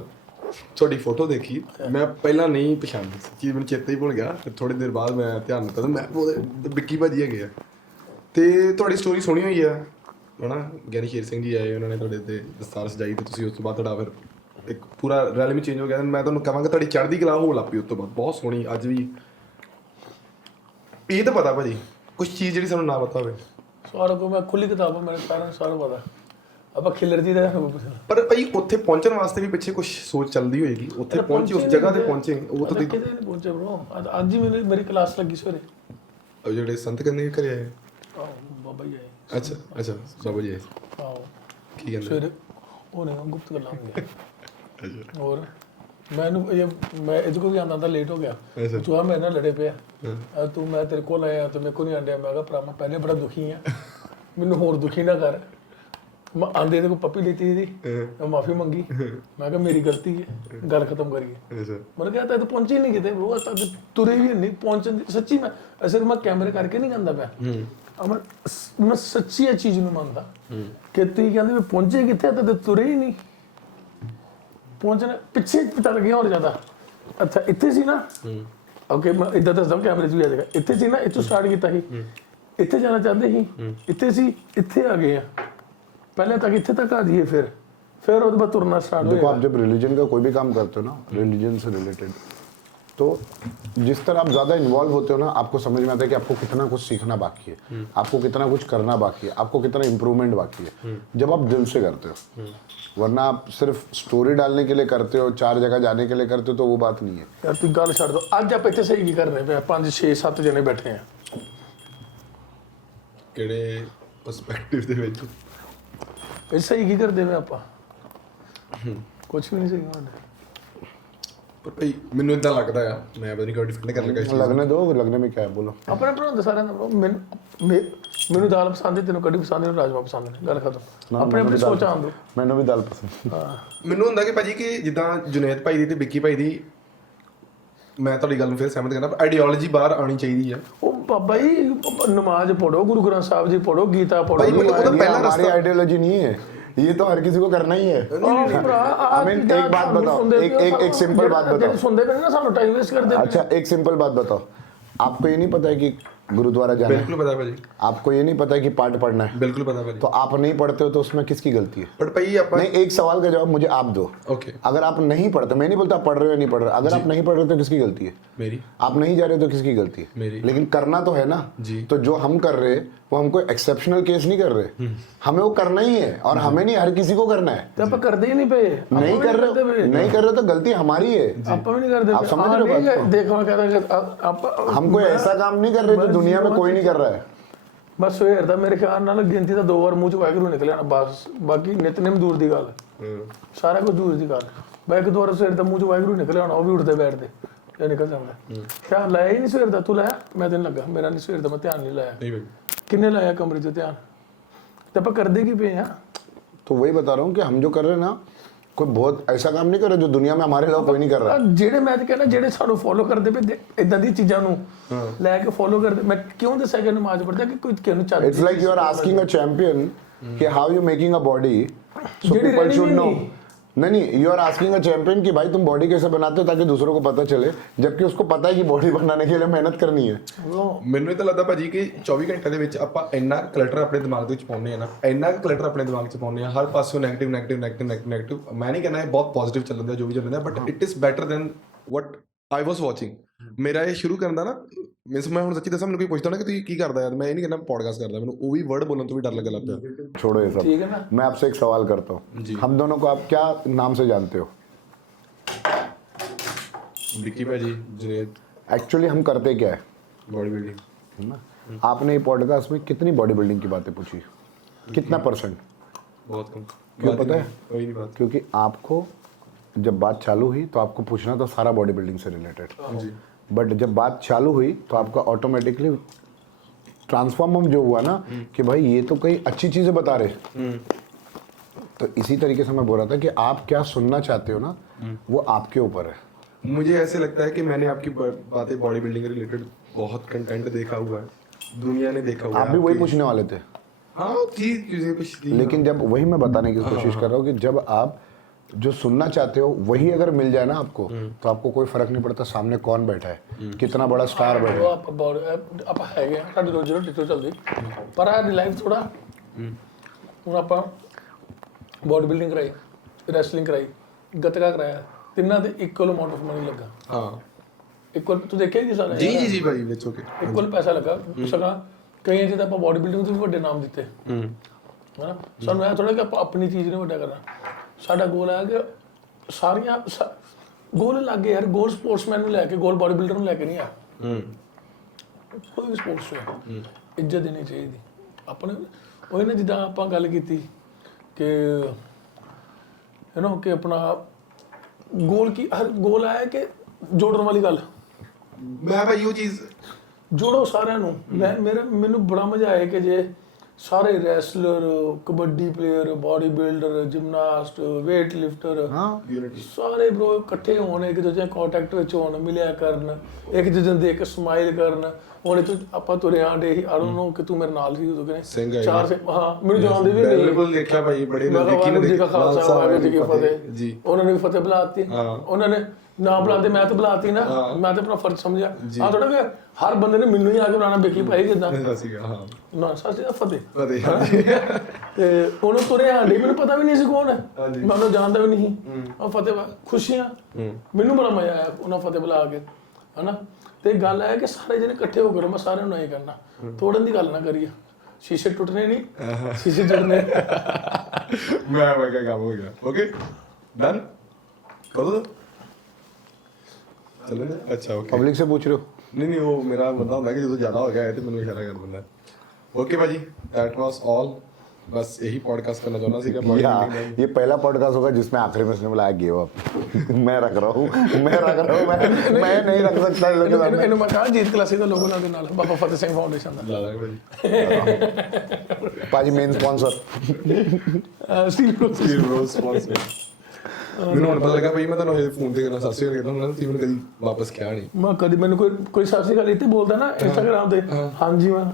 ਤੁਹਾਡੀ ਫੋਟੋ ਦੇਖੀ, ਮੈਂ ਪਹਿਲਾਂ ਨਹੀਂ ਪਛਾਣੀ ਸੱਚੀ, ਮੈਨੂੰ ਚੇਤਾ ਹੀ ਭੁੱਲ ਗਿਆ। ਫਿਰ ਥੋੜੀ ਦੇਰ ਬਾਅਦ ਮੈਂ ਧਿਆਨ ਦਿੱਤਾ ਤਾਂ ਮੈਂ ਉਹਦੇ ਵਿੱਕੀ ਭਾਜੀ ਹੈਗੇ ਆ। ਤੇ ਤੁਹਾਡੀ ਸਟੋਰੀ ਸੁਣੀ ਹੋਈ ਆ ਹਨਾ, ਗਿਆਨੀ ਸ਼ੇਰ ਸਿੰਘ ਜੀ ਆਏ, ਉਹਨਾਂ ਨੇ ਤੁਹਾਡੇ ਤੇ ਦਸਤਾਰ ਸਜਾਈ ਤੇ ਤੁਸੀਂ ਉਸ ਤੋਂ ਬਾਅਦ ਤੁਹਾਡਾ ਫਿਰ ਇੱਕ ਪੂਰਾ ਰੈਲਮ ਚੇਂਜ ਹੋ ਗਿਆ। ਮੈਂ ਤੁਹਾਨੂੰ ਕਹਾਂਗਾ ਤੁਹਾਡੀ ਚੜ੍ਹਦੀ ਕਲਾ ਹੋ ਲੱਗ ਪਈ ਉਸ ਤੋਂ ਬਾਅਦ, ਬਹੁਤ ਸੋਹਣੀ। ਅੱਜ ਵੀ ਇਹ ਤਾਂ ਪਤਾ ਭਾਜੀ ਕੁਛ ਚੀਜ਼ ਜਿਹੜੀ ਸਾਨੂੰ ਨਾ ਪਤਾ ਹੋਵੇ। ਸਾਰਾ ਕੋ ਮੈਂ ਖੁੱਲੀ ਕਿਤਾਬ ਮੇਰੇ ਸਾਰਾ ਪਤਾ ਆਪਾਂ ਖਿਲਰ ਜੀ ਦਾ। ਪਰ ਭਾਈ ਉੱਥੇ ਪਹੁੰਚਣ ਵਾਸਤੇ ਵੀ ਪਿੱਛੇ ਕੁਝ ਸੋਚ ਚੱਲਦੀ ਹੋਏਗੀ। ਉੱਥੇ ਪਹੁੰਚੇ, ਉਸ ਜਗ੍ਹਾ ਤੇ ਪਹੁੰਚੇ, ਉਹ ਤਾਂ ਕਿਤੇ ਨਹੀਂ ਪਹੁੰਚੇ ਬ్రో। ਅੱਜ ਹੀ ਮੇਰੀ ਕਲਾਸ ਲੱਗੀ ਸਵੇਰੇ। ਉਹ ਜਿਹੜੇ ਸੰਤ ਕੰਨੇ ਘਰੇ ਆਏ, ਬਾਬਾ ਜੀ ਆਏ। ਅੱਛਾ ਅੱਛਾ, ਬਾਬਾ ਜੀ ਆਏ, ਆਹੋ ਕੀ ਕਹਿੰਦੇ? ਸਵੇਰੇ ਉਹ ਨਹੀਂ ਗੁਪਤ ਗੱਲਾਂ ਹੁੰਦੀਆਂ। ਹੋਰ ਮੈਂ ਇਹਦੇ ਕੋਲ ਵੀ ਆਉਂਦਾ ਤਾਂ ਲੇਟ ਹੋ ਗਿਆ। ਤੂੰ ਆ ਮੇਰੇ ਨਾਲ ਲੜੇ ਪਿਆ ਤੂੰ, ਮੈਂ ਤੇਰੇ ਕੋਲ ਆਇਆ ਤੇ ਮੇਰੇ ਕੋਲ ਨਹੀਂ ਆਂਡਿਆ। ਮੈਂ ਕਿਹਾ ਭਰਾ ਮੈਂ ਪਹਿਲੇ ਬੜਾ ਦੁਖੀ ਆ, ਮੈਨੂੰ ਹੋਰ ਦੁਖੀ ਨਾ ਕਰ। ਮੈਂ ਆਂਦੇ ਇਹਦੇ ਕੋਲ ਪੱਪੀ ਲਿੱਤੀ ਇਹਦੀ, ਮੈਂ ਮਾਫੀ ਮੰਗੀ। ਮੈਂ ਕਿਹਾ ਮੇਰੀ ਗਲਤੀ ਹੈ, ਗੱਲ ਖਤਮ ਕਰੀਏ। ਮੈਂ ਕਿਹਾ ਤਾਂ ਪਹੁੰਚੀ ਨਹੀਂ ਕਿਤੇ ਉਹ ਤੱਕ ਤੁਰੇ ਵੀ ਨਹੀਂ ਪਹੁੰਚਣ ਦੀ। ਸੱਚੀ ਮੈਂ ਅਸਲ ਮੈਂ ਕੈਮਰੇ ਕਰਕੇ ਨਹੀਂ ਕਹਿੰਦਾ ਪਿਆ, ਮੈਂ ਸੱਚੀ ਇਹ ਚੀਜ਼ ਨੂੰ ਮੰਨਦਾ ਕਿ ਤੁਸੀਂ ਕਹਿੰਦੇ ਵੀ ਪਹੁੰਚੇ ਕਿੱਥੇ ਤੇ ਤੁਰੇ ਹੀ ਨਹੀਂ। ਪਹੁੰਚਣਾ ਪਿੱਛੇ ਪਤਾ ਲੱਗਿਆ ਹੋਰ ਜ਼ਿਆਦਾ। ਅੱਛਾ ਇੱਥੇ ਸੀ ਨਾ, ਓਕੇ ਮੈਂ ਇੱਦਾਂ ਦੱਸਦਾ ਕੈਮਰੇ 'ਚ ਵੀ ਆ ਜਾਏਗਾ। ਇੱਥੇ ਸੀ ਨਾ, ਇੱਥੋਂ ਸਟਾਰਟ ਕੀਤਾ ਸੀ, ਇੱਥੇ ਜਾਣਾ ਚਾਹੁੰਦੇ ਸੀ, ਇੱਥੇ ਸੀ, ਇੱਥੇ ਆ गए पहले तक इतने तक आ जाइए, फिर उसके बाद तुरना स्टार्ट हो। देखो आप जब रिलीजन का कोई भी काम करते हो ना, रिलीजन से रिलेटेड, तो जिस तरह आप ज़्यादा इन्वॉल्व होते हो ना, आपको समझ में आता है कि आपको कितना कुछ सीखना बाकी है, आपको कितना कुछ करना बाकी है, आपको कितना इम्प्रूवमेंट बाकी है, जब आप दिल से करते हो। वरना आप सिर्फ स्टोरी डालने के लिए करते हो, 4 जगह जाने के लिए करते हो, तो वो बात नहीं है। यार तू गल छड़ दो, आज आप इतने सही की कर रहे हैं? 5 6 7 जने बैठे हैं, ਕਿਹੜੇ ਪਰਸਪੈਕਟਿਵ ਦੇ ਵਿੱਚ ਇਹ ਸਹੀ ਕੀ ਕਰਦੇ ਮੈਂ ਆਪਾਂ? ਕੁਝ ਵੀ ਨਹੀਂ ਸਹੀ ਹੁੰਦਾ। ਪਰ ਭਾਈ ਮੈਨੂੰ ਇਦਾਂ ਲੱਗਦਾ ਆ, ਮੈਂ ਪਤਾ ਨਹੀਂ ਕਿਉਂ ਡਿਫੈਂਡ ਕਰਨ ਲੱਗਾ ਇਸ ਚੀਜ਼ ਨੂੰ। लगने दो, लगने में क्या है, बोलो। ਆਪਣੇ ਬਣਾਉਂਦੇ ਸਾਰਿਆਂ ਦਾ ਮੈਨੂੰ ਦਾਲ ਪਸੰਦ ਹੈ, ਤੈਨੂੰ ਕੜੀ ਪਸੰਦ ਹੈ, ਰਾਜਮਾ ਪਸੰਦ ਨੇ, ਗੱਲ ਖਤਮ। ਆਪਣੇ ਆਪਣੀ ਸੋਚ ਆਉਣ ਦਿਓ। मैंने भी दाल पसंद। ਮੈਨੂੰ ਹੁੰਦਾ ਕਿ ਭਾਜੀ ਕਿ ਜਿੱਦਾਂ ਜੁਨੇਦ ਭਾਈ ਦੀ ਤੇ ਵਿੱਕੀ ਭਾਈ ਦੀ, ਮੈਂ ਤੁਹਾਡੀ ਗੱਲ ਨੂੰ ਫਿਰ ਸਹਿਮਤ ਕਰਨਾ, ਆਈਡੀਓਲੋਜੀ ਬਾਹਰ ਆਉਣੀ ਚਾਹੀਦੀ ਆ। ਉਹ ਬਾਬਾ ਜੀ ਨਮਾਜ਼ ਪੜੋ, ਗੁਰੂ ਗ੍ਰੰਥ ਸਾਹਿਬ ਜੀ ਪੜੋ, ਗੀਤਾ ਪੜੋ। ਭਾਈ ਮਤਲਬ ਉਹਦਾ ਪਹਿਲਾ हमारी ਰਸਤਾ आइडियोलॉजी नहीं है, ये तो हर किसी को करना ही है। I mean, एक बात बताओ, एक सिंपल बात बताओ। सुनते पे ना सानू टाइम वेस्ट करते। अच्छा एक सिंपल बात बताओ, आपको ये नहीं पता है कि गुरुद्वारा जाना है? ਬਿਲਕੁਲ ਪਤਾ ਭਾਜੀ, आपको ये नहीं पता है कि पाठ पढ़ना है? ਬਿਲकुल पता भाजी। तो आप नहीं पढ़ते हो तो उसमें किसकी गलती है? बट भाई अपन नहीं, एक सवाल का जवाब मुझे आप दो। ओके, अगर आप नहीं पढ़ते, मैं नहीं बोलता आप पढ़ रहे हो या नहीं पढ़ रहे, अगर आप नहीं पढ़ रहे तो किसकी गलती है? मेरी। आप नहीं जा रहे तो किसकी गलती है? मेरी। लेकिन करना तो है ना जी। तो जो हम कर रहे हैं वो हमको एक्सेप्शनल केस नहीं कर रहे, हमें वो करना ही है, और हमें नहीं, हर किसी को करना है। तो आप करते ही नहीं पे, नहीं कर रहे तो गलती हमारी है। आप भी नहीं करते। आप समझ रहे हो बात को? देखो मैं कह रहा आप हम कोई ऐसा काम नहीं कर रहे जो दुनिया में कोई नहीं कर रहा है। बस ਸਵੇਰ ਦਾ ਮੇਰੇ ਖਿਆਲ ਨਾਲ ਗਿਣਤੀ ਦਾ 2 ਵਾਰ ਮੂੰਹ ਚ ਵਾਹਿਗੁਰੂ ਨਿਕਲਿਆ ਨਾ, ਬਸ ਬਾਕੀ ਨਿਤਨੇਮ ਦੂਰ ਦੀ ਗੱਲ, ਸਾਰਾ ਕੁਝ ਦੂਰ ਦੀ ਗੱਲ। ਮੈਂ ਇੱਕ 2 ਵਾਰ ਸਵੇਰ ਦਾ ਮੂੰਹ ਚ ਵਾਹਿਗੁਰੂ ਨਿਕਲਿਆ ਹੋਣਾ, ਉਹ ਵੀ ਉੱਠਦੇ ਬੈਠਦੇ ਜਾਂ ਨਿਕਲ ਜਾਂਦਾ। ਧਿਆਨ ਲਾਇਆ ਹੀ ਨਹੀਂ ਸਵੇਰ ਦਾ। ਤੂੰ ਲਾਇਆ? ਮੈਂ ਤੈਨੂੰ ਲੱਗਾ ਮੇਰਾ ਨਹੀਂ ਸਵੇਰ ਦਾ, ਮੈਂ ਧਿਆਨ ਨਹੀਂ ਲਾਇਆ। नहीं भाई, ਕਿੰਨੇ ਲਾਇਆ ਕਮਰੇ 'ਚ ਧਿਆਨ? ਤੇ ਆਪਾਂ ਕਰਦੇ ਕੀ ਪਏ ਆ? तो वही बता रहा हूँ कि हम जो कर रहे हैं ना, कोई बहुत ऐसा काम नहीं कर रहे जो दुनिया में हमारे अलावा कोई नहीं कर रहा। ਜਿਹੜੇ ਮੈਂ ਤੇ ਕਹਿੰਦਾ ਜਿਹੜੇ ਸਾਨੂੰ ਫੋਲੋ ਕਰਦੇ ਪਏ ਇਦਾਂ ਦੀ ਚੀਜ਼ਾਂ ਨੂੰ ਲੈ ਕੇ ਫੋਲੋ ਕਰਦੇ, ਮੈਂ ਕਿਉਂ ਦੱਸਿਆ ਕਿ ਨਮਾਜ਼ ਪੜਦਾ ਕਿ ਕੋਈ ਕਿਹਨੂੰ ਚੱਲ। It's like you are asking a champion कि how you making a body, so ਜਿਹੜੀ people ready should भी know. नहीं। नहीं, you are asking a champion कि भाई तुम बॉडी कैसे बनाते हो ताकि दूसरों को पता चले, जबकि उसको पता है कि बॉडी बनाने के लिए मेहनत करनी है। ਮੈਨੂੰ ਇਹ ਤਾਂ ਲੱਗਦਾ ਭਾਜੀ ਕਿ 24 ਘੰਟੇ ਦੇ ਵਿੱਚ ਆਪਾਂ ਇੰਨਾ ਕਲਟਰ ਆਪਣੇ ਦਿਮਾਗ ਦੇ ਵਿੱਚ ਪਾਉਂਦੇ ਆ ਨਾ, ਇੰਨਾ ਕਲਟਰ ਆਪਣੇ ਦਿਮਾਗ 'ਚ ਪਾਉਂਦੇ ਆ, ਹਰ ਪਾਸਿਓਂ ਨੈਗੇਟਿਵ ਨੈਗੇਟਿਵ ਨੈਗੇਟਿਵ ਨੈਗੇਟਿਵ। ਮੈਂ ਨਹੀਂ ਕਹਿੰਦਾ ਇਹ ਬਹੁਤ ਪੋਜ਼ਿਟਿਵ ਚੱਲਣ ਦਿਆ ਜੋ ਵੀ ਚੱਲਣ ਦਿਆ, but it is better than what I was watching. ਮੇਰਾ ਇਹ ਸ਼ੁਰੂ ਕਰਨ ਦਾ ਨਾ ਮੀਨਸ, ਮੈਂ ਹੁਣ ਸੱਚੀ ਦੱਸਾਂ, ਮੈਨੂੰ ਕੋਈ ਪੁੱਛਦਾ ਨਾ ਕਿ ਤੁਸੀਂ ਕੀ ਕਰਦਾ ਯਾਰ, ਮੈਂ ਇਹ ਨਹੀਂ ਕਹਿੰਦਾ ਪੋਡਕਾਸਟ ਕਰਦਾ, ਮੈਨੂੰ ਉਹ ਵੀ ਵਰਡ ਬੋਲਣ ਤੋਂ ਵੀ ਡਰ ਲੱਗਣ ਲੱਗ ਪਿਆ। छोड़ो ये सब, ठीक है ना? मैं आपसे एक सवाल करता हूँ, हम दोनों को आप क्या नाम से जानते हो? ਵਿੱਕੀ ਭਾਜੀ, ਜੁਨੇਦ। एक्चुअली हम करते क्या है, बॉडी बिल्डिंग। है ना? आपने ये पॉडकास्ट में कितनी बॉडी बिल्डिंग की बातें पूछी, कितना %? बहुत कम। क्यों पता है? कोई नहीं बात। क्योंकि आपको जब बात चालू हुई तो आपको पूछना था सारा बॉडी बिल्डिंग से रिलेटेड, जी। बट जब बात चालू हुई तो आपका ऑटोमेटिकली ट्रांसफॉर्म जो हुआ ना कि भाई ये तो कई अच्छी चीजें बता रहे। तो इसी तरीके से मैं बोल रहा था कि आप क्या सुनना चाहते हो ना वो आपके ऊपर है। मुझे ऐसे लगता है कि मैंने आपकी बातें बॉडी बिल्डिंग रिलेटेड बहुत कंटेंट देखा हुआ है, दुनिया ने देखा हुआ है। आप भी वही पूछने वाले थे, हाँ थी चीजें कुछ थी। लेकिन जब वही मैं बताने की कोशिश कर रहा हूँ कि जब आप जो सुनना चाहते हो वही अगर मिल जाए ना आपको, तो आपको कोई फर्क नहीं पड़ता सामने कौन बैठा है, कितना बड़ा स्टार बैठा है। ਆਪਾਂ ਹੈਗੇ ਆ, ਸਾਡੀ ਰੋਜੀ ਰੋਟੀ ਤੋਂ ਚੱਲਦੀ, ਪਰ ਆ ਲਾਈਫ ਥੋੜਾ ਹੁਣ ਆਪਾਂ ਬੋਡੀ ਬਿਲਡਿੰਗ ਕਰਾਈ, ਰੈਸਲਿੰਗ ਕਰਾਈ, ਗੱਤਕਾ ਕਰਾਇਆ, ਤਿੰਨਾਂ ਦੇ ਇਕੁਅਲ ਅਮਾਉਂਟ ਆਫ ਮਨੀ ਲੱਗਾ। ਹਾਂ ਇਕੁਅਲ ਤੂੰ ਦੇਖਿਆ ਜੀ ਸਾਰਾ ਜੀ ਭਾਈ ਵਿੱਚ ਓਕੇ ਇਕੁਅਲ ਪੈਸਾ ਲੱਗਾ ਸਗਾ। ਕਈਆਂ ਜਿਹਦਾ ਆਪਾਂ ਬੋਡੀ ਬਿਲਡਿੰਗ ਤੋਂ ਵੀ ਵੱਡੇ ਨਾਮ ਦਿੱਤੇ, ਹਨਾ। ਸਾਨੂੰ ਇਹ ਥੋੜਾ ਕਿ ਆਪਾਂ ਆਪਣੀ ਚੀਜ਼ ਨੂੰ ਵੱਡਾ ਕਰਨਾ। ਸਾਡਾ ਗੋਲ ਹੈ ਕਿ ਸਾਰੀਆਂ ਗੋਲ ਲੱਗੇ ਯਾਰ, ਗੋਲ ਸਪੋਰਟਸਮੈਨ ਨੂੰ ਲੈ ਕੇ, ਗੋਲ ਬੋਡੀ ਬਿਲਡਰ ਨੂੰ ਲੈ ਕੇ ਨਹੀਂ ਆ। ਕੋਈ ਵੀ ਸਪੋਰਟਸ ਹੈ ਇੱਜ਼ਤ ਦੇਣੀ ਚਾਹੀਦੀ ਆਪਣੇ। ਉਹੀ ਨਾ ਜਿੱਦਾਂ ਆਪਾਂ ਗੱਲ ਕੀਤੀ ਕਿ ਕਿ ਆਪਣਾ ਗੋਲ ਕੀ ਹਰ ਗੋਲ ਆਇਆ ਕਿ ਜੋੜਨ ਵਾਲੀ ਗੱਲ। ਮੈਂ ਭਾਈ ਉਹ ਚੀਜ਼ ਜੋੜੋ ਸਾਰਿਆਂ ਨੂੰ। ਮੈਨੂੰ ਬੜਾ ਮਜ਼ਾ ਆਇਆ ਕਿ ਜੇ ਸਾਰੇ wrestler, kabaddi player, body builder, gymnast, weight lifter, ਸਾਰੇ ਬ్రో ਇਕੱਠੇ ਹੋਣ, ਇੱਕ ਦੂਜੇ ਕੰਟੈਕਟ ਵਿੱਚ ਹੋਣ, ਮਿਲਿਆ ਕਰਨ, ਇੱਕ ਦੂਜੇ ਨੂੰ ਦੇਖ ਕੇ ਸਮਾਈਲ ਕਰਨ। ਹੁਣ ਤੂੰ ਆਪਾਂ ਤੁਰੇ ਆਂਡੇ ਹੀ ਆਈ ਡੋਨਟ ਨੋ ਕਿ ਤੂੰ ਮੇਰੇ ਨਾਲ ਸੀ ਉਦੋਂ ਕਿ ਚਾਰ ਸੇ ਹਾਂ ਮੈਨੂੰ ਜਾਣਦੇ ਵੀ ਨਹੀਂ। ਬਿਲਕੁਲ ਦੇਖਿਆ ਭਾਈ, ਬੜੇ ਨਜ਼ਦੀਕੀ ਨੇ ਦੇਖਿਆ। ਖਾਲਸਾ ਵਾਹਿਗੁਰੂ ਜੀ ਕੀ ਫਤਿਹ ਜੀ। ਉਹਨਾਂ ਨੇ ਵੀ ਫਤਿਹ ਬੁਲਾਤੀ, ਉਹਨਾਂ ਨੇ ਨਾ ਬੁਲਾਉਂਦੇ ਮੈਂ ਤਾਂ ਬੁਲਾਤੀ ਨਾ, ਮੈਂ ਤਾਂ ਆਪਣਾ ਫਰਜ਼ ਸਮਝਿਆ। ਆ ਥੋੜਾ ਕਿ ਹਰ ਬੰਦੇ ਨੇ ਮੈਨੂੰ ਹੀ ਆ ਕੇ ਬੁਲਾਣਾ, ਵੇਖੀ ਭਾਈ ਜਿੱਦਾਂ ਨਾ ਸਾਸੀ ਫਤਿਹ ਤੇ ਉਹਨੂੰ ਤੁਰੇ ਆਂਡੇ, ਮੈਨੂੰ ਪਤਾ ਵੀ ਨਹੀਂ ਸੀ ਕੌਣ ਹੈ, ਮੈਂ ਉਹਨੂੰ ਜਾਣਦਾ ਵੀ ਨਹੀਂ। ਉਹ ਫਤਿਹ ਖੁਸ਼ੀਆਂ, ਮੈਨੂੰ ਬੜਾ ਮਜ਼ਾ ਆਇਆ ਉਹਨਾਂ ਫਤਿਹ ਬੁਲਾ ਕੇ, ਹਨਾ। ਤੇ ਗੱਲ ਹੈ ਕਿ ਸਾਰੇ ਜਣੇ ਇਕੱਠੇ ਹੋ ਕੇ ਮੈਂ ਸਾਰਿਆਂ ਨੂੰ ਨਹੀਂ ਕਰਨਾ, ਤੋੜਨ ਦੀ ਗੱਲ ਨਾ ਕਰੀਏ। ਸ਼ੀਸ਼ੇ ਟੁੱਟਨੇ ਨਹੀਂ, ਸ਼ੀਸ਼ੇ ਜੁੜਨੇ। ਮੈਂ ਕਿਹਾ ਕੰਮ ਹੋ ਗਿਆ। ਓਕੇ ਡਨ ਕਰ ਦੋ ਚਲੋ। ਅੱਛਾ ਓਕੇ, पब्लिक से पूछ रहे हो? ਨਹੀਂ ਉਹ ਮੇਰਾ ਬੰਦਾ ਹੁੰਦਾ ਕਿ ਜਦੋਂ ਜ਼ਿਆਦਾ ਹੋ ਗਿਆ ਹੈ ਤੇ ਮੈਨੂੰ ਇਸ਼ਾਰਾ ਕਰ ਦਿੰਦਾ। ਓਕੇ ਭਾਜੀ, that was all। बस यही पॉडकास्ट करना चाहना सीखा। ये पहला पॉडकास्ट होगा जिसमें आखिरी में इसने बोला गिव अप। मैं रख रहा हूँ मैं नहीं रख सकता ਇਹਨੂੰ ਮੈਂ ਕਹਾਂ ਜੀਤ ਕਲਾਸੀ ਦਾ ਲੋਗੋ ਨਾਲ ਦੇ ਨਾਲ ਬਾਬਾ ਫਤਿਹ ਸਿੰਘ ਫਾਊਂਡੇਸ਼ਨ ਦਾ ਭਾਜੀ ਮੇਨ ਸਪਾਂਸਰ ਸਟੀਲ ਰੋਜ਼ ਸਪਾਂਸਰ। ਮੈਨੂੰ ਹੁਣ ਪਤਾ ਲੱਗਾ ਭਾਈ, ਮੈਂ ਤੁਹਾਨੂੰ ਇਹ ਫੋਨ ਤੇ ਕਰਨਾ ਸਾਸੀ ਕਰ ਕਹਿੰਦਾ ਤੁਸੀਂ ਮੈਨੂੰ ਕਦੀ ਵਾਪਸ ਕਿਹਾ ਨਹੀਂ। ਮੈਂ ਕਦੀ ਮੈਨੂੰ ਕੋਈ ਸਾਸੀ ਗੱਲ ਇੱਥੇ ਬੋਲਦਾ ਨਾ ਇੰਸਟਾਗ੍ਰਾਮ ਤੇ, ਹਾਂਜੀ ਮੈਂ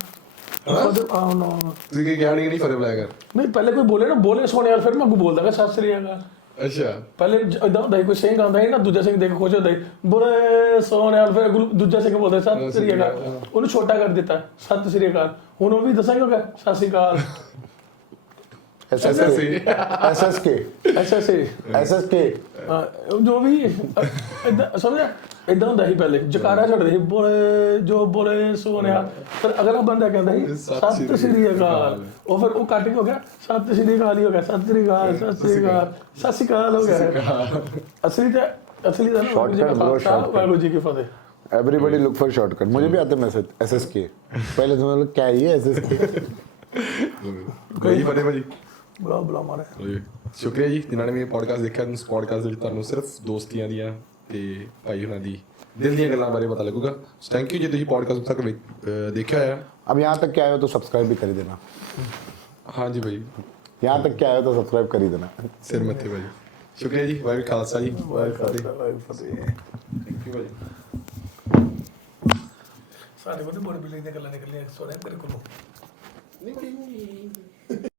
ਤੁਸੀਂ ਕੀ ਕਿਹਾ ਨਹੀਂ ਫਤਿਹ ਬੁਲਾਇਆ ਕਰ। ਨਹੀਂ ਪਹਿਲੇ ਕੋਈ ਬੋਲੇ ਨਾ, ਬੋਲੇ ਸੋਹਣੇ ਯਾਰ, ਫਿਰ ਮੈਂ ਅੱਗੋਂ ਬੋਲਦਾ ਕਿ ਸਤਿ ਸ੍ਰੀ ਅਕਾਲ। ਅੱਛਾ ਪਹਿਲੇ ਇਦਾਂ ਹੁੰਦਾ ਸੀ, ਕੋਈ ਸਿੰਘ ਆਉਂਦਾ ਸੀ ਨਾ, ਦੂਜਾ ਸਿੰਘ ਦੇਖ ਖੁਸ਼ ਹੁੰਦਾ ਸੀ, ਬੋਲੇ ਸੋਹਣੇ ਯਾਰ, ਫਿਰ ਦੂਜਾ ਸਿੰਘ ਬੋਲਦਾ ਸਤਿ ਸ੍ਰੀ ਅਕਾਲ, ਉਹਨੂੰ ਛੋਟਾ ਕਰ ਦਿੱਤਾ ਸਤਿ ਸ੍ਰੀ ਅਕਾਲ। ਹੁਣ ਉਹ ਵੀ ਦੱਸਾਂਗੇ ਹੋ ਗਿਆ ਸਤਿ ਸ੍ਰੀ ਅਕਾਲ। ਜੋ ਵੀ ਏਦਾਂ ਸਮਝਿਆ, ਏਦਾਂ ਹੁੰਦਾ ਸੀ ਪਹਿਲੇ, ਜਕਾਰਾ ਛੱਡਦੇ ਸੀ, ਬੋਲੇ ਜੋ ਬੋਲੇ ਸੋਹਣਿਆ। ਫਿਰ ਅਗਲਾ ਬੰਦਾ ਕਹਿੰਦਾ ਸੀ ਸਤਿ ਸ੍ਰੀ ਅਕਾਲ, ਉਹ ਫਿਰ ਉਹ ਕੱਟ ਕੇ ਹੋ ਗਿਆ ਸਤਿ ਸ੍ਰੀ ਅਕਾਲ ਹੀ ਹੋ ਗਿਆ, ਸਤਿ ਸ੍ਰੀ ਅਕਾਲ, ਸਤਿ ਸ੍ਰੀ ਅਕਾਲ, ਸਤਿ ਸ੍ਰੀ ਅਕਾਲ ਹੋ ਗਿਆ। ਅਸਲੀ ਦਾ ਨਾ ਵਾਹਿਗੁਰੂ ਜੀ ਕੀ ਫਤਿਹ। Everybody look for shortcut। मुझे भी आते मैसेज SSK। पहले तो मतलब क्या ही है SSK। ਕੋਈ ਫਤਿਹ ਭਾਜੀ ਬੁਲਾ ਮਾਰੇ। ਸ਼ੁਕਰੀਆ ਜੀ ਜਿਨ੍ਹਾਂ ਨੇ ਇਹ ਪੋਡਕਾਸਟ ਦੇਖਿਆ। ਇਸ ਪੋਡਕਾਸਟ ਵਿੱਚ ਤੁਹਾਨੂੰ ਸਿਰਫ ਦੋਸਤੀਆਂ ਦੀਆਂ ਤੇ ਭਾਈ ਉਹਨਾਂ ਦੀ ਦਿਲ ਦੀਆਂ ਗੱਲਾਂ ਬਾਰੇ ਪਤਾ ਲੱਗੂਗਾ। ਥੈਂਕ ਯੂ ਜੇ ਤੁਸੀਂ ਪੋਡਕਾਸਟ ਤੱਕ ਦੇਖਿਆ ਹੋਇਆ। अब यहाँ तक क्या आए हो तो सब्सक्राइब भी कर ही देना। हाँ जी भाई, यहाँ तक क्या आए हो तो सब्सक्राइब कर ही देना। सिर मत्थे भाई। शुक्रिया जी। वाहिगुरू खालसा जी, ਵਾਹਿਗੁਰੂ ਫਤਿਹ। थैंक यू भाई। ਸਾਡੇ ਕੋਲ ਬੋਡੀ ਬਿਲਡਿੰਗ ਦੀਆਂ ਗੱਲਾਂ ਨਿਕਲੀਆਂ ਸੋਹਣੇ ਤੇਰੇ ਕੋਲੋਂ।